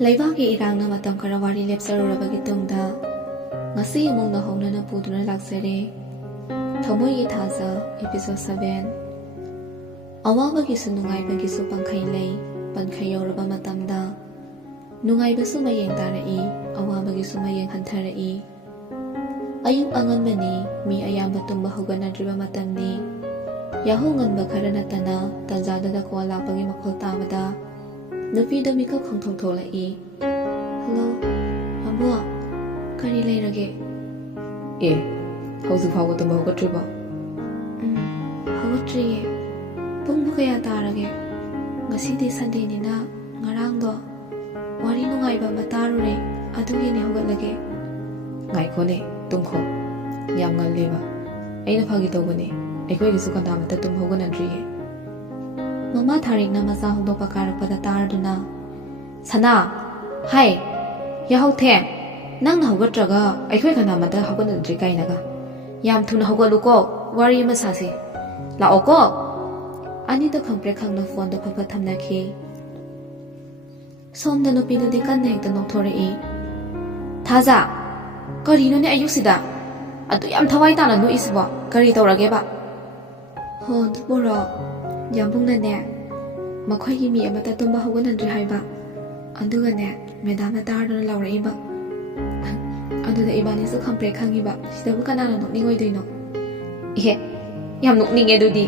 ꯂꯩꯕꯥꯛꯀꯤ ꯏꯔꯥꯡꯅ ꯃꯇꯝ ꯈꯔ ꯋꯥꯔꯤ ꯂꯦꯞꯆꯔꯨꯔꯕꯒꯤ ꯇꯨꯡꯗ ꯉꯁꯤ ꯑꯃꯨꯛ ꯅꯧꯍꯧꯅꯅ ꯄꯨꯗꯨꯅ ꯂꯥꯛꯆꯔꯦ ꯊꯃꯣꯏꯒꯤ ꯊꯥꯖ episode 7 ꯑꯋꯥꯕꯒꯤꯁꯨ ꯅꯨꯡꯉꯥꯏꯕꯒꯤꯁꯨ ꯄꯪꯈꯩ ꯂꯩ ꯄꯟꯈꯩ ꯌꯧꯔꯕ ꯃꯇꯝꯗ ꯅꯨꯡꯉꯥꯏꯕꯁꯨ ꯃꯌꯦꯡ ꯇꯥꯔꯛꯏ ꯑꯋꯥꯕꯒꯤꯁꯨ ꯃꯌꯦꯡ ꯍꯟꯊꯔꯛꯏ ꯑꯌꯨꯛ ꯑꯉꯟꯕꯅꯤ ꯃꯤ ꯑꯌꯥꯝꯕ ꯇꯨꯝꯕ ꯍꯧꯒꯠꯅꯗ꯭ꯔꯤꯕ ꯃꯇꯝꯅꯤ ꯌꯥꯍꯧ ꯉꯟꯕ ꯈꯔ ꯅꯠꯇꯅ ꯇꯟꯖꯥꯗꯨꯗ ꯀꯣꯜ ꯂꯥꯛꯄꯒꯤ ꯃꯈꯣꯜ ꯇꯥꯕꯗ ꯅꯨꯄꯤꯗ ꯃꯤꯀꯞ ꯈꯪꯊꯣꯛ ꯊꯣꯛꯂꯛꯏ ꯍꯜꯂꯣ ꯑꯕꯣ ꯀꯔꯤ ꯂꯩꯔꯒꯦ ꯍꯧꯖꯤꯛ ꯐꯥꯎꯕ ꯇꯨꯝꯕ ꯍꯧꯒꯠꯇ꯭ꯔꯤꯕꯣ ꯍꯧꯒꯠꯇ꯭ꯔꯤꯌꯦ ꯄꯨꯡꯕꯨ ꯀꯌꯥ ꯇꯥꯔꯒꯦ ꯉꯁꯤꯗꯤ ꯁꯟꯗꯦꯅꯤꯅ ꯉꯔꯥꯡꯗꯣ ꯋꯥꯔꯤ ꯅꯨꯡꯉꯥꯏꯕ ꯑꯃ ꯇꯥꯔꯨꯔꯦ ꯑꯗꯨꯒꯤꯅꯦ ꯍꯧꯒꯠꯂꯒꯦ ꯉꯥꯏꯈꯣꯅꯦ ꯇꯨꯝꯈꯣ ꯌꯥꯝ ꯉꯜꯂꯦꯕ ꯑꯩꯅ ꯐꯥꯒꯤ ꯇꯧꯕꯅꯦ ꯑꯩꯈꯣꯏꯒꯤꯁꯨ ꯀꯅꯥꯃꯠꯇ ꯇꯨꯝ ꯍꯧꯒꯠꯅꯗ꯭ꯔꯤꯌꯦ ꯃꯃꯥ ꯊꯥꯔꯤꯛꯅ ꯃꯆꯥ ꯍꯧꯗꯣꯛꯄ ꯀꯥꯔꯛꯄꯗ ꯇꯥꯔꯗꯨꯅ ꯁꯅꯥ ꯍꯥꯏ ꯌꯥꯍꯧ ꯊꯦꯡ ꯅꯪꯅ ꯍꯧꯒꯠꯇ꯭ꯔꯒ ꯑꯩꯈꯣꯏ ꯀꯅꯥꯃꯠꯇ ꯍꯧꯒꯠꯅꯗ꯭ꯔꯤ ꯀꯥꯏꯅꯒ ꯌꯥꯝ ꯊꯨꯅ ꯍꯧꯒꯠꯂꯨꯀꯣ ꯋꯥꯔꯤ ꯑꯃ ꯁꯥꯁꯤ ꯂꯥꯛꯑꯣꯀꯣ ꯑꯅꯤꯗ ꯈꯪꯄ꯭ꯔꯦꯛ ꯈꯪꯅ ꯐꯣꯟꯗꯣ ꯐꯠ ꯊꯝꯅꯈꯤ ꯁꯣꯝꯗ ꯅꯨꯄꯤꯗꯨꯗꯤ ꯀꯟꯅ ꯍꯦꯛꯇ ꯅꯣꯛꯊꯣꯔꯛꯏ ꯊꯥꯖ ꯀꯔꯤꯅꯣꯅꯦ ꯑꯌꯨꯛꯁꯤꯗ ꯑꯗꯨ ꯌꯥꯝ ꯊꯋꯥꯏ ꯇꯥꯅ ꯅꯣꯛꯏꯁꯤꯕꯣ ꯀꯔꯤ ꯇꯧꯔꯒꯦꯕ ꯍꯣ ꯑꯗꯨꯕꯨꯔꯣ ꯌꯥꯝꯕꯨꯡꯅꯅꯦ ꯃꯈꯣꯏꯒꯤ ꯃꯤ ꯑꯃꯠꯇ ꯇꯨꯝꯕ ꯍꯧꯒꯠꯅꯗ꯭ꯔꯤ ꯍꯥꯏꯕ ꯑꯗꯨꯒꯅꯦ ꯃꯦꯗꯥꯝꯅ ꯇꯥꯔꯗꯨꯅ ꯂꯥꯎꯔꯛꯏꯕ ꯑꯗꯨꯗ ꯏꯕꯥꯅꯤꯁꯨ ꯈꯪꯄ꯭ꯔꯦꯛ ꯈꯪꯉꯤꯕ ꯁꯤꯗꯕꯨ ꯀꯅꯥꯅ ꯅꯣꯛꯅꯤꯡꯉꯣꯏꯗꯣꯏꯅꯣ ꯌꯥꯝ ꯅꯣꯛꯅꯤꯡꯉꯦ ꯑꯗꯨꯗꯤ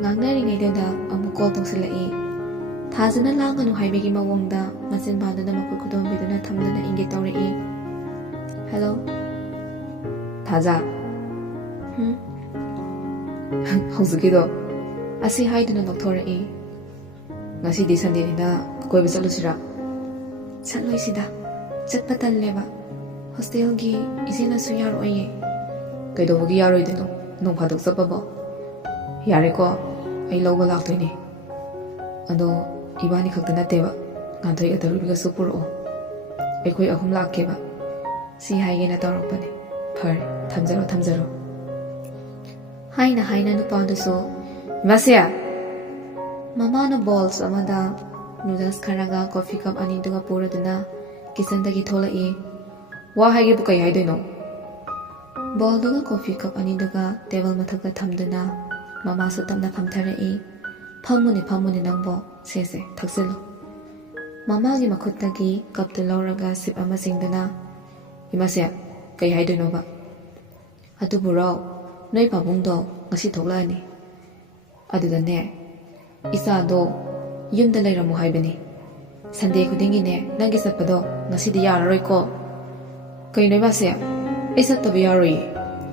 ꯉꯥꯡꯅꯔꯤꯉꯩꯗꯨꯗ ꯑꯃꯨꯛ ꯀꯣꯜ ꯇꯧꯁꯤꯜꯂꯛꯏ ꯊꯥꯖꯅ ꯂꯥꯡꯒꯅꯨ ꯍꯥꯏꯕꯒꯤ ꯃꯑꯣꯡꯗ ꯃꯆꯤꯟ ꯕꯥꯟꯗꯨꯅ ꯃꯈꯨꯠ ꯈꯨꯗꯣꯝꯕꯤꯗꯨꯅ ꯊꯝꯗꯨꯅ ꯏꯪꯒꯤꯠ ꯇꯧꯔꯛꯏ ꯍꯜꯂꯣ ꯊꯥꯖ ꯍꯧꯖꯤꯛꯀꯤꯗꯣ ꯑꯁꯤ ꯍꯥꯏꯗꯨꯅ ꯅꯣꯛꯊꯣꯔꯛꯏ ꯉꯁꯤꯗꯤ ꯁꯟꯗꯦꯅꯤꯅ ꯀꯣꯏꯕ ꯆꯠꯂꯨꯁꯤꯔꯥ ꯆꯠꯂꯣꯏꯁꯤꯗ ꯆꯠꯄ ꯇꯜꯂꯦꯕ ꯍꯣꯁꯇꯦꯜꯒꯤ ꯏꯆꯦꯅꯁꯨ ꯌꯥꯔꯛꯑꯣꯏꯌꯦ ꯀꯩꯗꯧꯕꯒꯤ ꯌꯥꯔꯣꯏꯗꯣꯏꯅꯣ ꯅꯣꯡ ꯐꯥꯗꯣꯛ ꯆꯠꯄꯕꯣ ꯌꯥꯔꯦꯀꯣ ꯑꯩ ꯂꯧꯕ ꯂꯥꯛꯇꯣꯏꯅꯦ ꯑꯗꯣ ꯏꯕꯥꯅꯤ ꯈꯛꯇ ꯅꯠꯇꯦꯕ ꯉꯥꯟꯊꯣꯏ ꯑꯇꯔꯨꯕꯤꯒꯁꯨ ꯄꯨꯔꯛꯑꯣ ꯑꯩꯈꯣꯏ 3 ꯂꯥꯛꯀꯦꯕ ꯁꯤ ꯍꯥꯏꯒꯦꯅ ꯇꯧꯔꯛꯄꯅꯦ ꯐꯔꯦ ꯊꯝꯖꯔꯣ ꯍꯥꯏꯅ ꯍꯥꯏꯅ ꯅꯨꯄꯥꯗꯨꯁꯨ ꯏꯃꯥꯁꯤꯌꯥ ꯃꯃꯥꯅ ꯕꯣꯜꯁ ꯑꯃꯗ ꯅꯨꯗꯜꯁ ꯈꯔꯒ ꯀꯣꯐꯤ ꯀꯞ 2ꯗꯨꯒ ꯄꯨꯔꯗꯨꯅ ꯀꯤꯆꯟꯗꯒꯤ ꯊꯣꯛꯂꯛꯏ ꯋꯥ ꯍꯥꯏꯒꯦꯕꯨ ꯀꯩ ꯍꯥꯏꯗꯣꯏꯅꯣ ꯕꯣꯜꯗꯨꯒ ꯀꯣꯐꯤ ꯀꯞ 2ꯗꯨꯒ ꯇꯦꯕꯜ ꯃꯊꯛꯇ ꯊꯝꯗꯨꯅ ꯃꯃꯥꯁꯨ ꯇꯞꯅ ꯐꯝꯊꯔꯛꯏ ꯐꯝꯃꯨꯅꯦ ꯅꯪꯕꯣ ꯁꯦ ꯊꯛꯆꯤꯜꯂꯨ ꯃꯃꯥꯒꯤ ꯃꯈꯨꯠꯇꯒꯤ ꯀꯞꯇꯨ ꯂꯧꯔꯒ ꯁꯤꯞ ꯑꯃ ꯆꯤꯡꯗꯨꯅ ꯏꯃꯥꯁꯤꯌꯥ ꯀꯩ ꯍꯥꯏꯗꯣꯏꯅꯣꯕ ꯑꯗꯨꯕꯨꯔꯣ ꯅꯣꯏ ꯄꯥꯕꯨꯡꯗꯣ ꯉꯁꯤ ꯊꯣꯛꯂꯛꯑꯅꯤ ꯑꯗꯨꯗꯅꯦ ꯏꯆꯥꯗꯣ ꯌꯨꯝꯗ ꯂꯩꯔꯝꯃꯨ ꯍꯥꯏꯕꯅꯤ ꯁꯟꯗꯦ ꯈꯨꯗꯤꯡꯒꯤꯅꯦ ꯅꯪꯒꯤ ꯆꯠꯄꯗꯣ ꯉꯁꯤꯗꯤ ꯌꯥꯔꯔꯣꯏꯀꯣ ꯀꯩꯅꯣ ꯏꯃꯥꯁꯤꯌꯥ ꯑꯩ ꯆꯠꯇꯕ ꯌꯥꯔꯣꯏꯌꯦ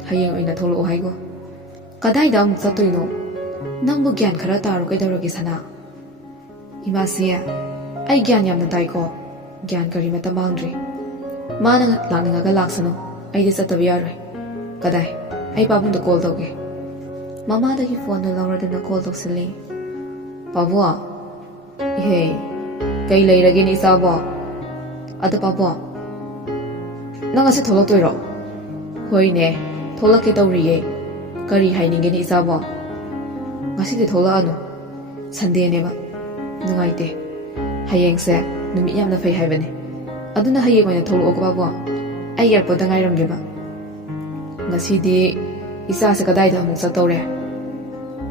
ꯍꯌꯦꯡ ꯑꯣꯏꯅ ꯊꯣꯛꯂꯛꯑꯣ ꯍꯥꯏꯒꯣ ꯀꯗꯥꯏꯗ ꯑꯃꯨꯛ ꯆꯠꯇꯣꯏꯅꯣ ꯅꯪꯕꯨ ꯒ꯭ꯌꯥꯟ ꯈꯔ ꯇꯥꯔꯣ ꯀꯩꯗꯧꯔꯒꯦ ꯁꯅꯥ ꯏꯃꯥꯁꯤꯌꯥ ꯑꯩ ꯒ꯭ꯌꯥꯟ ꯌꯥꯝꯅ ꯇꯥꯏꯀꯣ ꯒ꯭ꯌꯥꯟ ꯀꯔꯤꯃꯠꯇ ꯃꯥꯡꯗ꯭ꯔꯤ ꯃꯥꯅ ꯂꯥꯛꯅꯤꯡꯉꯒ ꯂꯥꯛꯁꯅꯨ ꯑꯩꯗꯤ ꯆꯠꯇꯕ ꯌꯥꯔꯣꯏ ꯀꯗꯥꯏ ꯑꯩ ꯄꯥꯕꯨꯡꯗ ꯀꯣꯜ ꯇꯧꯒꯦ ꯃꯃꯥꯗꯒꯤ ꯐꯣꯟꯗꯨ ꯂꯧꯔꯗꯨꯅ ꯀꯣꯜ ꯇꯧꯁꯤꯜꯂꯤ ꯄꯥꯕꯨꯡ ꯏꯍꯦ ꯀꯩ ꯂꯩꯔꯒꯦꯅꯦ ꯏꯆꯥꯕꯣ ꯑꯗꯣ ꯄꯥꯕꯨꯡ ꯅꯪ ꯉꯁꯤ ꯊꯣꯛꯂꯛꯇꯣꯏꯔꯣ ꯍꯣꯏꯅꯦ ꯊꯣꯛꯂꯛꯀꯦ ꯇꯧꯔꯤꯌꯦ ꯀꯔꯤ ꯍꯥꯏꯅꯤꯡꯒꯦꯅꯦ ꯏꯆꯥꯕꯣ ꯉꯁꯤꯗꯤ ꯊꯣꯛꯂꯛꯑꯅꯨ ꯁꯟꯗꯦꯅꯦꯕ ꯅꯨꯡꯉꯥꯏꯇꯦ ꯍꯌꯦꯡꯁꯦ ꯅꯨꯃꯤꯠ ꯌꯥꯝꯅ ꯐꯩ ꯍꯥꯏꯕꯅꯦ ꯑꯗꯨꯅ ꯍꯌꯦꯡ ꯑꯣꯏꯅ ꯊꯣꯛꯂꯛꯑꯣꯀꯣ ꯄꯥꯕꯨꯡ ꯑꯩ ꯑꯦꯌꯥꯔꯄꯣꯔꯠꯇ ꯉꯥꯏꯔꯝꯒꯦꯕ ꯉꯁꯤꯗꯤ ꯏꯆꯥꯁꯦ ꯀꯗꯥꯏꯗ ꯑꯃꯨꯛ ꯆꯠꯇꯧꯔꯦ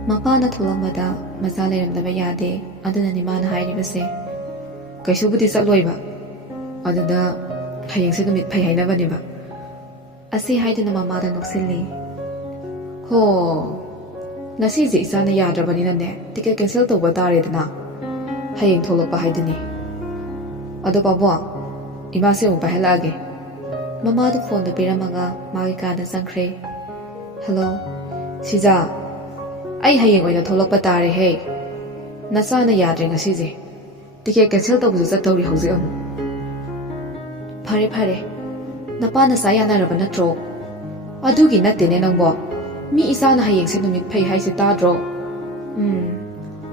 ꯃꯄꯥꯅ ꯊꯣꯛꯂꯛꯄꯗ ꯃꯆꯥ ꯂꯩꯔꯝꯗꯕ ꯌꯥꯗꯦ ꯑꯗꯨꯅꯅꯤ ꯃꯥꯅ ꯍꯥꯏꯔꯤꯕꯁꯦ ꯀꯩꯁꯨꯕꯨꯗꯤ ꯆꯠꯂꯣꯏꯕ ꯑꯗꯨꯗ ꯍꯌꯦꯡꯁꯦ ꯅꯨꯃꯤꯠ ꯐꯩ ꯍꯥꯏꯅꯕꯅꯦꯕ ꯑꯁꯤ ꯍꯥꯏꯗꯨꯅ ꯃꯃꯥꯗ ꯅꯣꯛꯁꯤꯜꯂꯤ ꯍꯣ ꯉꯁꯤꯁꯦ ꯏꯆꯥꯅ ꯌꯥꯗ꯭ꯔꯕꯅꯤꯅꯅꯦ ꯇꯤꯀꯦꯠ ꯀꯦꯟꯁꯦꯜ ꯇꯧꯕ ꯇꯥꯔꯦꯗꯅ ꯍꯌꯦꯡ ꯊꯣꯛꯂꯛꯄ ꯍꯥꯏꯗꯨꯅꯤ ꯑꯗꯣ ꯄꯥꯕꯨꯡ ꯏꯃꯥꯁꯦ ꯑꯃꯨꯛ ꯄꯥꯏꯍꯜꯂꯛꯑꯒꯦ ꯃꯃꯥꯗꯨ ꯐꯣꯟꯗꯨ ꯄꯤꯔꯝꯃꯒ ꯃꯥꯒꯤ ꯀꯥꯗ ꯆꯪꯈ꯭ꯔꯦ ꯍꯜꯂꯣ ꯁꯤꯖꯥ ꯑꯩ ꯍꯌꯦꯡ ꯑꯣꯏꯅ ꯊꯣꯛꯂꯛꯄ ꯇꯥꯔꯦꯍꯦ ꯅꯆꯥꯅ ꯌꯥꯗ꯭ꯔꯦ ꯉꯁꯤꯁꯦ ꯇꯤꯀꯦꯠ ꯀꯦꯟꯁꯦꯜ ꯇꯧꯕꯁꯨ ꯆꯠꯇꯧꯔꯤ ꯍꯧꯖꯤꯛ ꯑꯃꯨꯛ ꯐꯔꯦ ꯅꯄꯥ ꯅꯆꯥ ꯌꯥꯅꯔꯕ ꯅꯠꯇ꯭ꯔꯣ ꯑꯗꯨꯒꯤ ꯅꯠꯇꯦꯅꯦ ꯅꯪꯕꯣ ꯃꯤ ꯏꯆꯥꯅ ꯍꯌꯦꯡꯁꯦ ꯅꯨꯃꯤꯠ ꯐꯩ ꯍꯥꯏꯁꯦ ꯇꯥꯗ꯭ꯔꯣ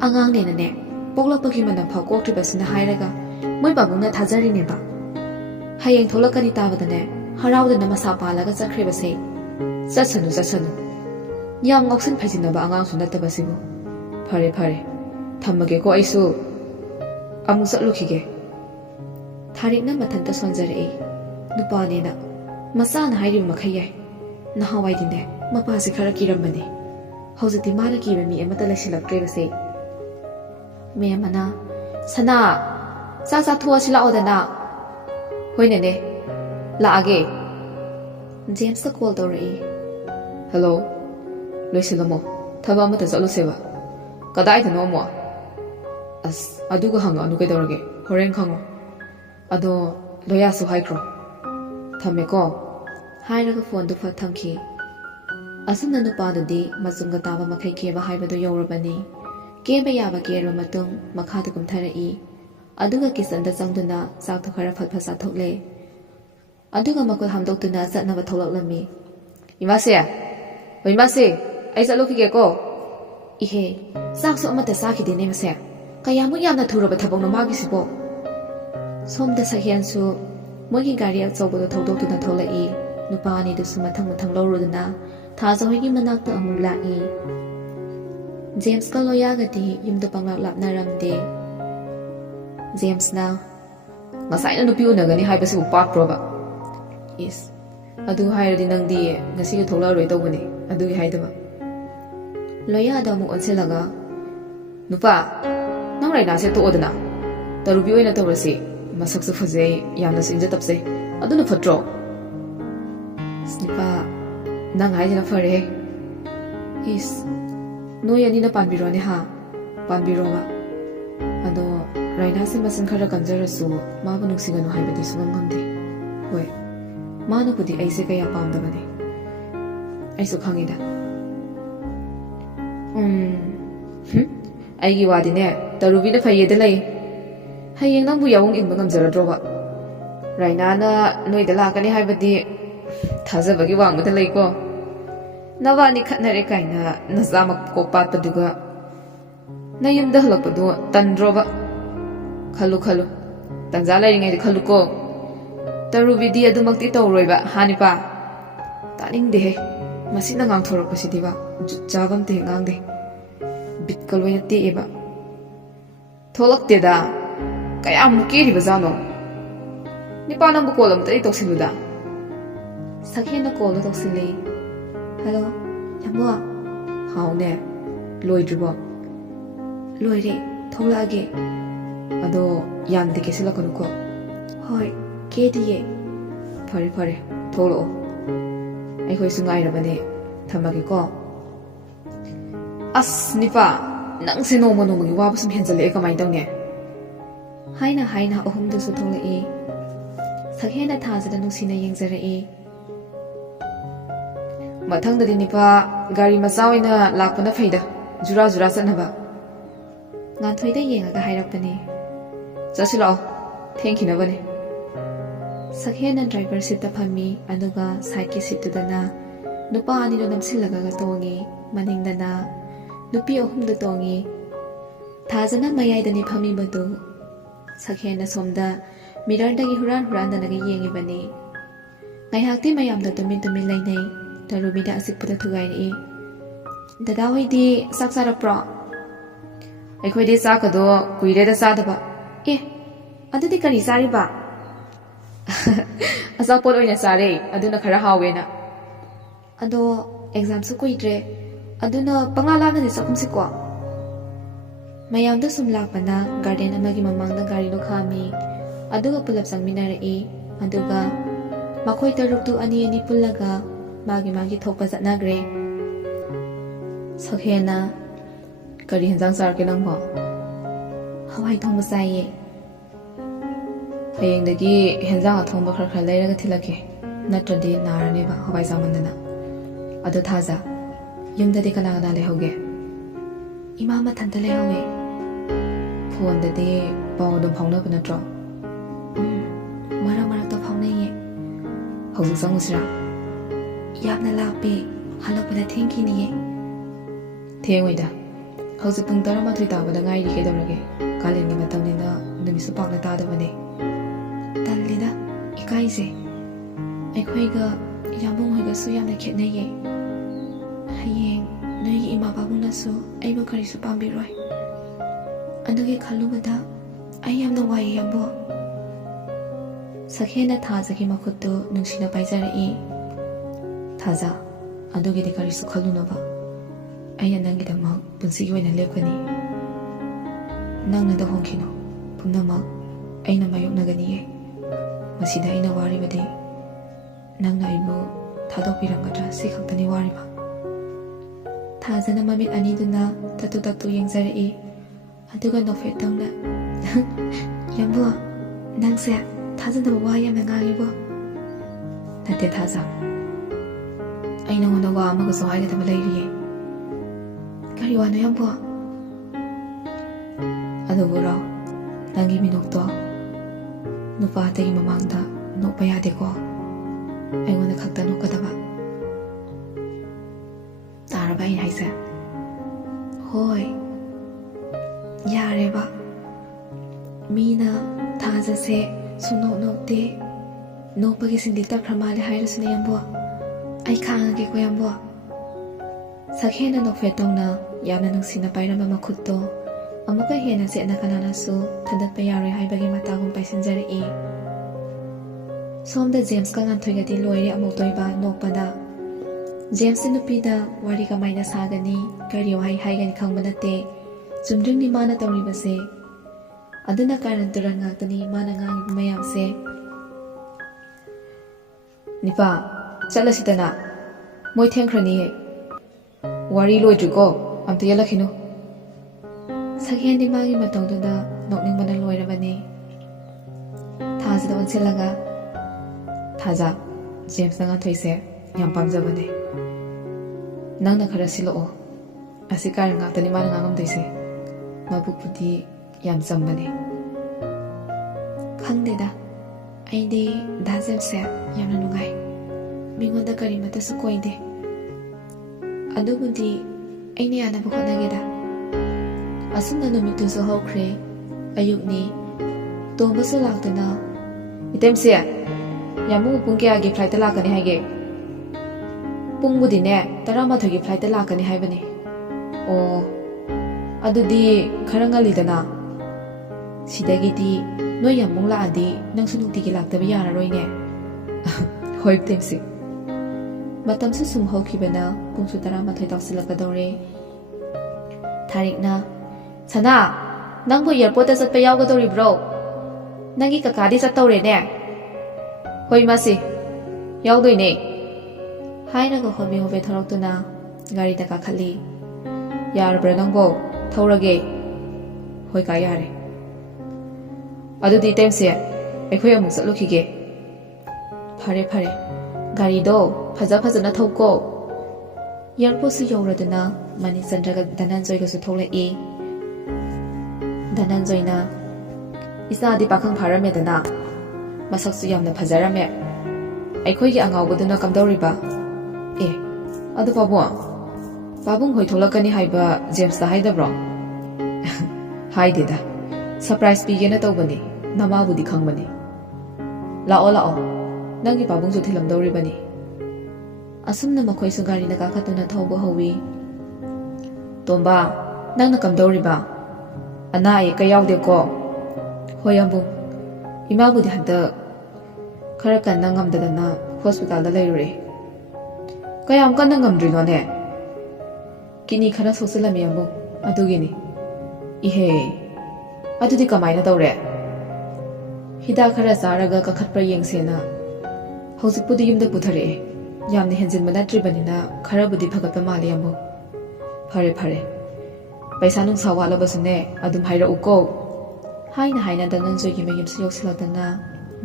ꯑꯉꯥꯡꯅꯦꯅꯅꯦ ꯄꯣꯛꯂꯛꯄꯒꯤ ꯃꯅꯝꯐꯥꯎ ꯀꯣꯛꯇ꯭ꯔꯤꯕꯁꯤꯅ ꯍꯥꯏꯔꯒ ꯃꯣꯏ ꯄꯥꯕꯨꯡꯅ ꯊꯥꯖꯔꯤꯅꯦꯕ ꯍꯌꯦꯡ ꯊꯣꯛꯂꯛꯀꯅꯤ ꯇꯥꯕꯗꯅꯦ ꯍꯔꯥꯎꯗꯅ ꯃꯁꯥ ꯄꯥꯜꯂꯒ ꯆꯠꯈ꯭ꯔꯤꯕꯁꯦ ꯆꯠꯁꯅꯨ ꯌꯥꯝ ꯉꯥꯎꯁꯤꯟ ꯐꯩꯖꯤꯟꯅꯕ ꯑꯉꯥꯡꯁꯨ ꯅꯠꯇꯕꯁꯤꯕꯨ ꯐꯔꯦ ꯊꯝꯃꯒꯦꯀꯣ ꯑꯩꯁꯨ ꯑꯃꯨꯛ ꯆꯠꯂꯨꯈꯤꯒꯦ ꯊꯥꯔꯤꯛꯅ ꯃꯊꯟꯇ ꯁꯣꯟꯖꯔꯛꯏ ꯅꯨꯄꯥꯅꯦꯅ ꯃꯆꯥꯅ ꯍꯥꯏꯔꯤꯕ ꯃꯈꯩ ꯌꯥꯏ ꯅꯍꯥꯟꯋꯥꯏꯗꯤꯅꯦ ꯃꯄꯥꯁꯤ ꯈꯔ ꯀꯤꯔꯝꯕꯅꯤ ꯍꯧꯖꯤꯛꯇꯤ ꯃꯥꯅ ꯀꯤꯕ ꯃꯤ ꯑꯃꯠꯇ ꯂꯩꯁꯤꯜꯂꯛꯇ꯭ꯔꯦꯕꯁꯦ ꯃꯦꯝꯃꯅ ꯁꯅꯥ ꯆꯥꯛ ꯆꯥꯊꯣꯛꯑꯁꯤ ꯂꯥꯛꯑꯣꯗꯅ ꯍꯣꯏꯅꯦꯅꯦ ꯂꯥꯛꯑꯒꯦ ꯖꯦꯝꯁꯇ ꯀꯣꯜ ꯇꯧꯔꯛꯏ ꯍꯜꯂꯣ ꯂꯣꯏꯁꯤꯜꯂꯝꯃꯣ ꯊꯕꯛ ꯑꯃꯇ ꯆꯠꯂꯨꯁꯦꯕ ꯀꯗꯥꯏꯗꯅꯣ ꯑꯃꯨꯛ ꯑꯁ ꯑꯗꯨꯒ ꯍꯪꯉꯛꯑꯅꯨ ꯀꯩꯗꯧꯔꯒꯦ ꯍꯣꯔꯦꯟ ꯈꯪꯉꯣ ꯑꯗꯣ ꯂꯣꯌꯥꯁꯨ ꯍꯥꯏꯈ꯭ꯔꯣ ꯊꯝꯃꯦꯀꯣ ꯍꯥꯏꯔꯒ ꯐꯣꯟꯗꯨ ꯐꯠ ꯊꯝꯈꯤ ꯑꯁꯨꯝꯅ ꯅꯨꯄꯥꯗꯨꯗꯤ ꯃꯆꯨꯝꯒ ꯇꯥꯕ ꯃꯈꯩ ꯀꯦꯕ ꯍꯥꯏꯕꯗꯨ ꯌꯧꯔꯕꯅꯤ ꯀꯦꯕ ꯌꯥꯕ ꯀꯦꯔꯕ ꯃꯇꯨꯡ ꯃꯈꯥꯗ ꯀꯨꯝꯊꯔꯛꯏ ꯑꯗꯨꯒ ꯀꯤꯆꯟꯗ ꯆꯪꯗꯨꯅ ꯆꯥꯛꯇꯨ ꯈꯔ ꯐꯠ ꯐꯠ ꯆꯥꯊꯣꯛꯂꯦ ꯑꯗꯨꯒ ꯃꯈꯨꯠ ꯍꯥꯝꯗꯣꯛꯇꯨꯅ ꯆꯠꯅꯕ ꯊꯣꯛꯂꯛꯂꯝꯃꯤ ꯏꯃꯥꯁꯦ ꯍꯣꯏ ꯏꯃꯥꯁꯦ ꯑꯩ ꯆꯠꯂꯨꯈꯤꯒꯦꯀꯣ ꯏꯍꯦ ꯆꯥꯛꯁꯨ ꯑꯃꯠꯇ ꯆꯥꯈꯤꯗꯦꯅꯦ ꯃꯁꯦ ꯀꯌꯥꯃꯨꯛ ꯌꯥꯝꯅ ꯊꯨꯔꯕ ꯊꯕꯛꯅꯣ ꯃꯥꯒꯤꯁꯤꯕꯣ ꯁꯣꯝꯗ ꯁꯛꯍꯦꯟꯁꯨ ꯃꯣꯏꯒꯤ ꯒꯥꯔꯤ ꯑꯆꯧꯕꯗꯣ ꯊꯧꯗꯣꯛꯇꯨꯅ ꯊꯣꯛꯂꯛꯏ ꯅꯨꯄꯥ ꯑꯅꯤꯗꯨꯁꯨ ꯃꯊꯪ ꯃꯊꯪ ꯂꯧꯔꯨꯗꯨꯅ ꯊꯥꯖꯍꯣꯏꯒꯤ ꯃꯅꯥꯛꯇ ꯑꯃꯨꯛ ꯂꯥꯛꯏ ꯖꯦꯝꯁꯀ ꯂꯣꯌꯥꯒꯗꯤ ꯌꯨꯝꯗ ꯄꯪꯂꯥꯞ ꯂꯥꯞꯅꯔꯝꯗꯦ ꯖꯦꯝꯁꯅ ꯉꯁꯥꯏꯅ ꯅꯨꯄꯤ ꯎꯅꯒꯅꯤ ꯍꯥꯏꯕꯁꯤꯕꯨ ꯄꯥꯛꯄ꯭ꯔꯣꯕ ꯏꯁ ꯑꯗꯨ ꯍꯥꯏꯔꯗꯤ ꯅꯪꯗꯤ ꯉꯁꯤꯒ ꯊꯣꯛꯂꯛꯑꯔꯣꯏ ꯇꯧꯕꯅꯤ ꯑꯗꯨꯒꯤ ꯍꯥꯏꯗꯕ ꯂꯣꯌꯥꯗ ꯑꯃꯨꯛ ꯑꯣꯟꯁꯤꯜꯂꯒ ꯅꯨꯄꯥ ꯅꯪ ꯔꯥꯏꯅꯥꯁꯦ ꯇꯣꯛꯑꯣꯗꯅ ꯇꯔꯨꯕꯤ ꯑꯣꯏꯅ ꯇꯧꯔꯁꯤ ꯃꯁꯛꯁꯨ ꯐꯖꯩ ꯌꯥꯝꯅꯁꯨ ꯏꯪꯖ ꯇꯞꯆꯩ ꯑꯗꯨꯅ ꯐꯠꯇ꯭ꯔꯣ ꯅꯨꯄꯥ ꯅꯪ ꯍꯥꯏꯁꯤꯅ ꯐꯔꯦꯍꯦ ꯏꯁ ꯅꯣꯏ ꯑꯅꯤꯅ ꯄꯥꯟꯕꯤꯔꯣꯅꯦ ꯍꯥ ꯄꯥꯟꯕꯤꯔꯣꯕ ꯑꯗꯣ ꯔꯥꯏꯅꯥꯁꯦ ꯃꯆꯤꯟ ꯈꯔ ꯀꯟꯖꯔꯁꯨ ꯃꯥꯕꯨ ꯅꯨꯡꯁꯤꯒꯅꯨ ꯍꯥꯏꯕꯗꯤ ꯁꯨꯡꯉꯝ ꯉꯝꯗꯦ ꯍꯣꯏ ꯃꯥꯅꯕꯨꯗꯤ ꯑꯩꯁꯦ ꯀꯌꯥ ꯄꯥꯝꯗꯕꯅꯤ ꯑꯩꯁꯨ ꯈꯪꯉꯤꯗ ꯑꯩꯒꯤ ꯋꯥꯗꯤꯅꯦ ꯇꯔꯨꯕꯤꯅ ꯐꯩꯌꯦꯗ ꯂꯩ ꯍꯌꯦꯡ ꯅꯪꯕꯨ ꯌꯥꯎꯡ ꯏꯟꯕ ꯉꯝꯖꯔꯗ꯭ꯔꯣꯕ ꯔꯥꯏꯅꯥꯅ ꯅꯣꯏꯗ ꯂꯥꯛꯀꯅꯤ ꯍꯥꯏꯕꯗꯤ ꯊꯥꯖꯕꯒꯤ ꯋꯥꯡꯃꯗ ꯂꯩꯀꯣ ꯅꯕꯥꯅꯤ ꯈꯠꯅꯔꯦ ꯀꯥꯏꯅ ꯅꯆꯥ ꯃꯀꯣꯛ ꯄꯥꯠꯄꯗꯨꯒ ꯅꯌꯨꯝꯗ ꯍꯜꯂꯛꯄꯗꯣ ꯇꯟꯗ꯭ꯔꯣꯕ ꯈꯜꯂꯨ ꯇꯟꯖꯥ ꯂꯩꯔꯤꯉꯩꯗ ꯈꯜꯂꯨꯀꯣ ꯇꯔꯨꯕꯤꯗꯤ ꯑꯗꯨꯃꯛꯇꯤ ꯇꯧꯔꯣꯏꯕ ꯍꯥꯅꯤꯄꯥ ꯇꯥꯅꯤꯡꯗꯦꯍꯦ ꯃꯁꯤꯅ ꯉꯥꯡꯊꯣꯔꯛꯄꯁꯤꯗꯤꯕ ꯖꯨꯠ ꯆꯥꯕ ꯑꯝꯇ ꯍꯦꯛ ꯉꯥꯡꯗꯦ ꯕꯤꯠꯀ ꯂꯣꯏꯅ ꯇꯦꯛꯑꯦꯕ ꯊꯣꯛꯂꯛꯇꯦꯗ ꯀꯌꯥꯃꯨꯛ ꯀꯦꯔꯤꯕꯖꯥꯠꯅꯣ ꯅꯤꯄꯥ ꯅꯪꯕꯨ ꯀꯣꯜ ꯑꯃꯇꯗꯤ ꯇꯧꯁꯤꯜꯂꯨꯗ ꯁꯛꯍꯦꯟꯅ ꯀꯣꯜꯗꯣ ꯇꯧꯁꯤꯜꯂꯤ ꯍꯜꯂꯣ ꯌꯥꯝꯕꯣ ꯍꯥꯎꯅꯦ ꯂꯣꯏꯗ꯭ꯔꯤꯕꯣ ꯂꯣꯏꯔꯦ ꯊꯣꯛꯂꯛꯑꯒꯦ ꯑꯗꯣ ꯌꯥꯝꯗꯤ ꯀꯦꯁꯤꯜꯂꯛꯀꯅꯨꯀꯣ ꯍꯣꯏ ꯀꯦꯗꯤꯌꯦ ꯐꯔꯦ ꯊꯣꯛꯂꯛꯑꯣ ꯑꯩꯈꯣꯏꯁꯨ ꯉꯥꯏꯔꯕꯅꯦ ꯊꯝꯃꯒꯦꯀꯣ ꯑꯁ ꯅꯤꯄꯥ ꯅꯪꯁꯦ ꯅꯣꯡꯃ ꯅꯣꯡꯃꯒꯤ ꯋꯥꯕ ꯁꯨꯝ ꯍꯦꯟꯖꯜꯂꯛꯑꯦ ꯀꯃꯥꯏꯅ ꯇꯧꯅꯤ ꯍꯥꯏꯅ ꯑꯍꯨꯝꯗꯨꯁꯨ ꯊꯣꯛꯂꯛꯏ ꯁꯛꯍꯦꯟꯅ ꯊꯥꯁꯤꯗ ꯅꯨꯡꯁꯤꯅ ꯌꯦꯡꯖꯔꯛꯏ ꯃꯊꯪꯗꯗꯤ ꯅꯤꯄꯥ ꯒꯥꯔꯤ ꯃꯆꯥ ꯑꯣꯏꯅ ꯂꯥꯛꯄꯅ ꯐꯩꯗ ꯖꯨꯔꯥ ꯆꯠꯅꯕ ꯉꯥꯟꯊꯣꯏꯗ ꯌꯦꯡꯉꯒ ꯍꯥꯏꯔꯛꯄꯅꯤ ꯆꯠꯁꯤ ꯂꯥꯛꯑꯣ ꯊꯦꯡꯈꯤꯅꯕꯅꯤ ꯁꯛꯍꯦꯟꯅ ꯗ꯭ꯔꯥꯏꯚꯔ ꯁꯤꯠꯇ ꯐꯝꯃꯤ ꯑꯗꯨꯒ ꯁꯥꯏꯠꯀꯤ ꯁꯤꯠꯇꯨꯗꯅ ꯅꯨꯄꯥ ꯑꯅꯤꯗꯨ ꯅꯝꯁꯤꯜꯂꯒ ꯇꯣꯡꯉꯤ ꯃꯅꯤꯡꯗꯅ ꯅꯨꯄꯤ ꯑꯍꯨꯝꯗꯨ ꯇꯣꯡꯉꯤ ꯊꯥꯖꯅ ꯃꯌꯥꯏꯗꯅꯤ ꯐꯝꯃꯤꯕꯗꯨ ꯁꯛꯍꯦꯟꯅ ꯁꯣꯝꯗ ꯃꯤꯔꯔꯗꯒꯤ ꯍꯨꯔꯥꯟꯗꯅꯒ ꯌꯦꯡꯉꯤꯕꯅꯤ ꯉꯥꯏꯍꯥꯛꯇꯤ ꯃꯌꯥꯝꯗ ꯇꯨꯃꯤꯟ ꯂꯩꯅꯩ ꯇꯔꯨꯕꯤꯗ ꯑꯆꯤꯛꯄꯗ ꯊꯨꯒꯥꯏꯔꯛꯏ ꯗꯗꯥ ꯍꯣꯏꯗꯤ ꯆꯥꯛ ꯆꯥꯔꯛꯄ꯭ꯔꯣ ꯑꯩꯈꯣꯏꯗꯤ ꯆꯥꯛꯀꯗꯣ ꯀꯨꯏꯔꯦꯗ ꯆꯥꯗꯕ ꯑꯗꯨꯗꯤ ꯀꯔꯤ ꯆꯥꯔꯤꯕ ꯑꯆꯥꯄꯣꯠ ꯑꯣꯏꯅ ꯆꯥꯔꯦ ꯑꯗꯨꯅ ꯈꯔ ꯍꯥꯎꯋꯦꯅ ꯑꯗꯣ ꯑꯦꯛꯖꯥꯝꯁꯨ ꯀꯨꯏꯗ꯭ꯔꯦ ꯑꯗꯨꯅ ꯄꯪꯂꯥꯞꯅꯗꯤ ꯆꯠꯀꯨꯝꯁꯤꯀꯣ ꯃꯌꯥꯝꯗ ꯁꯨꯝ ꯂꯥꯛꯄꯅ ꯒꯥꯔꯗꯦꯟ ꯑꯃꯒꯤ ꯃꯃꯥꯡꯗ ꯒꯥꯔꯤꯗꯣ ꯈꯥꯝꯃꯤ ꯑꯗꯨꯒ ꯄꯨꯂꯞ ꯆꯪꯃꯤꯟꯅꯔꯛꯏ ꯑꯗꯨꯒ ꯃꯈꯣꯏ ꯇꯔꯨꯛꯇꯨ ꯑꯅꯤ ꯄꯨꯜꯂꯒ ꯃꯥꯒꯤ ꯊꯣꯛꯄ ꯆꯠꯅꯈ꯭ꯔꯦ ꯁꯛꯍꯦꯟꯅ ꯀꯔꯤ ꯍꯦꯟꯖꯥꯡ ꯆꯥꯔꯛꯀꯦ ꯅꯪꯕꯣ ꯍꯋꯥꯏ ꯊꯣꯡꯕ ꯆꯥꯏꯌꯦ ꯍꯌꯦꯡꯗꯒꯤ ꯍꯦꯟꯖꯥꯡ ꯑꯊꯣꯡꯕ ꯈꯔ ꯂꯩꯔꯒ ꯊꯤꯜꯂꯛꯀꯦ ꯅꯠꯇ꯭ꯔꯗꯤ ꯅꯥꯔꯅꯦꯕ ꯍꯋꯥꯏ ꯆꯥꯃꯟꯗꯅ ꯑꯗꯣ ꯊꯥꯖ ꯌꯨꯝꯗꯗꯤ ꯀꯅꯥ ꯂꯩꯍꯧꯒꯦ ꯏꯃꯥ ꯃꯊꯟꯇ ꯂꯩꯍꯧꯋꯦ ꯐꯣꯟꯗꯗꯤ ꯄꯥꯎ ꯑꯗꯨꯝ ꯐꯥꯎꯅꯕ ꯅꯠꯇ꯭ꯔꯣ ꯃꯔꯛꯇ ꯐꯥꯎꯅꯩꯌꯦ ꯍꯧꯖꯤꯛ ꯆꯪꯉꯨꯁꯤꯔꯥ ꯌꯥꯝꯅ ꯂꯥꯞꯄꯦ ꯍꯜꯂꯛꯄꯗ ꯊꯦꯡꯈꯤꯅꯤꯌꯦ ꯊꯦꯡꯉꯣꯏꯗ ꯍꯧꯖꯤꯛ ꯄꯨꯡ 12 ꯇꯥꯕꯗ ꯉꯥꯏꯔꯤ ꯀꯩꯗꯧꯔꯒꯦ ꯀꯥꯂꯦꯟꯒꯤ ꯃꯇꯝꯅꯤꯅ ꯅꯨꯃꯤꯠꯁꯨ ꯄꯥꯛꯅ ꯇꯥꯗꯕꯅꯦ ꯇꯜꯂꯤꯗ ꯏꯀꯥꯏꯁꯦ ꯑꯩꯈꯣꯏꯒ ꯌꯥꯝꯕꯨꯡ ꯍꯣꯏꯒꯁꯨ ꯌꯥꯝꯅ ꯈꯦꯠꯅꯩꯌꯦ ꯍꯌꯦꯡ ꯅꯣꯏꯒꯤ ꯏꯃꯥ ꯄꯥꯕꯨꯡꯅꯁꯨ ꯑꯩꯕꯨ ꯀꯔꯤꯁꯨ ꯄꯥꯝꯕꯤꯔꯣꯏ ꯑꯗꯨꯒꯤ ꯈꯜꯂꯨꯕꯗ ꯑꯩ ꯌꯥꯝꯅ ꯋꯥꯏꯌꯦ ꯌꯥꯝꯕꯣ ꯁꯛꯍꯦꯟꯅ ꯊꯥꯖꯒꯤ ꯃꯈꯨꯠꯇꯨ ꯅꯨꯡꯁꯤꯅ ꯄꯥꯏꯖꯔꯛꯏ꯫ ꯊꯥꯖ, ꯑꯗꯨꯒꯤꯗꯤ ꯀꯔꯤꯁꯨ ꯈꯜꯂꯨꯅꯣꯕ꯫ ꯑꯩꯅ ꯅꯪꯒꯤꯗꯃꯛ ꯄꯨꯟꯁꯤꯒꯤ ꯑꯣꯏꯅ ꯂꯦꯞꯀꯅꯤ꯫ ꯅꯪꯅ ꯂꯨꯍꯣꯡꯈꯤꯅꯨ, ꯄꯨꯝꯅꯃꯛ ꯑꯩꯅ ꯃꯥꯌꯣꯛꯅꯒꯅꯤꯌꯦ꯫ ꯃꯁꯤꯗ ꯑꯩꯅ ꯋꯥꯔꯤꯕꯗꯤ ꯅꯪꯅ ꯑꯩꯕꯨ ꯊꯥꯗꯣꯛꯄꯤꯔꯝꯒꯗ꯭ꯔꯥ ꯁꯤ ꯈꯛꯇꯅꯤ ꯋꯥꯔꯤꯕ꯫ ꯊꯥꯖꯅ ꯃꯃꯤꯠ ꯑꯅꯤꯗꯨꯅ ꯇꯠꯇꯨ ꯇꯠꯇꯨ ꯌꯦꯡꯖꯔꯛꯏ꯫ ꯑꯗꯨꯒ ꯅꯣꯛꯐꯦꯠ ꯇꯧꯅ ꯌꯥꯝꯕꯨ, ꯅꯪꯁꯦ ꯊꯥꯖꯗꯕ ꯋꯥ ꯌꯥꯝꯅ ꯉꯥꯡꯉꯤꯕꯣ? ꯅꯠꯇꯦ ꯊꯥꯖ, ꯑꯩ ꯅꯉꯣꯟꯗ ꯋꯥ ꯑꯃꯒꯁꯨ ꯍꯥꯏꯒꯗꯕ ꯂꯩꯔꯤꯌꯦ꯫ ꯀꯔꯤ ꯋꯥꯅꯣ ꯌꯥꯝꯕꯨ? ꯑꯗꯨꯕꯨꯔꯣ, ꯅꯪꯒꯤ ꯃꯤꯅꯣꯛꯇꯣ ꯅꯨꯄꯥ ꯑꯇꯩꯒꯤ ꯃꯃꯥꯡꯗ ꯅꯣꯛꯄ ꯌꯥꯗꯦꯀꯣ꯫ ꯑꯩꯉꯣꯟꯗ ꯈꯛꯇ ꯅꯣꯛꯀꯗꯕ꯫ ꯇꯥꯔꯕ ꯑꯩꯅ ꯍꯥꯏꯁꯦ? ꯍꯣꯏ, ꯌꯥꯔꯦꯕ꯫ ꯃꯤꯅ ꯊꯥꯖꯁꯦ ꯁꯨꯡꯅꯣꯛ ꯅꯣꯛꯇꯦ, ꯅꯣꯛꯄꯒꯤ ꯁꯤꯟꯗꯤ ꯇꯛꯈ꯭ꯔ ꯃꯥꯜꯂꯦ ꯍꯥꯏꯔꯁꯨꯅꯦ ꯌꯥꯝꯕꯨ꯫ ꯑꯩ ꯈꯥꯡꯉꯒꯦꯀꯣ ꯌꯥꯝꯕꯨ꯫ ꯁꯛꯍꯦꯟꯅ ꯅꯣꯛꯐꯦꯠ ꯇꯧꯅ ꯌꯥꯝꯅ ꯅꯨꯡꯁꯤꯅ ꯄꯥꯏꯔꯝꯕ ꯃꯈꯨꯠꯇꯣ ꯑꯃꯨꯛꯀ ꯍꯦꯟꯅ ꯆꯦꯠꯅ ꯀꯅꯥꯅꯁꯨ ꯊꯥꯗꯠꯄ ꯌꯥꯔꯣꯏ ꯍꯥꯏꯕꯒꯤ ꯃꯇꯥꯒꯨꯝ ꯄꯥꯏꯁꯤꯟꯖꯔꯛꯏ꯫ ꯁꯣꯝꯗ ꯖꯦꯝꯁꯀ ꯉꯥꯟꯊꯣꯏꯒꯗꯤ ꯂꯣꯏꯔꯦ ꯑꯃꯨꯛꯇꯣꯏꯕ ꯅꯣꯛꯄꯗ꯫ ꯖꯦꯝꯁꯇꯤ ꯅꯨꯄꯤꯗ ꯋꯥꯔꯤ ꯀꯃꯥꯏꯅ ꯁꯥꯒꯅꯤ, ꯀꯔꯤ ꯋꯥꯍꯩ ꯍꯥꯏꯒꯅꯤ ꯈꯪꯕ ꯅꯠꯇꯦ꯫ ꯆꯨꯝꯗ꯭ꯔꯤꯡꯅꯤ ꯃꯥꯅ ꯇꯧꯔꯤꯕꯁꯦ꯫ ꯑꯗꯨꯅ ꯀꯥꯔꯟ ꯇꯨꯔꯟ ꯉꯥꯛꯇꯅꯤ ꯃꯥꯅ ꯉꯥꯡꯉꯤꯕ ꯃꯌꯥꯝꯁꯦ꯫ ꯅꯤꯄꯥ, ꯆꯠꯂꯁꯤꯗꯅ, ꯃꯣꯏ ꯊꯦꯡꯈ꯭ꯔꯅꯤꯌꯦ꯫ ꯋꯥꯔꯤ ꯂꯣꯏꯗ꯭ꯔꯤꯀꯣ, ꯑꯝꯇ ꯌꯦꯜꯂꯛꯈꯤꯅꯨ꯫ ꯁꯛꯍꯦꯟꯗꯤ ꯃꯥꯒꯤ ꯃꯇꯧꯗꯨꯗ ꯅꯣꯛꯅꯤꯡꯕꯅ ꯂꯣꯏꯔꯕꯅꯤ꯫ ꯊꯥꯖꯗ ꯑꯣꯟꯁꯤꯜꯂꯒ, ꯊꯥꯖ, ꯖꯦꯝꯁꯅ ꯉꯥꯟꯊꯣꯏꯁꯦ ꯌꯥꯝ ꯄꯥꯝꯖꯕꯅꯦ꯫ ꯅꯪꯅ ꯈꯔ ꯁꯤꯜꯂꯛꯑꯣ꯫ ꯑꯁꯤ ꯀꯥꯔꯟ ꯉꯥꯛꯇꯅꯤ ꯃꯥꯅ ꯉꯥꯡꯉꯝꯗꯣꯏꯁꯦ꯫ ꯃꯕꯨꯛꯄꯨꯗꯤ ꯌꯥꯝ ꯆꯝꯕꯅꯦ꯫ ꯈꯪꯗꯦꯗ, ꯑꯩꯗꯤ ꯗꯥ ꯖꯦꯝꯁꯁꯦ ꯌꯥꯝꯅ ꯅꯨꯡꯉꯥꯏ꯫ ꯃꯤꯉꯣꯟꯗ ꯀꯔꯤꯃꯠꯇꯁꯨ ꯀꯣꯏꯗꯦ꯫ ꯑꯗꯨꯕꯨꯗꯤ ꯑꯩꯅ ꯌꯥꯅꯕ ꯍꯣꯠꯅꯒꯦꯗ꯫ ꯑꯁꯨꯝꯅ ꯅꯨꯃꯤꯠꯇꯨꯁꯨ ꯍꯧꯈ꯭ꯔꯦ꯫ ꯑꯌꯨꯛꯅꯤ꯫ ꯇꯣꯝꯕꯁꯨ ꯂꯥꯛꯇꯨꯅ, ꯏꯇꯩꯃꯁꯦ, ꯌꯥꯝꯕꯨ ꯄꯨꯡ ꯀꯌꯥꯒꯤ ꯐ꯭ꯂꯥꯏꯠꯇ ꯂꯥꯛꯀꯅꯤ ꯍꯥꯏꯒꯦ? ꯄꯨꯡꯕꯨꯗꯤꯅꯦ 11ꯒꯤ ꯐ꯭ꯂꯥꯏꯠꯇ ꯂꯥꯛꯀꯅꯤ ꯍꯥꯏꯕꯅꯤ꯫ ꯑꯣ, ꯑꯗꯨꯗꯤ ꯈꯔ ꯉꯜꯂꯤꯗꯅ꯫ ꯁꯤꯗꯒꯤꯗꯤ ꯅꯣꯏ ꯌꯥꯝꯕꯨꯡ ꯂꯥꯛꯑꯗꯤ ꯅꯪꯁꯨ ꯅꯨꯡꯇꯤꯒꯤ ꯂꯥꯛꯇꯕ ꯌꯥꯔꯔꯣꯏꯅꯦ꯫ ꯍꯣꯏ ꯏꯇꯩꯃꯁꯦ꯫ ꯃꯇꯝꯁꯨ ꯁꯨꯝ ꯍꯧꯈꯤꯕꯅ ꯄꯨꯡꯁꯨ 11 ꯇꯥꯎꯁꯤꯜꯂꯛꯀꯗꯧꯔꯦ꯫ ꯊꯥꯔꯤꯛꯅ, ꯁꯅꯥ, ꯅꯪꯕꯨ ꯑꯦꯌꯥꯔꯄꯣꯔꯠꯇ ꯆꯠꯄ ꯌꯥꯎꯒꯗꯧꯔꯤꯕ꯭ꯔꯣ? ꯅꯪꯒꯤ ꯀꯀꯥꯗꯤ ꯆꯠꯇꯧꯔꯦꯅꯦ꯫ ꯍꯣꯏ ꯃꯥꯁꯤ, ꯌꯥꯎꯗꯣꯏꯅꯦ꯫ ꯍꯥꯏꯔꯒ ꯍꯣꯕꯦ ꯍꯣꯕꯦ ꯊꯧꯔꯛꯇꯨꯅ ꯒꯥꯔꯤꯗ ꯀꯥꯈꯠꯂꯤ꯫ ꯌꯥꯔꯕ꯭ꯔꯥ ꯅꯪꯕꯣ? ꯊꯧꯔꯒꯦ꯫ ꯍꯣꯏ ꯀꯥ, ꯌꯥꯔꯦ꯫ ꯑꯗꯨꯗꯤ ꯏꯇꯩꯃꯁꯦ, ꯑꯩꯈꯣꯏ ꯑꯃꯨꯛ ꯆꯠꯂꯨꯈꯤꯒꯦ꯫ ꯐꯔꯦ ꯐꯔꯦ꯫ ꯒꯥꯔꯤꯗꯣ ꯐꯖꯅ ꯊꯧꯀꯣ꯫ ꯑꯦꯌꯥꯔꯄꯣꯔꯠꯁꯨ ꯌꯧꯔꯗꯨꯅ ꯃꯅꯤꯆꯟꯗ꯭ꯔꯒ ꯙꯅꯟꯖꯣꯏꯒꯁꯨ ꯊꯣꯛꯂꯛꯏ꯫ ꯙꯅꯟꯖꯣꯏꯅ, ꯏꯆꯥꯗꯤ ꯄꯥꯈꯪ ꯐꯥꯔꯝꯃꯦꯗꯅ, ꯃꯁꯛꯁꯨ ꯌꯥꯝꯅ ꯐꯖꯔꯝꯃꯦ꯫ ꯑꯩꯈꯣꯏꯒꯤ ꯑꯉꯥꯎꯕꯗꯨꯅ ꯀꯝꯗꯧꯔꯤꯕ? ꯑꯦ, ꯑꯗꯨ ꯄꯥꯕꯨꯡ ꯍꯣꯏ ꯊꯣꯛꯂꯛꯀꯅꯤ ꯍꯥꯏꯕ ꯖꯦꯝꯁꯇ ꯍꯥꯏꯗꯕ꯭ꯔꯣ? ꯍꯥꯏꯗꯦꯗ, ꯁꯔꯄ꯭ꯔꯥꯏꯖ ꯄꯤꯒꯦꯅ ꯇꯧꯕꯅꯤ, ꯅꯃꯥꯕꯨꯗꯤ ꯈꯪꯕꯅꯤ꯫ ꯂꯥꯛꯑꯣ ꯂꯥꯛꯑꯣ, ꯅꯪꯒꯤ ꯄꯥꯕꯨꯡꯁꯨ ꯊꯤꯜꯂꯝꯗꯧꯔꯤꯕꯅꯤ꯫ ꯑꯁꯨꯝꯅ ꯃꯈꯣꯏꯁꯨ ꯒꯥꯔꯤꯗ ꯀꯥꯈꯠꯇꯨꯅ ꯊꯧꯕ ꯍꯧꯋꯤ꯫ ꯇꯣꯝꯕꯥ, ꯅꯪꯅ ꯀꯝꯗꯧꯔꯤꯕ? ꯑꯅꯥ ꯑꯌꯦꯛꯀ ꯌꯥꯎꯗꯦꯀꯣ? ꯍꯣꯏ ꯌꯥꯝꯕꯨꯡ, ꯏꯃꯥꯕꯨꯗꯤ ꯍꯟꯗꯛ ꯈꯔ ꯀꯟꯅ ꯉꯝꯗꯗꯅ ꯍꯣꯁꯄꯤꯇꯥꯜꯗ ꯂꯩꯔꯨꯔꯦ꯫ ꯀꯌꯥꯝ ꯀꯟꯅ ꯉꯝꯗ꯭ꯔꯤꯅꯣꯅꯦ? ꯀꯤꯗꯅꯤ ꯈꯔ ꯁꯣꯛꯆꯤꯜꯂꯝꯃꯤ ꯌꯥꯝꯕꯨꯡ, ꯑꯗꯨꯒꯤꯅꯤ꯫ ꯏꯍꯦ, ꯑꯗꯨꯗꯤ ꯀꯃꯥꯏꯅ ꯇꯧꯔꯦ? ꯍꯤꯗꯥꯛ ꯈꯔ ꯆꯥꯔꯒ ꯀꯟꯈꯠꯄ꯭ꯔꯥ ꯌꯦꯡꯁꯦꯅ ꯍꯧꯖꯤꯛꯄꯨꯗꯤ ꯌꯨꯝꯗ ꯄꯨꯊꯔꯛꯑꯦ꯫ ꯌꯥꯝꯅ ꯍꯦꯟꯖꯤꯟꯕ ꯅꯠꯇ꯭ꯔꯤꯕꯅꯤꯅ ꯈꯔꯕꯨꯗꯤ ꯐꯒꯠꯄ ꯃꯥꯜꯂꯦ ꯌꯥꯝꯕꯨꯡ꯫ ꯐꯔꯦ ꯐꯔꯦ, ꯄꯩꯁꯥ ꯅꯨꯡꯁꯥ ꯋꯥꯠꯂꯕꯁꯨꯅꯦ ꯑꯗꯨꯝ ꯍꯥꯏꯔꯛꯎꯀꯣ꯫ ꯍꯥꯏꯅ ꯙꯅꯟꯖꯣꯏꯒꯤ ꯃꯌꯨꯝꯁꯨ ꯌꯧꯁꯤꯜꯂꯛꯇꯨꯅ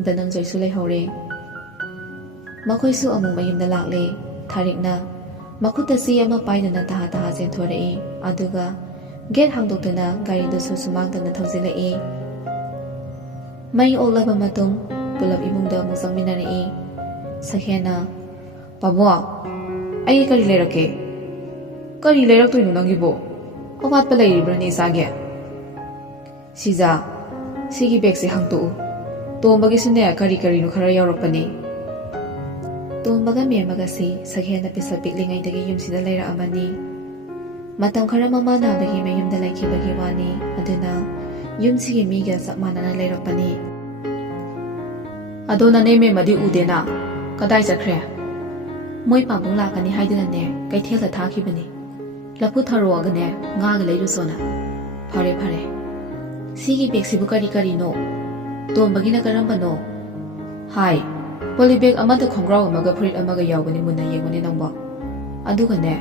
ꯙꯅꯟꯖꯣꯏꯁꯨ ꯂꯩꯍꯧꯔꯦ꯫ ꯃꯈꯣꯏꯁꯨ ꯑꯃꯨꯛ ꯃꯌꯨꯝꯗ ꯂꯥꯛꯂꯦ꯫ ꯊꯥꯔꯤꯛꯅ ꯃꯈꯨꯠꯇ ꯆꯦ ꯑꯃ ꯄꯥꯏꯗꯨꯅ ꯇꯍꯥ ꯆꯦꯟꯊꯣꯔꯛꯏ꯫ ꯑꯗꯨꯒ ꯒꯦꯠ ꯍꯥꯡꯗꯣꯛꯇꯨꯅ ꯒꯥꯔꯤꯗꯨꯁꯨ ꯁꯨꯃꯥꯡꯗꯅ ꯊꯧꯖꯤꯜꯂꯛꯏ꯫ ꯃꯩ ꯑꯣꯛꯂꯕ ꯃꯇꯨꯡ ꯄꯨꯂꯞ ꯏꯃꯨꯡꯗ ꯑꯃꯨꯛ ꯆꯪꯃꯤꯟꯅꯔꯛꯏ꯫ ꯁꯛꯍꯦꯟꯅ, ꯄꯥꯕꯨꯡ, ꯑꯩ ꯀꯔꯤ ꯂꯩꯔꯛꯀꯦ? ꯀꯔꯤ ꯂꯩꯔꯛꯇꯣꯏꯅꯣ ꯅꯪꯒꯤꯕꯣ? ꯑꯋꯥꯠꯄ ꯂꯩꯔꯤꯕ꯭ꯔꯅꯦ ꯏꯆꯥꯒꯤ? ꯁꯤꯖꯥ, ꯁꯤꯒꯤ ꯕꯦꯒꯁꯦ ꯍꯥꯡꯇꯣꯛꯎ꯫ ꯇꯣꯝꯕꯒꯤꯁꯨꯅꯦ ꯀꯔꯤ ꯀꯔꯤꯅꯣ ꯈꯔ ꯌꯥꯎꯔꯛꯄꯅꯤ꯫ ꯇꯣꯝꯕꯒ ꯃꯦꯝꯃꯒꯁꯤ ꯁꯛꯍꯦꯟꯅ ꯄꯤꯁꯛ ꯄꯤꯛꯂꯤꯉꯩꯗꯒꯤ ꯌꯨꯝꯁꯤꯗ ꯂꯩꯔꯛꯑꯕꯅꯤ꯫ ꯃꯇꯝ ꯈꯔ ꯃꯃꯥ ꯅꯥꯕꯒꯤ ꯃꯌꯨꯝꯗ ꯂꯩꯈꯤꯕꯒꯤ ꯋꯥꯅꯤ, ꯑꯗꯨꯅ ꯌꯨꯝꯁꯤꯒꯤ ꯃꯤꯒ ꯆꯞ ꯃꯥꯟꯅꯅ ꯂꯩꯔꯛꯄꯅꯤ꯫ ꯑꯗꯣ ꯅꯅꯦ ꯃꯦꯝꯃꯗꯤ ꯎꯗꯦꯅ ꯀꯗꯥꯏ ꯆꯠꯈ꯭ꯔꯦ ꯃꯣꯏ ꯄꯥꯕꯨꯡ ꯂꯥꯛꯀꯅꯤ ꯍꯥꯏꯗꯨꯅꯅꯦ ꯀꯩꯊꯦꯜꯗ ꯊꯥꯈꯤꯕꯅꯤ ꯂꯐꯨ ꯊꯔꯣꯛꯑꯒꯅꯦ ꯉꯥꯒ ꯂꯩꯔꯨꯁꯣꯅ ꯐꯔꯦ ꯐꯔꯦ ꯁꯤꯒꯤ ꯕꯦꯒꯁꯤꯕꯨ ꯀꯔꯤ ꯀꯔꯤꯅꯣ ꯇꯣꯝꯕꯒꯤꯅ ꯀꯔꯝꯕꯅꯣ ꯍꯥꯏ ꯄꯣꯂꯤꯕꯦꯛ ꯑꯃꯗ ꯈꯣꯡꯒ꯭ꯔꯥꯎ ꯑꯃꯒ ꯐꯨꯔꯤꯠ ꯑꯃꯒ ꯌꯥꯎꯕꯅꯤ ꯃꯨꯟꯅ ꯌꯦꯡꯉꯨꯅꯦ ꯅꯪꯕꯣ ꯑꯗꯨꯒꯅꯦ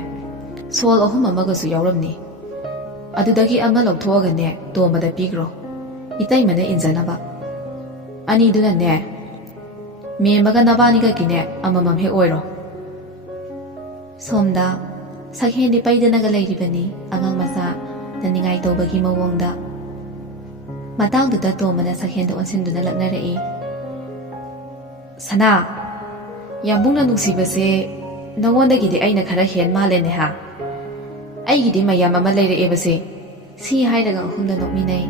ꯁꯣꯜ 3 ꯑꯃꯒꯁꯨ ꯌꯥꯎꯔꯝꯅꯤ ꯑꯗꯨꯗꯒꯤ ꯑꯃ ꯂꯧꯊꯣꯛꯑꯒꯅꯦ ꯇꯣꯝꯕꯗ ꯄꯤꯈ꯭ꯔꯣ ꯏꯇꯩꯃꯅ ꯏꯟꯖꯅꯕ ꯑꯅꯤꯗꯨꯅꯅꯦ ꯃꯦꯝꯃꯒ ꯅꯕꯥꯅꯤꯒꯒꯤꯅꯦ ꯑꯃꯃꯝ ꯍꯦꯛ ꯑꯣꯏꯔꯣ ꯁꯣꯝꯗ ꯁꯛꯍꯦꯟꯗꯤ ꯄꯩꯗꯅꯒ ꯂꯩꯔꯤꯕꯅꯤ ꯑꯉꯥꯡ ꯃꯆꯥ ꯅꯅꯤꯡꯉꯥꯏ ꯇꯧꯕꯒꯤ ꯃꯑꯣꯡꯗ ꯃꯇꯥꯡꯗꯨꯗ ꯇꯣꯝꯕꯅ ꯁꯛꯍꯦꯟꯗ ꯑꯣꯟꯁꯤꯟꯗꯨꯅ ꯂꯛꯅꯔꯛꯏ ꯁꯅꯥ ꯌꯥꯝꯕꯨꯡꯅ ꯅꯨꯡꯁꯤꯕꯁꯦ ꯅꯉꯣꯟꯗꯒꯤꯗꯤ ꯑꯩꯅ ꯈꯔ ꯍꯦꯟ ꯃꯥꯜꯂꯦꯅꯦ ꯍꯥ ꯑꯩꯒꯤꯗꯤ ꯃꯌꯥꯝ ꯑꯃ ꯂꯩꯔꯛꯑꯦꯕꯁꯦ ꯁꯤ ꯍꯥꯏꯔꯒ ꯑꯍꯨꯝꯗ ꯅꯣꯛꯃꯤꯟꯅꯩ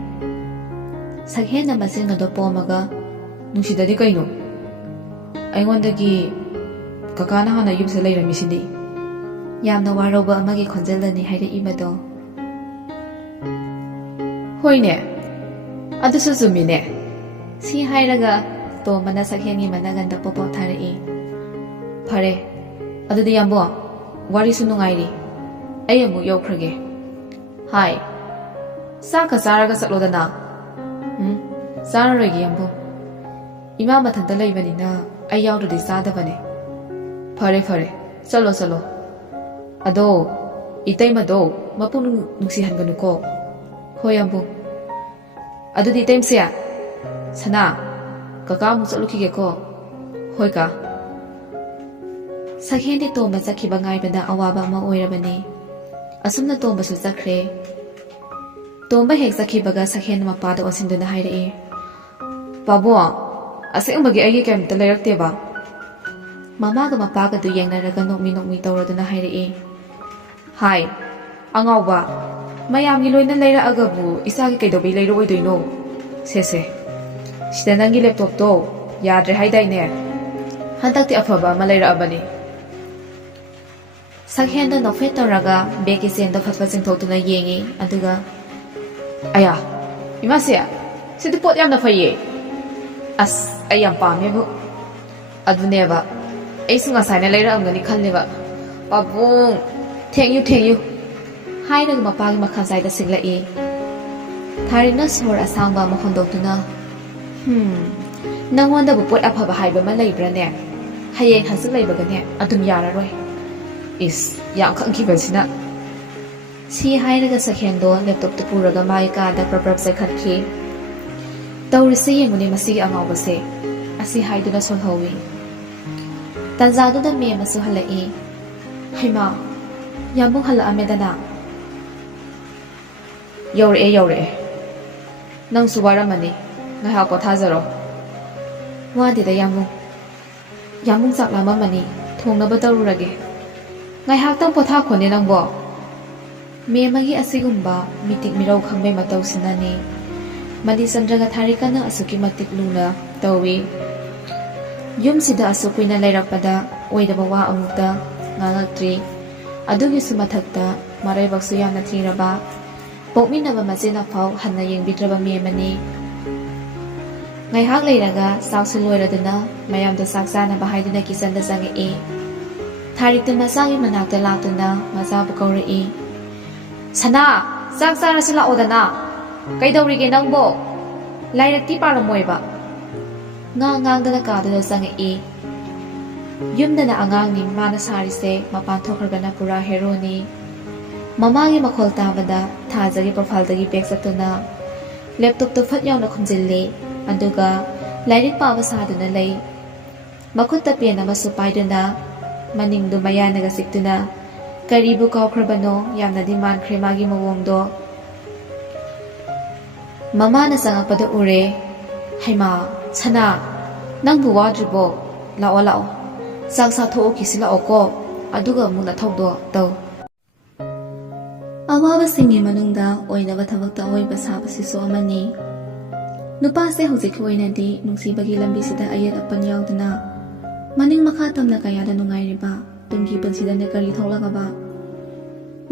ꯁꯛꯍꯦꯟꯅ ꯃꯆꯤꯟ ꯑꯗꯨ ꯄꯣꯝꯃꯒ ꯅꯨꯡꯁꯤꯗꯗꯤ ꯀꯩꯅꯣ ꯑꯩꯉꯣꯟꯗꯒꯤ ꯀꯀꯥꯅ ꯍꯥꯟꯅ ꯌꯨꯝꯁꯤꯗ ꯂꯩꯔꯝꯃꯤꯁꯤꯗꯤ ꯌꯥꯝꯅ ꯋꯥꯔꯧꯕ ꯑꯃꯒꯤ ꯈꯣꯟꯖꯦꯜꯗꯅꯤ ꯍꯥꯏꯔꯛꯏꯕꯗꯣ ꯍꯣꯏꯅꯦ ꯑꯗꯨꯁꯨ ꯆꯨꯝꯃꯤꯅꯦ ꯁꯤ ꯍꯥꯏꯔꯒ ꯇꯣꯝꯕꯅ ꯁꯛꯍꯦꯟꯒꯤ ꯃꯅꯒꯟꯗ ꯄꯣꯄꯥꯎ ꯊꯥꯔꯛꯏ ꯐꯔꯦ ꯑꯗꯨꯗꯤ ꯌꯥꯝꯕꯣ ꯋꯥꯔꯤꯁꯨ ꯅꯨꯡꯉꯥꯏꯔꯤ ꯑꯩ ꯑꯃꯨꯛ ꯌꯧꯈ꯭ꯔꯒꯦ ꯍꯥꯏ ꯆꯥꯛꯀ ꯆꯥꯔꯒ ꯆꯠꯂꯣꯗꯅ ꯆꯥꯔꯔꯣꯏꯒꯦ ꯌꯥꯝꯕꯨ ꯏꯃꯥ ꯃꯊꯟꯇ ꯂꯩꯕꯅꯤꯅ ꯑꯩ ꯌꯥꯎꯗ꯭ꯔꯗꯤ ꯆꯥꯗꯕꯅꯦ ꯐꯔꯦ ꯐꯔꯦ ꯆꯠꯂꯣ ꯆꯠꯂꯣ ꯑꯗꯣ ꯏꯇꯩꯃꯗꯣ ꯃꯄꯨꯡ ꯅꯨꯡꯁꯤꯍꯟꯒꯅꯨꯀꯣ ꯍꯣꯏ ꯌꯥꯝꯕꯨ ꯑꯗꯨꯗꯤ ꯏꯇꯩꯃꯁꯦ ꯁꯅꯥ ꯀꯀꯥ ꯑꯃꯨꯛ ꯆꯠꯂꯨꯈꯤꯒꯦꯀꯣ ꯍꯣꯏ ꯀꯥ ꯁꯛꯍꯦꯟꯗꯤ ꯇꯣꯝꯕ ꯆꯠꯈꯤꯕ ꯉꯥꯏꯕꯗ ꯑꯋꯥꯕ ꯑꯃ ꯑꯣꯏꯔꯕꯅꯤ ꯑꯁꯨꯝꯅ ꯇꯣꯝꯕꯁꯨ ꯆꯠꯈ꯭ꯔꯦ ꯇꯣꯝꯕ ꯍꯦꯛ ꯆꯠꯈꯤꯕꯒ ꯁꯛꯍꯦꯟꯅ ꯃꯄꯥꯗ ꯑꯣꯟꯁꯤꯟꯗꯨꯅ ꯍꯥꯏꯔꯛꯏ ꯄꯥꯕꯨꯡ ꯑꯁꯦꯡꯕꯒꯤ ꯑꯩꯒꯤ ꯀꯩꯝꯇ ꯂꯩꯔꯛꯇꯦꯕ ꯃꯃꯥꯒ ꯃꯄꯥꯒꯗꯨ ꯌꯦꯡꯅꯔꯒ ꯅꯣꯛꯃꯤ ꯅꯣꯛꯃꯤ ꯇꯧꯔꯗꯨꯅ ꯍꯥꯏꯔꯛꯏ ꯍꯥꯏ ꯑꯉꯥꯎꯕ ꯃꯌꯥꯝꯒꯤ ꯂꯣꯏꯅ ꯂꯩꯔꯛꯑꯒꯕꯨ ꯏꯆꯥꯒꯤ ꯀꯩꯗꯧꯕꯩ ꯂꯩꯔꯛꯑꯣꯏꯗꯣꯏꯅꯣ ꯁꯦꯁꯦ ꯁꯤꯗ ꯅꯪꯒꯤ ꯂꯦꯞꯇꯣꯞꯇꯣ ꯌꯥꯗ꯭ꯔꯦ ꯍꯥꯏꯗꯥꯏꯅꯦ ꯍꯟꯗꯛꯇꯤ ꯑꯐꯕ ꯑꯃ ꯂꯩꯔꯛꯑꯕꯅꯤ ꯁꯛꯍꯦꯟꯗ ꯅꯣꯛꯐꯦꯠ ꯇꯧꯔꯒ ꯕꯦꯒꯀꯤ ꯆꯦꯟꯗꯣ ꯐꯠꯐꯠ ꯆꯤꯡꯊꯣꯛꯇꯨꯅ ꯌꯦꯡꯉꯤ ꯑꯗꯨꯒ ꯑꯌꯥ ꯏꯃꯥꯁꯦ ꯁꯤꯗꯤ ꯄꯣꯠ ꯌꯥꯝꯅ ꯐꯩꯌꯦ ꯑꯁ ꯑꯩ ꯌꯥꯝ ꯄꯥꯝꯃꯦꯕꯨ ꯑꯗꯨꯅꯦꯕ ꯑꯩꯁꯨ ꯉꯁꯥꯏꯅ ꯂꯩꯔꯛꯑꯝꯒꯅꯤ ꯈꯜꯂꯦꯕ ꯄꯥꯕꯨꯡ ꯊꯦꯡꯌꯨ ꯊꯦꯡꯌꯨ ꯍꯥꯏꯔꯒ ꯃꯄꯥꯒꯤ ꯃꯈꯥꯖꯥꯏꯗ ꯁꯤꯛꯂꯛꯏ ꯊꯥꯔꯤꯛꯅ ꯁꯣꯔ ꯑꯁꯥꯡꯕ ꯑꯃ ꯍꯣꯟꯗꯣꯛꯇꯨꯅ ꯅꯪꯉꯣꯟꯗꯕꯨ ꯄꯣꯠ ꯑꯐꯕ ꯍꯥꯏꯕ ꯑꯃ ꯂꯩꯕ꯭ꯔꯥꯅꯦ ꯍꯌꯦꯡ ꯍꯪꯆꯤꯠ ꯂꯩꯕꯒꯅꯦ ꯑꯗꯨꯝ ꯌꯥꯔꯔꯣꯏ ꯏꯁ ꯌꯥꯝ ꯈꯪꯈꯤꯕꯁꯤꯅ ꯁꯤ ꯍꯥꯏꯔꯒ ꯁꯛꯍꯦꯟꯗꯣ ꯂꯦꯞꯇꯣꯞꯇꯨ ꯄꯨꯔꯒ ꯃꯥꯒꯤ ꯀꯥꯗ ꯄ꯭ꯔꯞ ꯆꯦꯟꯈꯠꯈꯤ ꯇꯧꯔꯤꯁꯦ ꯌꯦꯡꯉꯨꯅꯦ ꯃꯁꯤꯒꯤ ꯑꯉꯥꯎꯕꯁꯦ ꯑꯁꯤ ꯍꯥꯏꯗꯨꯅ ꯁꯣꯜꯍꯧꯋꯤ ꯇꯟꯖꯥꯗꯨꯗ ꯃꯦꯝ ꯑꯃꯁꯨ ꯍꯜꯂꯛꯏ ꯍꯩꯃꯥ ꯌꯥꯝꯕꯨꯡ ꯍꯜꯂꯛꯑꯝꯃꯦꯗꯅ ꯌꯧꯔꯛꯑꯦ ꯌꯧꯔꯛꯑꯦ ꯅꯪꯁꯨ ꯋꯥꯔꯝꯃꯅꯤ ꯉꯥꯏꯍꯥꯛ ꯄꯣꯊꯥꯖꯔꯣ ꯋꯥꯗꯦꯗ ꯌꯥꯝꯕꯨꯡ ꯆꯥꯛ ꯂꯥꯝꯃꯝꯃꯅꯤ ꯊꯣꯡꯅꯕ ꯇꯧꯔꯨꯔꯒꯦ ꯉꯥꯏꯍꯥꯛꯇꯪ ꯄꯣꯊꯥꯈꯣꯅꯦ ꯅꯪꯕꯣ ꯃꯦꯝꯃꯒꯤ ꯑꯁꯤꯒꯨꯝꯕ ꯃꯤꯇꯤꯛ ꯃꯤꯔꯧ ꯈꯪꯕꯩ ꯃꯇꯧꯁꯤꯅꯅꯤ ꯃꯂꯤꯆꯟꯗ꯭ꯔꯒ ꯊꯥꯔꯤꯀꯅ ꯑꯁꯨꯛꯀꯤ ꯃꯇꯤꯛ ꯂꯨꯅ ꯇꯧꯏ ꯌꯨꯝꯁꯤꯗ ꯑꯁꯨꯛ ꯀꯨꯏꯅ ꯂꯩꯔꯛꯄꯗ ꯑꯣꯏꯗꯕ ꯋꯥ ꯑꯃꯨꯛꯇ ꯉꯥꯡꯉꯛꯇ꯭ꯔꯤ ꯑꯗꯨꯒꯤꯁꯨ ꯃꯊꯛꯇ ꯃꯔꯥꯏꯕꯛꯁꯨ ꯌꯥꯝꯅ ꯊꯤꯔꯕ ꯄꯣꯛꯃꯤꯟꯅꯕ ꯃꯆꯦꯅ ꯐꯥꯎ ꯍꯟꯅ ꯌꯦꯡꯕꯤꯗ꯭ꯔꯕ ꯃꯦꯝꯃꯅꯤ ꯉꯥꯏꯍꯥꯛ ꯂꯩꯔꯒ ꯆꯥꯛꯁꯨ ꯂꯣꯏꯔꯗꯨꯅ ꯃꯌꯥꯝꯗꯣ ꯆꯥꯛ ꯆꯥꯅꯕ ꯍꯥꯏꯗꯨꯅ ꯀꯤꯆꯟꯗ ꯆꯪꯉꯛꯏ ꯊꯥꯔꯤꯛꯇꯨ ꯃꯆꯥꯒꯤ ꯃꯅꯥꯛꯇ ꯂꯥꯛꯇꯨꯅ ꯃꯆꯥꯕꯨ ꯀꯧꯔꯛꯏ ꯁꯅꯥ ꯆꯥꯛ ꯆꯥꯔꯁꯤ ꯂꯥꯛꯑꯣꯗꯅ ꯀꯩꯗꯧꯔꯤꯒꯦ ꯅꯪꯕꯣ ꯂꯥꯏꯔꯤꯛꯇꯤ ꯄꯥꯔꯝꯃꯣꯏꯕ ꯉꯥꯡꯗꯅ ꯀꯥꯗꯨꯗ ꯆꯪꯉꯛꯏ ꯌꯨꯝꯗꯅ ꯑꯉꯥꯡꯅꯤ ꯃꯥꯅ ꯁꯥꯔꯤꯁꯦ ꯃꯄꯥꯟ ꯊꯣꯛꯈ꯭ꯔꯒꯅ ꯄꯨꯔꯥ ꯍꯦꯔꯣꯅꯤ ꯃꯃꯥꯒꯤ ꯃꯈꯣꯜ ꯇꯥꯕꯗ ꯊꯥꯖꯒꯤ ꯄ꯭ꯔꯣꯐꯥꯏꯜꯗꯒꯤ ꯕꯦꯛ ꯆꯠꯇꯨꯅ ꯂꯦꯞꯇꯣꯞꯇꯣ ꯐꯠ ꯌꯥꯎꯅ ꯈꯨꯝꯖꯤꯜꯂꯤ ꯑꯗꯨꯒ ꯂꯥꯏꯔꯤꯛ ꯄꯥꯕ ꯁꯥꯗꯨꯅ ꯂꯩ ꯃꯈꯨꯠꯇ ꯄꯦꯟ ꯑꯃꯁꯨ ꯄꯥꯏꯗꯨꯅ ꯃꯅꯤꯡꯗꯨ ꯃꯌꯥꯅꯒ ꯆꯤꯛꯇꯨꯅ ꯀꯔꯤꯕꯨ ꯀꯥꯎꯈ꯭ꯔꯕꯅꯣ ꯌꯥꯝꯅꯗꯤ ꯃꯥꯟꯈ꯭ꯔꯦ ꯃꯥꯒꯤ ꯃꯑꯣꯡꯗꯣ ꯃꯃꯥꯅ ꯆꯪꯉꯛꯄꯗ ꯎꯔꯦ ꯍꯩꯃꯥ ꯁꯅꯥ ꯅꯪꯕꯨ ꯋꯥꯗ꯭ꯔꯤꯕꯣ ꯂꯥꯛꯑꯣ ꯂꯥꯛꯑꯣ ꯆꯥꯛ ꯆꯥꯊꯣꯛꯎꯈꯤꯁꯤ ꯂꯥꯛꯑꯣꯀꯣ ꯑꯗꯨꯒ ꯑꯃꯨꯛ ꯅꯊꯧꯗꯣ ꯇꯧ ꯑꯋꯥꯕꯁꯤꯡꯒꯤ ꯃꯅꯨꯡꯗ ꯑꯣꯏꯅꯕ ꯊꯕꯛꯇ ꯑꯋꯣꯏꯕ ꯁꯥꯕꯁꯤꯁꯨ ꯑꯃꯅꯤ ꯅꯨꯄꯥꯁꯦ ꯍꯧꯖꯤꯛꯀꯤ ꯑꯣꯏꯅꯗꯤ ꯅꯨꯡꯁꯤꯕꯒꯤ ꯂꯝꯕꯤꯁꯤꯗ ꯑꯌꯦꯠ ꯑꯄꯟ ꯌꯥꯎꯗꯅ ꯃꯅꯤꯡ ꯃꯈꯥ ꯇꯝꯅ ꯀꯌꯥꯗ ꯅꯨꯡꯉꯥꯏꯔꯤꯕ ꯇꯨꯡꯒꯤ ꯄꯨꯟꯁꯤꯗꯅ ꯀꯔꯤ ꯊꯣꯛꯂꯒꯕ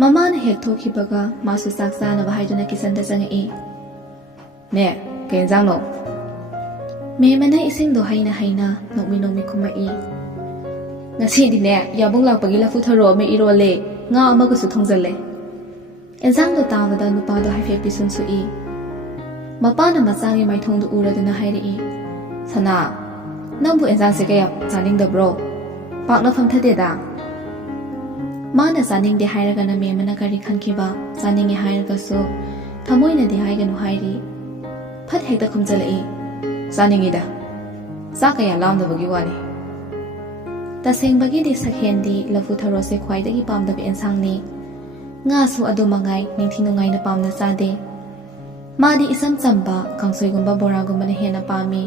ꯃꯃꯥꯅ ꯍꯦꯛ ꯊꯣꯛꯈꯤꯕꯒ ꯃꯥꯁꯨ ꯆꯥꯛ ꯆꯥꯅꯕ ꯍꯥꯏꯗꯨꯅ ꯀꯤꯆꯟꯗ ꯆꯪꯉꯛꯏ ꯅꯦ ꯀꯩ ꯌꯦꯟꯖꯥꯡꯅꯣ ꯃꯦꯝꯃꯅ ꯏꯁꯤꯡꯗꯣ ꯍꯩꯅ ꯍꯩꯅ ꯅꯣꯛꯃꯤ ꯈꯨꯝꯃꯛꯏ꯫ ꯉꯁꯤꯗꯤꯅꯦ ꯌꯥꯕꯨꯡ ꯂꯥꯛꯄꯒꯤ ꯂꯐꯨ ꯊꯔꯣ ꯑꯃ ꯏꯔꯣꯜꯂꯦ, ꯉꯥ ꯑꯃꯒꯁꯨ ꯊꯣꯡꯖꯜꯂꯦ꯫ ꯑꯦꯟꯁꯥꯡꯗꯣ ꯇꯥꯕꯗ ꯅꯨꯄꯥꯗꯣ ꯍꯥꯏꯐꯦꯠ ꯄꯤꯁꯨꯝ ꯁꯨꯛꯏ꯫ ꯃꯄꯥꯅ ꯃꯆꯥꯒꯤ ꯃꯥꯏꯊꯣꯡꯗꯨ ꯎꯔꯗꯨꯅ ꯍꯥꯏꯔꯛꯏ, ꯁꯅꯥ, ꯅꯪꯕꯨ ꯑꯦꯟꯁꯥꯡꯁꯦ ꯀꯌꯥ ꯆꯥꯅꯤꯡꯗꯕ꯭ꯔꯣ? ꯄꯥꯛꯅ ꯐꯝꯊꯗꯦꯗ꯫ ꯃꯥꯅ ꯆꯥꯅꯤꯡꯗꯦ ꯍꯥꯏꯔꯒꯅ ꯃꯦꯝꯃꯅ ꯀꯔꯤ ꯈꯟꯈꯤꯕ, ꯆꯥꯅꯤꯡꯉꯦ ꯍꯥꯏꯔꯒꯁꯨ ꯊꯃꯣꯏꯅꯗꯤ ꯍꯥꯏꯒꯅꯨ ꯍꯥꯏꯔꯤ꯫ ꯐꯠ ꯍꯦꯛꯇ ꯈꯨꯝꯖꯜꯂꯛꯏ, ꯆꯥꯅꯤꯡꯉꯤꯗ, ꯆꯥꯛ ꯀꯌꯥ ꯂꯥꯝꯗꯕꯒꯤ ꯋꯥꯅꯤ꯫ ꯇꯁꯦꯡꯕꯒꯤꯗꯤ ꯁꯛꯍꯦꯟꯗꯤ ꯂꯐꯨ ꯊꯔꯣꯁꯦ ꯈ꯭ꯋꯥꯏꯗꯒꯤ ꯄꯥꯝꯗꯕ ꯑꯦꯟꯁꯥꯡꯅꯤ꯫ ꯉꯥꯁꯨ ꯑꯗꯨ ꯃꯉꯥꯏ ꯅꯤꯡꯊꯤ ꯅꯨꯡꯉꯥꯏꯅ ꯄꯥꯝꯅ ꯆꯥꯗꯦ꯫ ꯃꯥꯗꯤ ꯏꯆꯝ ꯆꯝꯕ ꯀꯥꯡꯁꯣꯏꯒꯨꯝꯕ ꯕꯣꯔꯥꯒꯨꯝꯕꯅ ꯍꯦꯟꯅ ꯄꯥꯝꯃꯤ꯫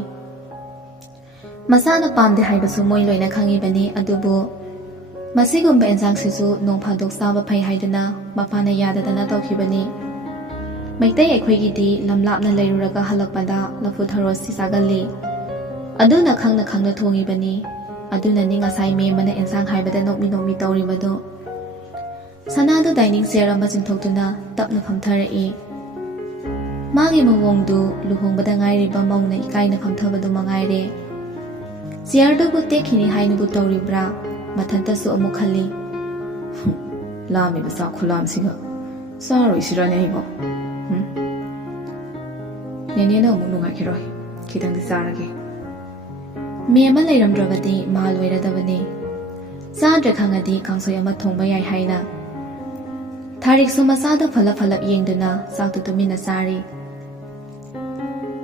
ꯃꯁꯥꯅ ꯄꯥꯝꯗꯦ ꯍꯥꯏꯕꯁꯨ ꯃꯣꯏ ꯂꯣꯏꯅ ꯈꯪꯉꯤꯕꯅꯤ, ꯑꯗꯨꯕꯨ ꯃꯁꯤꯒꯨꯝꯕ ꯑꯦꯟꯁꯥꯡꯁꯤꯁꯨ ꯅꯣꯡ ꯐꯥꯗꯣꯛ ꯆꯥꯕ ꯐꯩ ꯍꯥꯏꯗꯨꯅ ꯃꯄꯥꯅ ꯌꯥꯗꯗꯅ ꯇꯧꯈꯤꯕꯅꯤ꯫ ꯃꯩꯇꯩ ꯑꯩꯈꯣꯏꯒꯤꯗꯤ ꯂꯝ ꯂꯥꯞꯅ ꯂꯩꯔꯨꯔꯒ ꯍꯜꯂꯛꯄꯗ ꯂꯐꯨ ꯊꯔꯣꯁꯤ ꯆꯥꯒꯜꯂꯤ꯫ ꯑꯗꯨꯅ ꯈꯪꯅ ꯈꯪꯅ ꯊꯣꯡꯉꯤꯕꯅꯤ꯫ ꯑꯗꯨꯅꯅꯤ ꯉꯁꯥꯏ ꯃꯦꯝꯃꯅ ꯑꯦꯟꯁꯥꯡ ꯍꯥꯏꯕꯗ ꯅꯣꯛꯃꯤ ꯇꯧꯔꯤꯕꯗꯣ꯫ ꯁꯅꯥꯗꯨ ꯗꯥꯏꯅꯤꯡ ꯆꯤꯌꯔ ꯑꯃ ꯆꯤꯡꯊꯣꯛꯇꯨꯅ ꯇꯞꯅ ꯐꯝꯊꯔꯛꯏ꯫ ꯃꯥꯒꯤ ꯃꯑꯣꯡꯗꯨ ꯂꯨꯍꯣꯡꯕꯗ ꯉꯥꯏꯔꯤꯕ ꯃꯧꯅ ꯏꯀꯥꯏꯅ ꯐꯝꯊꯕꯗꯨ ꯃꯉꯥꯏꯔꯦ꯫ ꯆꯤꯌꯔꯗꯨꯕꯨ ꯇꯦꯛꯈꯤꯅꯤ ꯍꯥꯏꯅꯕꯨ ꯇꯧꯔꯤꯕ꯭ꯔꯥ? ꯃꯊꯟꯇꯁꯨ ꯑꯃꯨꯛ ꯈꯜꯂꯤ꯫ ꯂꯥꯝꯃꯤꯕ ꯆꯥꯛ ꯈꯨꯂꯥꯝꯁꯤꯒ ꯆꯥꯔꯣꯏꯁꯤꯔꯅꯦ ꯑꯩꯕꯣ? ꯅꯦꯅꯦꯅ ꯑꯃꯨꯛ ꯅꯨꯡꯉꯥꯏꯈꯤꯔꯣꯏ, ꯈꯤꯇꯪꯗꯤ ꯆꯥꯔꯒꯦ꯫ ꯃꯦꯝꯃ ꯂꯩꯔꯝꯗ꯭ꯔꯕꯗꯤ ꯃꯥ ꯂꯣꯏꯔꯗꯕꯅꯤ꯫ ꯆꯥꯗ꯭ꯔꯦ ꯈꯪꯉꯗꯤ ꯀꯥꯡꯁꯣꯏ ꯑꯃ ꯊꯣꯡꯕ ꯌꯥꯏ ꯍꯥꯏꯅ꯫ ꯊꯥꯔꯤꯛꯁꯨ ꯃꯆꯥꯗ ꯐꯂꯞ ꯌꯦꯡꯗꯨꯅ ꯆꯥꯛꯇꯨ ꯇꯨꯃꯤꯟꯅ ꯆꯥꯔꯤ꯫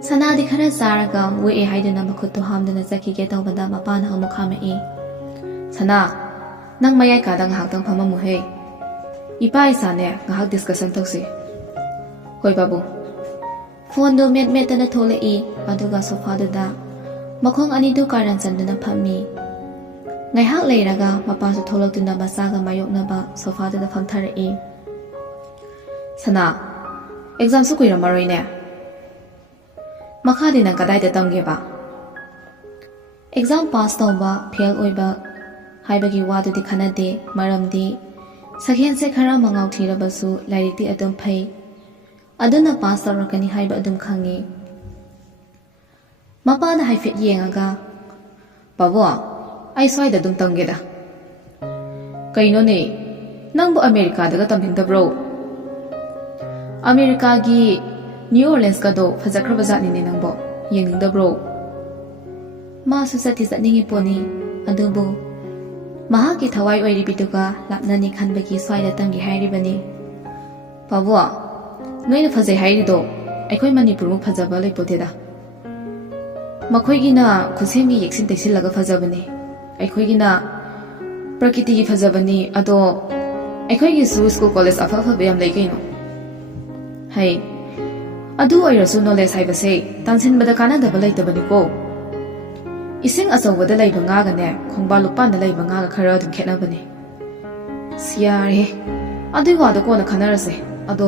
ꯁꯅꯥꯗꯤ ꯈꯔ ꯆꯥꯔꯒ ꯋꯦꯛꯑꯦ ꯍꯥꯏꯗꯨꯅ ꯃꯈꯨꯠꯇꯨ ꯍꯥꯝꯗꯨꯅ ꯆꯠꯈꯤꯒꯦ ꯇꯧꯕꯗ ꯃꯄꯥꯅ ꯑꯃꯨꯛ ꯈꯥꯝꯃꯛꯏ꯫ ꯁꯅꯥ, ꯅꯪ ꯃꯌꯥꯏ ꯀꯥꯗ ꯉꯥꯏꯍꯥꯛꯇꯪ ꯐꯝꯃꯝꯃꯨꯍꯦ꯫ ꯏꯄꯥ ꯏꯆꯥꯅꯦ ꯉꯥꯏꯍꯥꯛ ꯗꯤꯁꯀꯁꯟ ꯇꯧꯁꯤ꯫ ꯍꯣꯏ ꯕꯥꯕꯨ꯫ ꯐꯣꯟꯗꯨ ꯃꯦꯠꯇꯅ ꯊꯣꯛꯂꯛꯏ, ꯑꯗꯨꯒ ꯁꯣꯐꯥꯗꯨꯗ ꯃꯈꯣꯡ ꯑꯅꯤꯗꯨ ꯀꯥꯔꯟ ꯆꯟꯗꯨꯅ ꯐꯝꯃꯤ꯫ ꯉꯥꯏꯍꯥꯛ ꯂꯩꯔꯒ ꯃꯄꯥꯁꯨ ꯊꯣꯛꯂꯛꯇꯨꯅ ꯃꯆꯥꯒ ꯃꯥꯌꯣꯛꯅꯕ ꯁꯣꯐꯥꯗꯨꯗ ꯐꯝꯊꯔꯛꯏ꯫ ꯁꯅꯥ, ꯑꯦꯛꯖꯥꯝꯁꯨ ꯀꯨꯏꯔꯝꯃꯔꯣꯏꯅꯦ꯫ ꯃꯈꯥꯗꯤ ꯅꯪ ꯀꯗꯥꯏꯗ ꯇꯝꯒꯦꯕ? ꯑꯦꯛꯖꯥꯝ ꯄꯥꯁ ꯇꯧꯕ, ꯐꯦꯜ ꯑꯣꯏꯕ ꯍꯥꯏꯕꯒꯤ ꯋꯥꯗꯨꯗꯤ ꯈꯟꯅꯗꯦ, ꯃꯔꯝꯗꯤ ꯁꯛꯍꯦꯟꯁꯦ ꯈꯔ ꯃꯉꯥꯎ ꯊꯤꯔꯕꯁꯨ ꯂꯥꯏꯔꯤꯛꯇꯤ ꯑꯗꯨꯝ ꯐꯩ, ꯑꯗꯨꯅ ꯄꯥꯁ ꯇꯧꯔꯛꯀꯅꯤ ꯍꯥꯏꯕ ꯑꯗꯨꯝ ꯈꯪꯉꯤ꯫ ꯃꯄꯥꯅ ꯍꯥꯏꯐꯦꯠ ꯌꯦꯡꯉꯒ, ꯄꯥꯕꯣ, ꯑꯩ ꯁ꯭ꯋꯥꯏꯗ ꯑꯗꯨꯝ ꯇꯝꯒꯦꯗ꯫ ꯀꯩꯅꯣꯅꯦ, ꯅꯪꯕꯨ ꯑꯃꯦꯔꯤꯀꯥꯗꯒ ꯇꯝꯅꯤꯡꯗꯕ꯭ꯔꯣ? ꯑꯃꯦꯔꯤꯀꯥꯒꯤ ꯅ꯭ꯌꯨ ꯑꯣꯔꯂꯦꯟꯁꯀꯗꯣ ꯐꯖꯈ꯭ꯔꯕ ꯖꯥꯠꯅꯤꯅꯦ ꯅꯪꯕꯣ, ꯌꯦꯡꯅꯤꯡꯗꯕ꯭ꯔꯣ? ꯃꯥꯁꯨ ꯆꯠꯅꯤꯡꯉꯤ ꯄꯣꯠꯅꯤ, ꯑꯗꯨꯕꯨ ꯃꯍꯥꯛꯀꯤ ꯊꯋꯥꯏ ꯑꯣꯏꯔꯤꯕꯤꯗꯨꯒ ꯂꯥꯞꯅꯅꯤ ꯈꯟꯕꯒꯤ ꯁ꯭ꯋꯥꯏꯗ ꯇꯝꯒꯦ ꯍꯥꯏꯔꯤꯕꯅꯤ꯫ ꯄꯥꯕꯣ, ꯅꯣꯏꯅ ꯐꯖꯩ ꯍꯥꯏꯔꯤꯗꯣ ꯑꯩꯈꯣꯏ ꯃꯅꯤꯄꯨꯔꯃꯨꯛ ꯐꯖꯕ ꯂꯩꯄꯣꯠꯇꯦꯗ꯫ ꯃꯈꯣꯏꯒꯤꯅ ꯈꯨꯠꯁꯦꯝꯒꯤ ꯌꯦꯛꯁꯤꯟ ꯇꯩꯁꯤꯜꯂꯒ ꯐꯖꯕꯅꯤ, ꯑꯩꯈꯣꯏꯒꯤꯅ ꯄ꯭ꯔꯀꯤꯇꯤꯒꯤ ꯐꯖꯕꯅꯤ꯫ ꯑꯗꯣ ꯑꯩꯈꯣꯏꯒꯤꯁꯨ ꯁ꯭ꯀꯨꯜ ꯀꯣꯂꯦꯖ ꯑꯐ ꯑꯐꯕ ꯌꯥꯝ ꯂꯩ ꯀꯩꯅꯣ꯫ ꯍꯩ, ꯑꯗꯨ ꯑꯣꯏꯔꯁꯨ ꯅꯣꯂꯦꯖ ꯍꯥꯏꯕꯁꯦ ꯇꯥꯟꯁꯤꯟꯕꯗ ꯀꯥꯟꯅꯗꯕ ꯂꯩꯇꯕꯅꯤꯀꯣ꯫ ꯏꯁꯤꯡ ꯑꯆꯧꯕꯗ ꯂꯩꯕ ꯉꯥꯒꯅꯦ ꯈꯣꯡꯕꯥꯜ ꯂꯨꯄꯥꯟꯗ ꯂꯩꯕ ꯉꯥꯒ ꯈꯔ ꯑꯗꯨꯝ ꯈꯦꯠꯅꯕꯅꯤ꯫ ꯌꯥꯔꯦ, ꯑꯗꯨꯏ ꯋꯥꯗꯣ ꯀꯣꯟꯅ ꯈꯟꯅꯔꯁꯦ꯫ ꯑꯗꯣ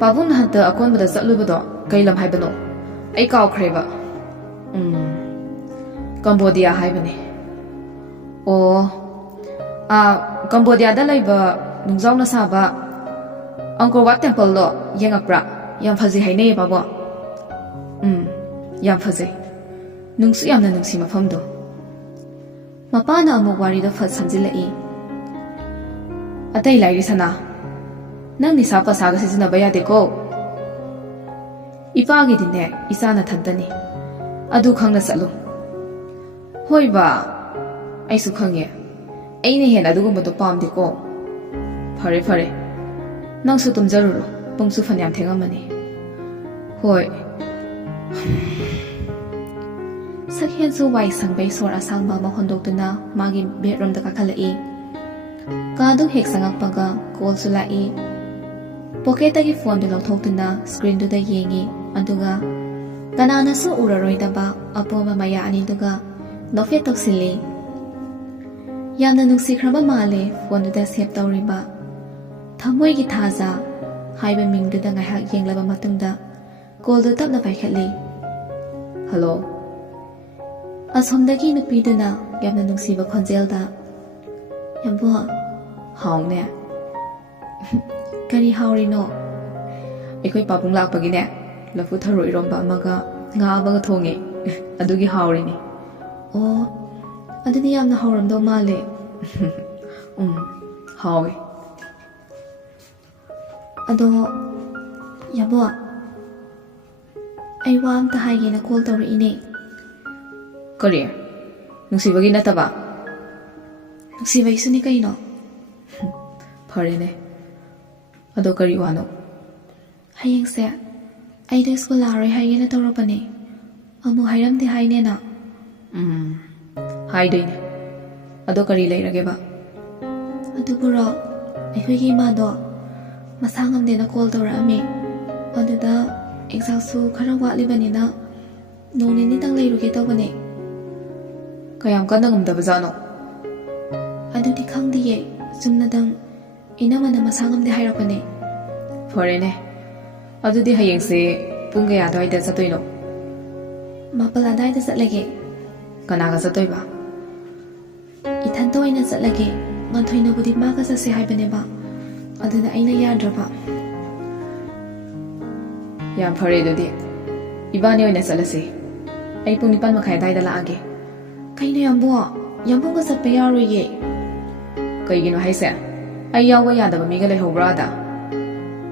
ꯄꯥꯕꯨꯡꯅ ꯍꯟꯇꯛ ꯑꯀꯣꯟꯕꯗ ꯆꯠꯂꯨꯕꯗꯣ ꯀꯩ ꯂꯝ ꯍꯥꯏꯕꯅꯣ? ꯑꯩ ꯀꯥꯎꯈ꯭ꯔꯦꯕ꯫ ꯀꯝꯕꯣꯗꯤꯌꯥ ꯍꯥꯏꯕꯅꯦ꯫ ꯑꯣ, ꯀꯝꯕꯣꯗꯤꯌꯥꯗ ꯂꯩꯕ ꯅꯨꯡꯖꯥꯎꯅ ꯁꯥꯕ ꯑꯪꯀꯣꯔ ꯋꯥꯠ ꯇꯦꯝꯄꯜꯗꯣ ꯌꯦꯡꯉꯛꯄ꯭ꯔꯥ? ꯌꯥꯝ ꯐꯖꯩ ꯍꯥꯏꯅꯩꯌꯦ ꯕꯥꯕꯣ꯫ ꯌꯥꯝ ꯐꯖꯩ, ꯅꯨꯡꯁꯨ ꯌꯥꯝꯅ ꯅꯨꯡꯁꯤ ꯃꯐꯝꯗꯣ꯫ ꯃꯄꯥꯅ ꯑꯃꯨꯛ ꯋꯥꯔꯤꯗꯣ ꯐꯠ ꯁꯝꯖꯤꯜꯂꯛꯏ꯫ ꯑꯇꯩ ꯂꯥꯏꯔꯤ ꯁꯅꯥ, ꯅꯪ ꯅꯤꯁꯥ ꯄꯁꯥꯒ ꯁꯤꯖꯤꯟꯅꯕ ꯌꯥꯗꯦꯀꯣ꯫ ꯏꯄꯥꯒꯤꯗꯤꯅꯦ ꯏꯆꯥꯅ ꯊꯟꯇꯅꯤ, ꯑꯗꯨ ꯈꯪꯅ ꯆꯠꯂꯨ꯫ ꯍꯣꯏ ꯕꯥ, ꯑꯩꯁꯨ ꯈꯪꯉꯦ, ꯑꯩꯅ ꯍꯦꯟꯅ ꯑꯗꯨꯒꯨꯝꯕꯗꯣ ꯄꯥꯝꯗꯦꯀꯣ꯫ ꯐꯔꯦ ꯐꯔꯦ, ꯅꯪꯁꯨ ꯇꯨꯝꯖꯔꯨꯔꯣ, ꯄꯨꯡꯁꯨ ꯐꯅꯌꯥꯝ ꯊꯦꯡꯉꯝꯃꯅꯤ꯫ ꯍꯣꯏ꯫ ꯁꯛꯍꯦꯟꯁꯨ ꯋꯥꯏ ꯁꯪꯕꯩ ꯁꯣꯔ ꯑꯁꯥꯡꯕ ꯑꯃ ꯍꯣꯟꯗꯣꯛꯇꯨꯅ ꯃꯥꯒꯤ ꯕꯦꯗꯔꯨꯝꯗ ꯀꯥꯈꯠꯂꯛꯏ꯫ ꯀꯥꯗꯨ ꯍꯦꯛ ꯆꯪꯉꯛꯄꯒ ꯀꯣꯜꯁꯨ ꯂꯥꯛꯏ꯫ ꯄꯣꯀꯦꯠꯇꯒꯤ ꯐꯣꯟꯗꯨ ꯂꯧꯊꯣꯛꯇꯨꯅ ꯁꯀ꯭ꯔꯤꯟꯗꯨꯗ ꯌꯦꯡꯉꯤ, ꯑꯗꯨꯒ ꯀꯅꯥꯅꯁꯨ ꯎꯔꯔꯣꯏꯗꯕ ꯑꯄꯣꯝꯕ ꯃꯌꯥ ꯑꯅꯤꯗꯨꯒ ꯅꯣꯐꯦꯠ ꯇꯧꯁꯤꯜꯂꯤ꯫ ꯌꯥꯝꯅ ꯅꯨꯡꯁꯤꯈ꯭ꯔꯕ ꯃꯥꯜꯂꯦ ꯐꯣꯟꯗꯨꯗ ꯁꯦꯞ ꯇꯧꯔꯤꯕ ꯊꯃꯣꯏꯒꯤ ꯊꯥꯖ ꯍꯥꯏꯕ ꯃꯤꯡꯗꯨꯗ ꯉꯥꯏꯍꯥꯛ ꯌꯦꯡꯂꯕ ꯃꯇꯨꯡꯗ ꯀꯣꯜꯗꯨ ꯇꯞꯅ ꯄꯥꯏꯈꯠꯂꯤ꯫ ꯍꯜꯂꯣ꯫ ꯑꯁꯣꯝꯗꯒꯤ ꯅꯨꯄꯤꯗꯨꯅ ꯌꯥꯝꯅ ꯅꯨꯡꯁꯤꯕ ꯈꯣꯟꯖꯦꯜꯗ, ꯌꯥꯝꯕꯣ, ꯍꯥꯎꯅꯦ꯫ ꯀꯔꯤ ꯍꯥꯎꯔꯤꯅꯣ? ꯑꯩꯈꯣꯏ ꯄꯥꯕꯨꯡ ꯂꯥꯛꯄꯒꯤꯅꯦ ꯂꯐꯨ ꯊꯔꯣ ꯏꯔꯣꯝꯕ ꯑꯃꯒ Nga amaga thonge. Adugi haurine. ꯑꯣ ꯑꯗꯨꯗꯤ ꯌꯥꯝꯅ ꯍꯧꯔꯝꯗꯧ ꯃꯥꯜꯂꯦ. Hawe. ꯑꯗꯣ ꯌꯥꯕꯣ ꯑꯩ ꯋꯥ ꯑꯝꯇ ꯍꯥꯏꯒꯦꯅ ꯀꯣꯜ ꯇꯧꯔꯛꯏꯅꯦ. Kari? Nungsibagi nataba? ꯅꯨꯡꯁꯤꯕꯩꯁꯨꯅꯤ ꯀꯩꯅꯣ. Farene. Ado kari wano? ꯍꯌꯦꯡꯁꯦ ꯑꯩꯗꯣ ꯁ꯭ꯀꯨꯜ ꯂꯥꯛꯑꯔꯣꯏ ꯍꯥꯏꯒꯦꯅ ꯇꯧꯔꯛꯄꯅꯦ. ꯑꯃꯨꯛ ꯍꯥꯏꯔꯝꯗꯦ ꯍꯥꯏꯅꯦꯅ. Haidoine. Ado kari leirageba? ꯑꯗꯨꯕꯨꯔꯣ ꯑꯩꯈꯣꯏꯒꯤ ꯏꯃꯥꯗꯣ ꯃꯁꯥ ꯉꯝꯗꯦꯅ ꯀꯣꯜ ꯇꯧꯔꯛꯑꯝꯃꯦ. ꯑꯗꯨꯗ ꯑꯦꯛꯖꯥꯝꯁꯨ ꯈꯔ ꯋꯥꯠꯂꯤꯕꯅꯤꯅ ꯅꯣꯡ ꯅꯤꯅꯤꯇꯪ ꯂꯩꯔꯨꯒꯦ ꯇꯧꯕꯅꯦ. Kayam kana ngamdabazano? ꯑꯗꯨꯗꯤ ꯈꯪꯗꯤꯌꯦ. ꯆꯨꯝꯅꯗꯪ ꯏꯅꯝꯃꯅ ꯃꯁా ꯉꯝꯗꯦ ꯍꯥꯏꯔꯛꯄꯅꯦ. Farene. Adudi hayengse pung kaya adwaida chatoino? 4 ꯑꯗꯥꯏꯗ ꯆꯠꯂꯒꯦ. Kanaga chatoiba? ꯏꯊꯟꯇ ꯑꯣꯏꯅ ꯆꯠꯂꯒꯦ. ꯉꯟꯊꯣꯏꯅꯕꯨꯗꯤ ꯃꯥꯒ ꯆꯠꯁꯦ ꯍꯥꯏꯕꯅꯦꯕ. ꯑꯗꯨꯗ ꯑꯩꯅ ꯌꯥꯗ꯭ꯔꯕ. Yam fare adudi. Ibani oina chalase. Ai pung 9 makhai adwaida laage. ꯀꯩꯅꯣ ꯌꯥꯝꯕꯣ ꯌꯥꯝꯕꯨꯡꯒ ꯆꯠꯄ ꯌꯥꯔꯣꯏꯌꯦ. Kaigino haise? Ai yawa yadaba miga leihobra da.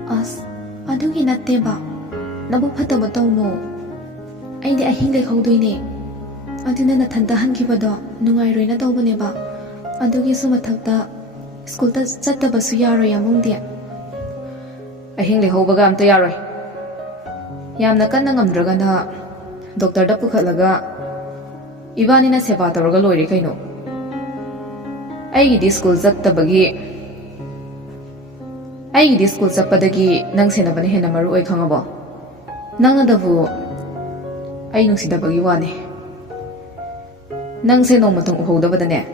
ꯑꯁ ꯑꯗꯨꯒꯤ ꯅꯠꯇꯦꯕ. ꯅꯕꯨꯛ ꯐꯠꯇꯕ ꯇꯧꯅꯣ. ꯑꯩꯗꯤ ꯑꯍꯤꯡ ꯂꯩꯍꯧꯗꯣꯏꯅꯦ. ꯑꯗꯨꯅ ꯅꯊꯟꯇ ꯍꯟꯈꯤꯕꯗꯣ ꯅꯨꯡꯉꯥꯏꯔꯣꯏꯅ ꯇꯧꯕꯅꯦꯕ. ꯑꯗꯨꯒꯤꯁꯨ ꯃꯊꯛꯇ ꯁ꯭ꯀꯨꯜꯗ ꯆꯠꯇꯕꯁꯨ ꯌꯥꯔꯣꯏ ꯌꯥꯝꯕꯨꯡꯗꯤ. Ahing lehobaga amta yaroi. Yamna kanna ngamdragana doctor da pukhatlaga ibani na seba tawraga loire kaino. Aigi di school chappadagi nang senabani hena maru oi khangabo. Nangna dabu ai nungsidabagi wani. Nang se nongmatong uhodabadane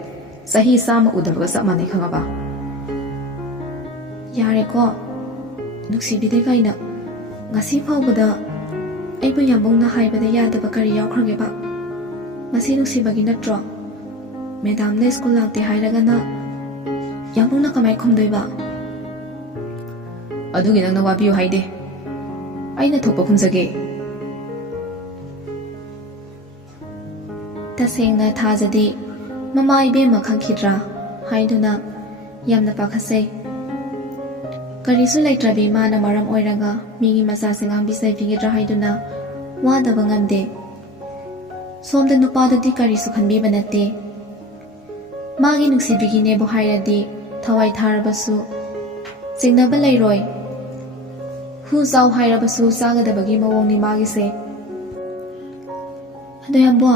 sahi sama udabaga sapmani khangaba. ꯌꯥꯔꯦꯀꯣ ꯅꯨꯡꯁꯤꯕꯤꯗꯦ ꯀꯩꯅ. ꯉꯁꯤ ꯐꯥꯎꯕꯗ ꯑꯩꯕꯨ ꯌꯥꯝꯕꯨꯡꯅ ꯍꯥꯏꯕꯗ ꯌꯥꯗꯕ ꯀꯔꯤ ꯌꯥꯎꯈ꯭ꯔꯒꯦꯕ? ꯃꯁꯤ ꯅꯨꯡꯁꯤꯕꯒꯤ ꯅꯠꯇ꯭ꯔꯣ? ꯃꯦꯗꯥꯝꯅ ꯁ꯭ꯀꯨꯜ ꯂꯥꯛꯇꯦ ꯍꯥꯏꯔꯒꯅ ꯌꯥꯝꯕꯨꯡꯅ ꯀꯃꯥꯏ ꯈꯨꯝꯗꯣꯏꯕ? Adugi nang nawabiyo haide. Aina thokpa khumjage. ꯇꯁꯦꯡꯅ ꯊꯥꯖꯗꯤ ꯃꯃꯥ ꯏꯕꯦꯝꯃ ꯈꯪꯈꯤꯗ꯭ꯔꯥ ꯍꯥꯏꯗꯨꯅ ꯌꯥꯝꯅ ꯄꯥꯈꯠꯆꯩ. ꯀꯔꯤꯁꯨ ꯂꯩꯇ꯭ꯔꯕꯤ ꯃꯥꯅ ꯃꯔꯝ ꯑꯣꯏꯔꯒ ꯃꯤꯒꯤ ꯃꯆꯥꯁꯤꯡ ꯉꯥꯡꯕꯤ ꯆꯩꯕꯤꯒꯗ꯭ꯔꯥ ꯍꯥꯏꯗꯨꯅ ꯋꯥꯗꯕ ꯉꯝꯗꯦ. ꯁꯣꯝꯗ ꯅꯨꯄꯥꯗꯨꯗꯤ ꯀꯔꯤꯁꯨ ꯈꯟꯕꯤꯕ ꯅꯠꯇꯦ. ꯃꯥꯒꯤ ꯅꯨꯡꯁꯤꯕꯤꯒꯤꯅꯦꯕꯨ ꯍꯥꯏꯔꯗꯤ ꯊꯋꯥꯏ ꯊꯥꯔꯕꯁꯨ ꯆꯤꯡꯅꯕ ꯂꯩꯔꯣꯏ. ꯍꯨ ꯆꯥꯎ ꯍꯥꯏꯔꯕꯁꯨ ꯆꯥꯒꯗꯕꯒꯤ ꯃꯑꯣꯡꯅꯤ ꯃꯥꯒꯤꯁꯦ. ꯑꯗꯣ ꯌꯥꯝꯕꯣ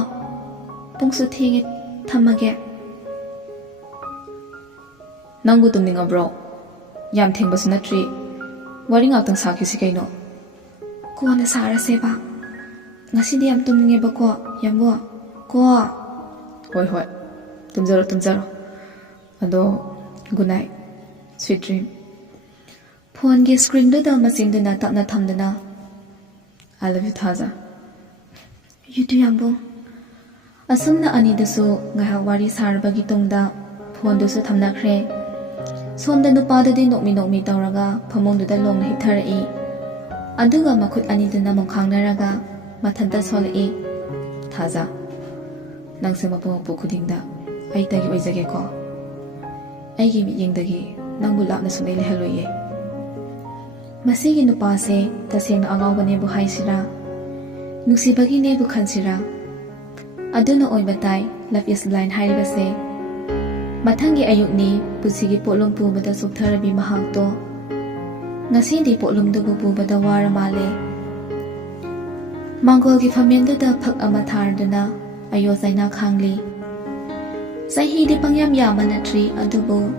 ꯄꯨꯡꯁꯨ ꯊꯦꯡꯉꯦ ꯊꯝꯃꯒꯦ. Nangbu tumningabro? Yam thengbasu natri. Wari ngaktang sakhisi kaino. ꯀꯣꯟꯅ ꯁꯥꯔꯁꯦꯕ. ꯉꯁꯤꯗꯤ ꯌꯥꯝ ꯇꯨꯝꯅꯤꯡꯉꯦꯕꯀꯣ ꯌꯥꯝꯕꯣ. ꯀꯣ Hoi. Tumjaro. Ado good night. Sweet dream. ꯐꯣꯟꯒꯤ ꯁ꯭ꯀ꯭ꯔꯤꯟꯗꯨꯗ ꯃꯆꯤꯡꯗꯨꯅ ꯇꯞꯅ ꯊꯝꯗꯨꯅ I love you, Thaza. ꯌꯨꯇꯨ ꯌꯥꯝꯕꯨꯡ. ꯑꯁꯨꯝꯅ ꯑꯅꯤꯗꯨꯁꯨ ꯉꯥꯏꯍꯥꯛ ꯋꯥꯔꯤ ꯁꯥꯔꯕꯒꯤ ꯇꯨꯡꯗ ꯐꯣꯟꯗꯨꯁꯨ ꯊꯝꯅꯈ꯭ꯔꯦ. ꯁꯣꯝꯗ ꯅꯨꯄꯥꯗꯨꯗꯤ ꯅꯣꯛꯃꯤ ꯇꯧꯔꯒ ꯐꯃꯨꯡꯗꯨꯗ ꯂꯣꯡꯅ ꯍꯤꯞꯊꯔꯛꯏ. ꯑꯗꯨꯒ ꯃꯈꯨꯠ ꯑꯅꯤꯗꯨꯅ ꯃꯨꯡꯈꯥꯡꯅꯔꯒ ꯃꯊꯟꯇ ꯁꯣꯜꯂꯛꯏ. Thaza. Nangse mapu khudingda aitagi oijageko. Aigi mityengdagi nangbu lapna sunai lehaloye. ꯃꯁꯤꯒꯤ ꯅꯨꯄꯥꯁꯦ ꯇꯁꯦꯡꯅ ꯑꯉꯥꯎꯕꯅꯦꯕꯨ ꯍꯥꯏꯁꯤꯔꯥ ꯅꯨꯡꯁꯤꯕꯒꯤꯅꯦꯕꯨ ꯈꯟꯁꯤꯔꯥ. ꯑꯗꯨꯅ ꯑꯣꯏꯕ ꯇꯥꯏ ꯂꯞ ꯏꯁ ꯕ꯭ꯂꯥꯏꯟ ꯍꯥꯏꯔꯤꯕꯁꯦ. ꯃꯊꯪꯒꯤ ꯑꯌꯨꯛꯅꯤ ꯄꯨꯟꯁꯤꯒꯤ ꯄꯣꯠꯂꯨꯝ ꯄꯨꯕꯗ ꯆꯣꯛꯊꯔꯕꯤ ꯃꯍꯥꯛꯇꯣ ꯉꯁꯤꯗꯤ ꯄꯣꯠꯂꯨꯝꯗꯨꯕꯨ ꯄꯨꯕꯗ ꯋꯥꯔ ꯃꯥꯜꯂꯦ. ꯃꯥꯡꯒꯣꯜꯒꯤ ꯐꯝꯃꯦꯟꯗꯨꯗ ꯐꯛ ꯑꯃ ꯊꯥꯔꯗꯨꯅ ꯑꯌꯣ ꯆꯩꯅꯥ ꯈꯥꯡꯂꯤ. ꯆꯍꯤꯗꯤ ꯄꯪꯌꯥꯝ ꯌꯥꯝꯕ ꯅꯠꯇ꯭ꯔꯤ. ꯑꯗꯨꯕꯨ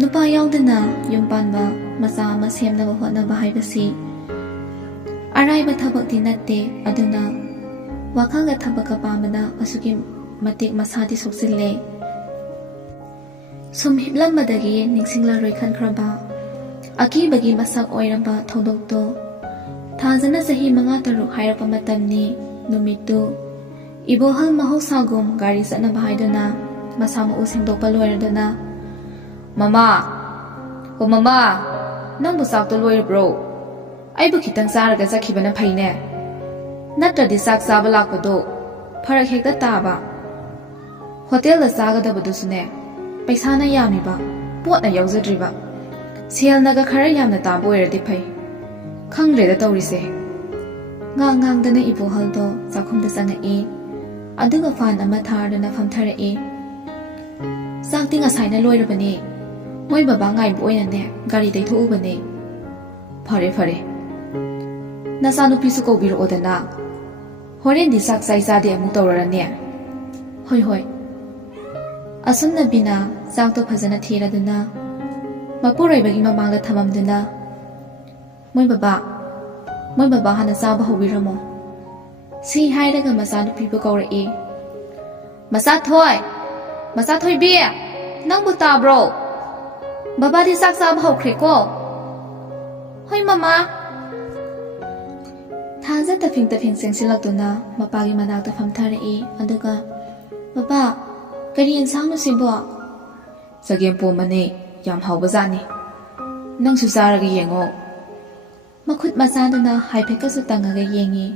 ꯅꯨꯄꯥ ꯌꯥꯎꯗꯅ ꯌꯨꯝ ꯄꯥꯟꯕ ꯃꯆꯥ ꯑꯃ ꯁꯦꯝꯅꯕ ꯍꯣꯠꯅꯕ ꯍꯥꯏꯕꯁꯤ ꯑꯔꯥꯏꯕ ꯊꯕꯛꯇꯤ ꯅꯠꯇꯦ. ꯑꯗꯨꯅ ꯋꯥꯈꯜꯒ ꯊꯕꯛꯀ ꯄꯥꯝꯕꯗ ꯑꯁꯨꯛꯀꯤ ꯃꯇꯤꯛ ꯃꯁꯥꯗꯤ ꯁꯣꯛꯆꯤꯜꯂꯦ. ꯁꯨꯝ ꯍꯤꯞꯂꯝꯕꯗꯒꯤ ꯅꯤꯡꯁꯤꯡꯂꯔꯣꯏ ꯈꯟꯈ꯭ꯔꯕ ꯑꯀꯤꯕꯒꯤ ꯃꯁꯛ ꯑꯣꯏꯔꯕ ꯊꯧꯗꯣꯛꯇꯣ ꯊꯥꯖꯅ ꯆꯍꯤ 5-6 ꯍꯥꯏꯔꯛꯄ ꯃꯇꯝꯅꯤ. ꯅꯨꯃꯤꯠꯇꯨ ꯏꯕꯣꯍꯜ ꯃꯍꯧꯁꯥꯒꯨꯝ ꯒꯥꯔꯤ ꯆꯠꯅꯕ ꯍꯥꯏꯗꯨꯅ ꯃꯁꯥ ꯃꯎ ꯁꯦꯡꯗꯣꯛꯄ ꯂꯣꯏꯔꯗꯨꯅ Mama! Oh mama! Nangbu sakto loirabro? Aibu kitang charaga chakhibana phaine. ꯅꯠꯇ꯭ꯔꯗꯤ ꯆꯥꯛ ꯆꯥꯕ ꯂꯥꯛꯄꯗꯣ ꯐꯔꯛ ꯍꯦꯛꯇ ꯇꯥꯕ ꯍꯣꯇꯦꯜꯗ ꯆꯥꯒꯗꯕꯗꯨꯁꯨꯅꯦ ꯄꯩꯁꯥꯅ ꯌꯥꯝꯃꯤꯕ ꯄꯣꯠꯅ ꯌꯥꯎꯖꯗ꯭ꯔꯤꯕ ꯁꯦꯜꯅꯒ ꯈꯔ ꯌꯥꯝꯅ ꯇꯥꯕ ꯑꯣꯏꯔꯗꯤ ꯐꯩ ꯈꯪꯗ꯭ꯔꯦꯗ ꯇꯧꯔꯤꯁꯦ ꯉꯥꯡꯗꯅ ꯏꯕꯣꯍꯜꯗꯣ ꯆꯥꯛꯈꯨꯝꯗ ꯆꯪꯉꯛꯏ ꯑꯗꯨꯒ ꯐꯥꯟ ꯑꯃ ꯊꯥꯔꯗꯨꯅ ꯐꯝꯊꯔꯛꯏ ꯆꯥꯛꯇꯤ ꯉꯁꯥꯏꯅ ꯂꯣꯏꯔꯕꯅꯦ ꯃꯣꯏ ꯕꯕꯥ ꯉꯥꯏꯕ ꯑꯣꯏꯅꯅꯦ ꯒꯥꯔꯤ ꯇꯩꯊꯣꯛꯎꯕꯅꯦ ꯐꯔꯦ ꯐꯔꯦ ꯅꯆꯥꯅꯨꯄꯤꯁꯨ ꯀꯧꯕꯤꯔꯛꯑꯣꯗꯅ ꯍꯣꯔꯦꯟꯗꯤ ꯆꯥꯛ ꯆꯥꯗꯦ ꯑꯃꯨꯛ ꯇꯧꯔꯔꯅꯦ ꯍꯣꯏ ꯑꯁꯨꯝꯅ ꯕꯤꯅꯥ ꯆꯥꯛꯇꯣ ꯐꯖꯅ ꯊꯤꯔꯗꯨꯅ ꯃꯄꯨꯔꯣꯏꯕꯒꯤ ꯃꯃꯥꯡꯗ ꯊꯝꯃꯝꯗꯨꯅ ꯃꯣꯏ ꯕꯕꯥ ꯍꯥꯟꯅ ꯆꯥꯕ ꯍꯧꯕꯤꯔꯝꯃꯣ ꯁꯤ ꯍꯥꯏꯔꯒ ꯃꯆꯥꯅꯨꯄꯤꯕꯨ ꯀꯧꯔꯛꯏ ꯃꯆꯥꯊꯣꯏꯕꯤ ꯅꯪꯕꯨ ꯇꯥꯕ꯭ꯔꯣ ꯕꯕꯥꯗꯤ ꯆꯥꯛ ꯆꯥꯕ ꯍꯧꯈ꯭ꯔꯦꯀꯣ ꯍꯣꯏ ꯃꯃꯥ ꯊꯥꯖ ꯇꯐꯤꯡ ꯆꯦꯡꯁꯤꯜꯂꯛꯇꯨꯅ ꯃꯄꯥꯒꯤ ꯃꯅꯥꯛꯇ ꯐꯝꯊꯔꯛꯏ ꯑꯗꯨꯒ ꯕꯕꯥ ꯀꯔꯤ ꯌꯦꯟꯁꯥꯡꯅꯣ ꯁꯤꯕꯣ ꯆꯒꯦꯝꯄꯣꯝꯕꯅꯦ ꯌꯥꯝ ꯍꯥꯎꯕꯖꯥꯠꯅꯤ ꯅꯪꯁꯨ ꯆꯥꯔꯒ ꯌꯦꯡꯉꯣ ꯃꯈꯨꯠ ꯃꯆꯥꯗꯨꯅ ꯍꯥꯏꯐꯦꯠꯀꯁꯨ ꯇꯪꯉꯒ ꯌꯦꯡꯉꯤ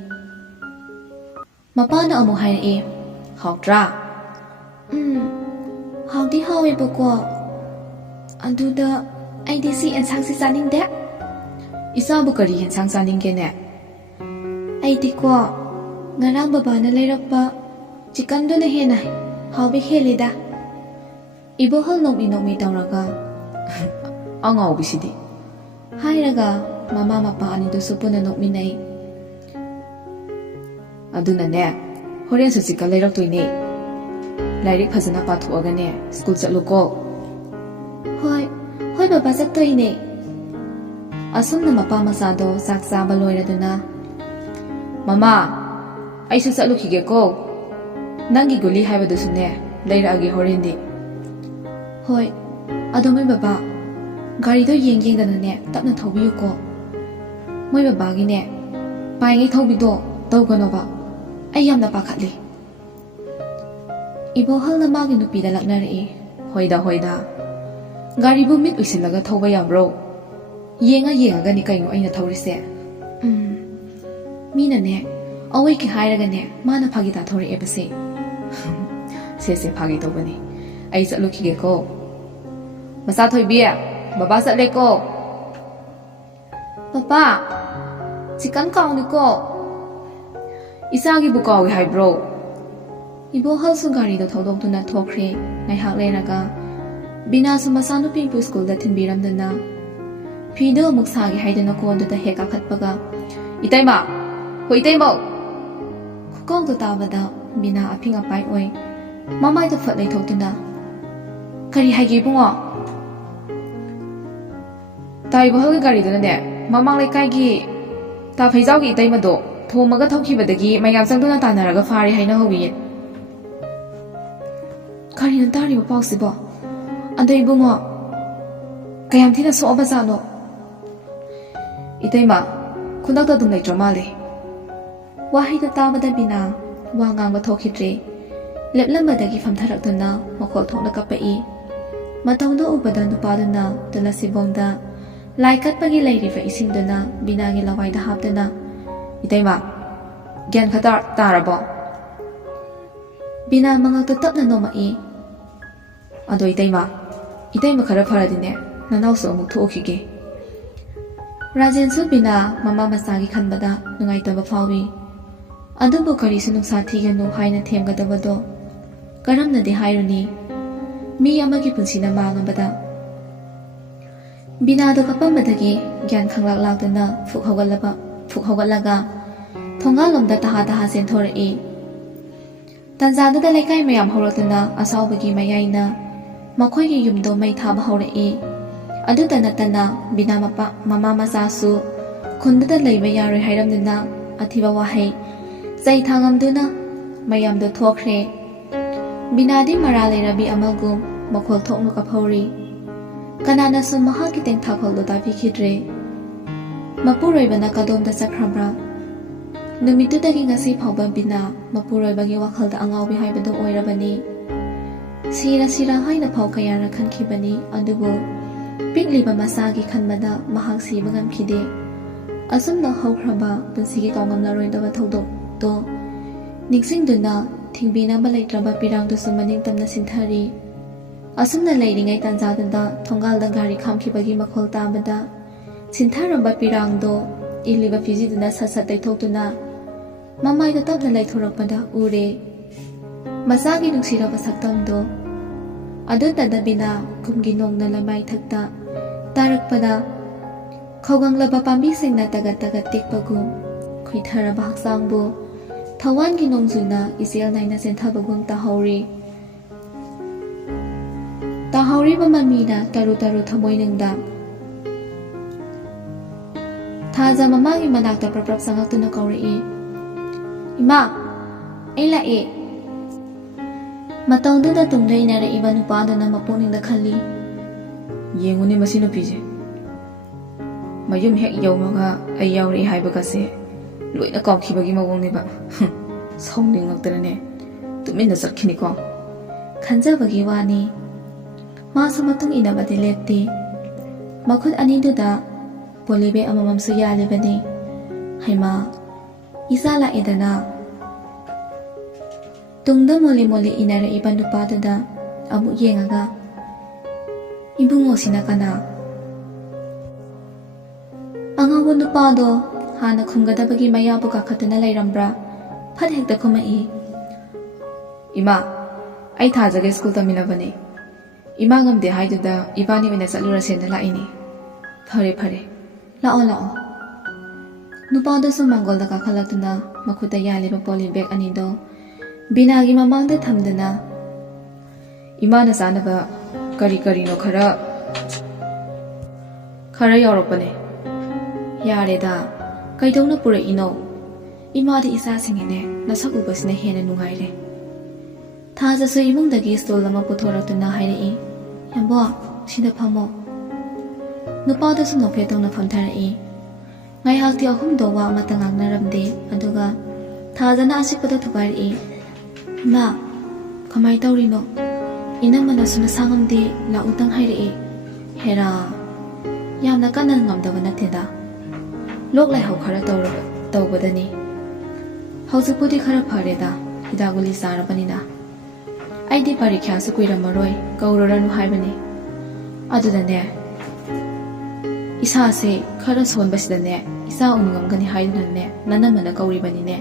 ꯃꯄꯥꯅ ꯑꯃꯨꯛ ꯍꯥꯏꯔꯛꯏ ꯍꯥꯎꯇ꯭ꯔꯥ ꯍꯥꯎꯗꯤ ꯍꯥꯎꯋꯦꯕꯀꯣ ꯑꯗꯨꯗ ꯑꯩꯗꯤ ꯁꯤ ꯌꯦꯟꯁꯥꯡꯁꯤ ꯆꯥꯅꯤꯡꯗꯦ ꯏꯆꯥꯕꯨ ꯀꯔꯤ ꯌꯦꯟꯁꯥꯡ ꯆꯥꯅꯤꯡꯒꯦꯅꯦ ꯑꯩꯗꯤꯀꯣ ꯉꯔꯥꯡ ꯕꯕꯥꯅ ꯂꯩꯔꯛꯄ ꯆꯤꯀꯟꯗꯨꯅ ꯍꯦꯟꯅ ꯍꯥꯎꯕ ꯍꯦꯜꯂꯤꯗ ꯏꯕꯣꯍꯜ ꯅꯣꯛꯃꯤ ꯇꯧꯔꯒ ꯑꯉꯥꯎꯕꯤꯁꯤꯗꯤ ꯍꯥꯏꯔꯒ ꯃꯃꯥ ꯃꯄꯥ ꯑꯅꯤꯗꯨꯁꯨ ꯄꯨꯟꯅ ꯅꯣꯛꯃꯤꯟꯅꯩ ꯑꯗꯨꯅꯅꯦ ꯍꯣꯔꯦꯟꯁꯨ ꯆꯤꯀꯟ ꯂꯩꯔꯛꯇꯣꯏꯅꯦ ꯂꯥꯏꯔꯤꯛ ꯐꯖꯅ ꯄꯥꯊꯣꯛꯑꯒꯅꯦ ꯁ꯭ꯀꯨꯜ ꯆꯠꯂꯨꯀꯣ ꯍꯣꯏ ꯕꯕꯥ ꯆꯠꯇꯣꯏꯅꯦ ꯑꯁꯨꯝꯅ ꯃꯄꯥ ꯃꯆꯥꯗꯣ ꯆꯥꯛ ꯆꯥꯕ ꯂꯣꯏꯔꯗꯨꯅ ꯃꯃꯥ ꯑꯩꯁꯨ ꯆꯠꯂꯨꯈꯤꯒꯦꯀꯣ ꯅꯪꯒꯤ ꯒꯨꯂꯤ ꯍꯥꯏꯕꯗꯨꯁꯨꯅꯦ ꯂꯩꯔꯛꯑꯒꯦ ꯍꯣꯔꯦꯟꯗꯤ ꯍꯣꯏ ꯑꯗꯣ ꯃꯣꯏ ꯕꯕꯥ ꯒꯥꯔꯤꯗꯣ ꯌꯦꯡꯗꯅꯅꯦ ꯇꯞꯅ ꯊꯧꯕꯤꯌꯨꯀꯣ ꯃꯣꯏ ꯕꯕꯥꯒꯤꯅꯦ ꯄꯥꯏꯉꯩ ꯊꯧꯕꯤꯗꯣ ꯇꯧꯒꯅꯣꯕ ꯑꯩ ꯌꯥꯝꯅ ꯄꯥꯈꯠꯂꯤ ꯏꯕꯣꯍꯜꯅ ꯃꯥꯒꯤ ꯅꯨꯄꯤꯗ ꯂꯛꯅꯔꯛꯏ ꯍꯣꯏꯗ ꯒꯥꯔꯤꯕꯨ ꯃꯤꯠ ꯎꯏꯁꯤꯜꯂꯒ ꯊꯧꯕ ꯌꯥꯕ꯭ꯔꯣ ꯌꯦꯡꯉꯒꯅꯤ ꯀꯩꯅꯣ ꯑꯩꯅ ꯊꯧꯔꯤꯁꯦ ꯃꯤꯅꯅꯦ ꯑꯋꯣꯏꯒꯦ ꯍꯥꯏꯔꯒꯅꯦ ꯃꯥꯅ ꯐꯥꯒꯤ ꯇꯥꯊꯣꯔꯛꯑꯦꯕꯁꯦ ꯁꯦ ꯐꯥꯒꯤ ꯇꯧꯕꯅꯤ ꯑꯩ ꯆꯠꯂꯨꯈꯤꯒꯦꯀꯣ ꯃꯆꯥꯊꯣꯏꯕꯤ ꯕꯕꯥ ꯆꯠꯂꯦꯀꯣ ꯄꯄꯥ ꯆꯤꯀꯟ ꯀꯥꯎꯅꯤꯀꯣ ꯏꯆꯥꯒꯤꯕꯨ ꯀꯥꯎꯏ ꯍꯥꯏꯕ꯭ꯔꯣ ꯏꯕꯣꯍꯜꯁꯨ ꯒꯥꯔꯤꯗꯣ ꯊꯧꯗꯣꯛꯇꯨꯅ ꯊꯣꯛꯈ꯭ꯔꯦ ꯉꯥꯏꯍꯥꯛ ꯂꯩꯔꯒ ꯕꯤꯅꯥꯁꯨ ꯃꯆꯥꯅꯨꯄꯤꯕꯨ ꯁ꯭ꯀꯨꯜꯗ ꯊꯤꯟꯕꯤꯔꯝꯗꯨꯅ ꯐꯤꯗꯣ ꯑꯃꯨꯛ ꯁꯥꯒꯦ ꯍꯥꯏꯗꯨꯅ ꯀꯣꯟꯗꯨꯗ ꯍꯦꯛ ꯀꯥꯈꯠꯄꯒ ꯏꯇꯩꯃ ꯍꯣꯏ ꯏꯇꯩꯃꯧ ꯈꯨꯀꯧꯗꯣ ꯇꯥꯕꯗ ꯕꯤꯅꯥ ꯑꯐꯤꯡ ꯑꯄꯥꯏ ꯑꯣꯏ ꯃꯃꯥꯏꯗꯣ ꯐꯠ ꯂꯩꯊꯣꯛꯇꯨꯅ ꯀꯔꯤ ꯍꯥꯏꯒꯦ ꯏꯕꯨꯡꯉꯣ ꯇꯥꯏꯕꯍꯜꯒꯤ ꯒꯥꯔꯤꯗꯨꯅꯅꯦ ꯃꯃꯥꯡ ꯂꯩꯀꯥꯏꯒꯤ ꯇꯥꯐꯩꯖꯥꯎꯒꯤ ꯏꯇꯩꯃꯗꯣ ꯊꯣꯝꯃꯒ ꯊꯧꯈꯤꯕꯗꯒꯤ ꯃꯌꯥꯝ ꯆꯪꯗꯨꯅ ꯇꯥꯟꯅꯔꯒ ꯐꯥꯔꯦ ꯍꯥꯏꯅꯍꯧꯏꯌꯦ ꯀꯔꯤꯅꯣ ꯇꯥꯔꯤꯕ ꯄꯥꯎꯁꯤꯕꯣ ꯑꯗꯣ ꯏꯕꯨꯡꯉꯣ ꯀꯌꯥꯝ ꯊꯤꯅ ꯁꯣꯛꯑꯕꯖꯥꯠꯅꯣ ꯏꯇꯩꯃ ꯈꯨꯗꯛꯇ ꯑꯗꯨꯝ ꯂꯩꯇ꯭ꯔ ꯃꯥꯜꯂꯦ ꯋꯥꯍꯩꯗꯣ ꯇꯥꯕꯗ ꯕꯤꯅꯥ ꯋꯥ ꯉꯥꯡꯕ ꯊꯣꯛꯈꯤꯗ꯭ꯔꯦ ꯂꯦꯞꯂꯝꯕꯗꯒꯤ ꯐꯝꯊꯔꯛꯇꯨꯅ ꯃꯈꯣꯜ ꯊꯣꯛꯅ ꯀꯞꯄꯛꯏ ꯃꯇꯧꯗꯣ ꯎꯕꯗ ꯅꯨꯄꯥꯗꯨꯅ ꯇꯨꯂꯁꯤꯕꯣꯡꯗ ꯂꯥꯏ ꯀꯠꯄꯒꯤ ꯂꯩꯔꯤꯕ ꯏꯁꯤꯡꯗꯨꯅ ꯕꯤꯅꯥꯒꯤ ꯂꯋꯥꯏꯗ ꯍꯥꯞꯇꯨꯅ ꯏꯇꯩꯃ ꯒ꯭ꯌꯥꯟ ꯈꯇ ꯇꯥꯔꯕꯣ ꯕꯤꯅꯥ ꯃꯉꯛꯇ ꯇꯞꯅ ꯅꯣꯝꯃꯛꯏ ꯑꯗꯣ ꯏꯇꯩꯃ ꯈꯔ ꯐꯔꯗꯤꯅꯦ ꯅꯅꯥꯎꯁꯨ ꯑꯃꯨꯛ ꯊꯣꯛꯎꯈꯤꯒꯦ ꯔꯥꯖꯦꯟꯁꯨ ꯕꯤꯅꯥ ꯃꯃꯥ ꯃꯆꯥꯒꯤ ꯈꯟꯕꯗ ꯅꯨꯡꯉꯥꯏꯇꯕ ꯐꯥꯎꯏ ꯑꯗꯨꯕꯨ ꯀꯔꯤꯁꯨ ꯅꯨꯡꯁꯥ ꯊꯤꯒꯅꯨ ꯍꯥꯏꯅ ꯊꯦꯝꯒꯗꯕꯗꯣ ꯀꯔꯝꯅꯗꯤ ꯍꯥꯏꯔꯨꯅꯤ ꯃꯤ ꯑꯃꯒꯤ ꯄꯨꯟꯁꯤꯅ ꯃꯥꯡꯉꯕꯗ ꯕꯤꯅꯥꯗꯣ ꯀꯞꯄꯝꯕꯗꯒꯤ ꯒ꯭ꯌꯥꯟ ꯈꯪꯂꯥꯛ ꯂꯥꯛꯇꯨꯅ ꯐꯨꯛ ꯍꯧꯒꯠꯂꯒ ꯊꯣꯡꯒꯥꯜꯂꯣꯝꯗ ꯇꯍꯥ ꯆꯦꯟꯊꯣꯔꯛꯏ ꯇꯟꯖꯥꯗꯨꯗ ꯂꯩꯀꯥꯏ ꯃꯌꯥꯝ ꯍꯧꯔꯛꯇꯨꯅ ꯑꯁꯥꯎꯕꯒꯤ ꯃꯌꯥꯏꯅ ꯃꯈꯣꯏꯒꯤ ꯌꯨꯝꯗꯣ ꯃꯩ ꯊꯥꯕ ꯍꯧꯔꯛꯏ ꯑꯗꯨꯇ ꯅꯠꯇꯅ ꯕꯤꯅꯥ ꯃꯃꯥ ꯃꯆꯥꯁꯨ ꯈꯨꯟꯗꯨꯗ ꯂꯩꯕ ꯌꯥꯔꯣꯏ ꯍꯥꯏꯔꯝꯗꯨꯅ ꯑꯊꯤꯕ ꯋꯥꯍꯩ ꯆꯩ ꯊꯥꯡꯉꯝꯗꯨꯅ ꯃꯌꯥꯝꯗꯣ ꯊꯣꯛꯈ꯭ꯔꯦ ꯕꯤꯅꯥꯗꯤ ꯃꯔꯥ ꯂꯩꯔꯕꯤ ꯑꯃꯒꯨꯝ ꯃꯈꯣꯜ ꯊꯣꯛꯅ ꯀꯞꯍꯧꯔꯤ ꯀꯅꯥꯅꯁꯨ ꯃꯍꯥꯛꯀꯤ ꯇꯦꯡꯊꯥꯈꯣꯜꯗꯣ ꯇꯥꯕꯤꯈꯤꯗ꯭ꯔꯦ ꯃꯄꯨꯔꯣꯏꯕꯅ ꯀꯗꯣꯝꯗ ꯆꯠꯈ꯭ꯔꯕ꯭ꯔꯥ ꯅꯨꯃꯤꯠꯇꯨꯗꯒꯤ ꯉꯁꯤ ꯐꯥꯎꯕ ꯕꯤꯅꯥ ꯃꯄꯨꯔꯣꯏꯕꯒꯤ ꯋꯥꯈꯜꯗ ꯑꯉꯥꯎꯕꯤ ꯍꯥꯏꯕꯗꯨ ꯑꯣꯏꯔꯕꯅꯤ ꯁꯤꯔ ꯍꯥꯏꯅ ꯐꯥꯎ ꯀꯌꯥꯔ ꯈꯟꯈꯤꯕꯅꯤ ꯑꯗꯨꯕꯨ ꯄꯤꯛꯂꯤꯕ ꯃꯆꯥꯒꯤ ꯈꯟꯕꯗ ꯃꯍꯥꯛ ꯁꯤꯕ ꯉꯝꯈꯤꯗꯦ ꯑꯁꯨꯝꯅ ꯍꯧꯈ꯭ꯔꯕ ꯄꯨꯟꯁꯤꯒꯤ ꯀꯥꯎꯉꯝꯂꯔꯣꯏꯗꯕ ꯊꯧꯗꯣꯛ ꯅꯤꯡꯁꯤꯡꯗꯨꯅ ꯊꯤꯡꯕꯤꯅꯕ ꯂꯩꯇ꯭ꯔꯕ ꯄꯤꯔꯥꯡꯗꯨꯁꯨ ꯃꯅꯤꯡ ꯇꯝꯅ ꯁꯤꯟꯊꯔꯤ꯫ ꯑꯁꯨꯝꯅ ꯂꯩꯔꯤꯉꯩ ꯇꯥꯟꯖꯥꯗꯨꯗ ꯊꯣꯡꯒꯥꯜꯗ ꯒꯥꯔꯤ ꯈꯥꯝꯈꯤꯕꯒꯤ ꯃꯈꯣꯜ ꯇꯥꯕꯗ ꯁꯤꯟꯊꯔꯝꯕ ꯄꯤꯔꯥꯡꯗꯣ ꯏꯜꯂꯤꯕ ꯐꯤꯖꯤꯗꯨꯅ ꯁꯠ ꯁꯠ ꯇꯩꯊꯣꯛꯇꯨꯅ ꯃꯃꯥꯏꯗꯣ ꯇꯞꯅ ꯂꯩꯊꯣꯔꯛꯄꯗ ꯎꯔꯦ ꯃꯆꯥꯒꯤ ꯅꯨꯡꯁꯤꯔꯕ ꯁꯛꯇꯝꯗꯣ꯫ ꯑꯗꯨ ꯇꯗꯕꯤꯅ ꯀꯨꯝꯒꯤ ꯅꯣꯡꯅ ꯂꯩꯃꯥꯏ ꯊꯛꯇ ꯇꯥꯔꯛꯄꯗ ꯈꯧꯒꯪꯂꯕ ꯄꯥꯝꯕꯤꯁꯤꯡꯅ ꯇꯒꯠ ꯇꯒꯠ ꯇꯦꯛꯄꯒꯨꯝ ꯈꯨꯏꯊꯔꯕ ꯍꯛꯆꯥꯡꯕꯨ ꯊꯋꯥꯟꯒꯤ ꯅꯣꯡꯖꯨꯅ ꯏꯆꯦꯜ ꯅꯥꯏꯅ ꯆꯦꯟꯊꯕꯒꯨꯝ ꯇꯥꯍꯧꯔꯤꯕ ꯃꯃꯤꯅ ꯇꯔꯨ ꯇꯔꯨ ꯊꯃꯣꯏꯅꯨꯡꯗ꯫ ꯊꯥꯖ ꯃꯃꯥꯒꯤ ꯃꯅꯥꯛꯇ ꯄ꯭ꯔꯞ ꯄ꯭ꯔꯞ ꯆꯪꯉꯛꯇꯨꯅ ꯀꯧꯔꯛꯏ, "ꯏꯃꯥ, ꯑꯩ ꯂꯥꯛꯑꯦ"꯫ ꯃꯇꯧꯗꯨꯗ ꯇꯨꯡꯗ ꯏꯟꯅꯔꯛꯏꯕ ꯅꯨꯄꯥꯗꯨꯅ ꯃꯄꯨꯛꯅꯤꯡꯗ ꯈꯜꯂꯤ, ꯌꯦꯡꯉꯨꯅꯦ ꯃꯁꯤ ꯅꯨꯄꯤꯁꯦ, ꯃꯌꯨꯝ ꯍꯦꯛ ꯌꯧꯕꯒ ꯑꯩ ꯌꯥꯎꯔꯛꯏ ꯍꯥꯏꯕꯒꯁꯦ ꯂꯣꯏꯅ ꯀꯥꯎꯈꯤꯕꯒꯤ ꯃꯑꯣꯡꯅꯦꯕ꯫ ꯁꯥꯎꯅꯤꯡꯉꯛꯇꯅꯅꯦ ꯇꯨꯃꯤꯟꯅ ꯆꯠꯈꯤꯅꯤꯀꯣ ꯈꯟꯖꯕꯒꯤ ꯋꯥꯅꯤ꯫ ꯃꯥꯁꯨ ꯃꯇꯨꯡ ꯏꯟꯅꯕꯗꯤ ꯂꯦꯞꯇꯦ꯫ ꯃꯈꯨꯠ ꯑꯅꯤꯗꯨꯗ ꯄꯣꯂꯤꯕꯦꯒ ꯑꯃꯃꯝꯁꯨ ꯌꯥꯜꯂꯤꯕꯅꯤ꯫ ꯍꯩꯃꯥ, ꯏꯆꯥ ꯂꯥꯛꯑꯦꯗꯅ꯫ ꯇꯨꯡꯗ ꯃꯣꯂꯤ ꯃꯣꯂꯤ ꯏꯟꯅꯔꯛꯏꯕ ꯅꯨꯄꯥꯗꯨꯗ ꯑꯃꯨꯛ ꯌꯦꯡꯉꯒ, "ꯏꯕꯨꯡꯉꯣꯁꯤꯅ ꯀꯅꯥ?" ꯑꯉꯧꯕ ꯅꯨꯄꯥꯗꯣ ꯍꯥꯟꯅ ꯈꯨꯝꯒꯗꯕꯒꯤ ꯃꯌꯥꯕꯨ ꯀꯥꯈꯠꯇꯨꯅ ꯂꯩꯔꯝꯕ꯭ꯔꯥ ꯐꯠ ꯍꯦꯛꯇ ꯈꯨꯝꯃꯛꯏ, "ꯏꯃꯥ, ꯑꯩ ꯊꯥꯖꯒ ꯁ꯭ꯀꯨꯜ ꯇꯝꯃꯤꯟꯅꯕꯅꯤ꯫ ꯏꯃꯥ ꯉꯝꯗꯦ ꯍꯥꯏꯗꯨꯗ ꯏꯕꯥꯅꯤ ꯑꯣꯏꯅ ꯆꯠꯂꯨꯔꯁꯦꯅ ꯂꯥꯛꯏꯅꯤ꯫ ꯐꯔꯦ ꯐꯔꯦ, ꯂꯥꯛꯑꯣ ꯂꯥꯛꯑꯣ." ꯅꯨꯄꯥꯗꯨꯁꯨ ꯃꯥꯡꯒꯣꯜꯗ ꯀꯥꯈꯠꯂꯛꯇꯨꯅ ꯃꯈꯨꯠꯇ ꯌꯥꯜꯂꯤꯕ ꯄꯣꯂꯤꯕꯦꯒ ꯑꯅꯤꯗꯣ ꯕꯤꯅꯥꯒꯤ ꯃꯃꯥꯡꯗ ꯊꯝꯗꯨꯅ, "ꯏꯃꯥꯅ ꯆꯥꯅꯕ ꯀꯔꯤ ꯀꯔꯤꯅꯣ ꯈꯔ ꯌꯥꯎꯔꯛꯄꯅꯦ." "ꯌꯥꯔꯦꯗ, ꯀꯩꯗꯧꯅ ꯄꯨꯔꯛꯏꯅꯣ? ꯏꯃꯥꯗꯤ ꯏꯆꯥꯁꯤꯡꯒꯤꯅꯦ ꯅꯁꯛ ꯎꯕꯁꯤꯅ ꯍꯦꯟꯅ ꯅꯨꯡꯉꯥꯏꯔꯦ." ꯊꯥꯖꯁꯨ ꯏꯃꯨꯡꯗꯒꯤ ꯁ꯭ꯇꯨꯜ ꯑꯃ ꯄꯨꯊꯣꯔꯛꯇꯨꯅ ꯍꯥꯏꯔꯛꯏ, "ꯌꯥꯝꯕꯣ, ꯁꯤꯗ ꯐꯝꯃꯣ." ꯅꯨꯄꯥꯗꯨꯁꯨ ꯅꯣꯛꯐꯦꯠ ꯇꯧꯅ ꯐꯝꯊꯔꯛꯏ꯫ ꯉꯥꯏꯍꯥꯛꯇꯤ ꯑꯍꯨꯝꯗꯣ ꯋꯥ ꯑꯃꯠꯇ ꯉꯥꯡꯅꯔꯝꯗꯦ꯫ ꯑꯗꯨꯒ ꯊꯥꯖꯅ ꯑꯆꯤꯛꯄꯗ ꯊꯨꯒꯥꯏꯔꯛꯏ, "ꯏꯃꯥ, ꯀꯃꯥꯏ ꯇꯧꯔꯤꯅꯣ? ꯏꯅꯝꯃꯅꯁꯨ ꯅꯁꯥ ꯉꯝꯗꯦ ꯂꯥꯛꯎꯇꯪ ꯍꯥꯏꯔꯛꯏ." "ꯍꯦꯔꯥ, ꯌꯥꯝꯅ ꯀꯟꯅ ꯉꯝꯗꯕ ꯅꯠꯇꯦꯗ, ꯂꯣꯛ ꯂꯥꯏꯍꯧ ꯈꯔ ꯇꯧꯕꯗꯅꯤ. ꯍꯧꯖꯤꯛꯄꯨꯗꯤ ꯈꯔ ꯐꯔꯦꯗ, ꯍꯤꯗꯥꯛ ꯒꯨꯂꯤ ꯆꯥꯔꯕꯅꯤꯅ. ꯑꯩꯗꯤ ꯄꯔꯤꯈ꯭ꯌꯥꯁꯨ ꯀꯨꯏꯔꯝꯃꯔꯣꯏ, ꯀꯧꯔꯨꯔꯅꯨ ꯍꯥꯏꯕꯅꯤ. ꯑꯗꯨꯗꯅꯦ, ꯏꯁꯥꯁꯦ ꯈꯔ ꯁꯣꯟꯕꯁꯤꯗꯅꯦ ꯏꯆꯥ ꯎꯅꯤꯡꯉꯝꯒꯅꯤ ꯍꯥꯏꯗꯨꯅꯅꯦ ꯅꯅꯝꯃꯅ ꯀꯧꯔꯤꯕꯅꯤꯅꯦ."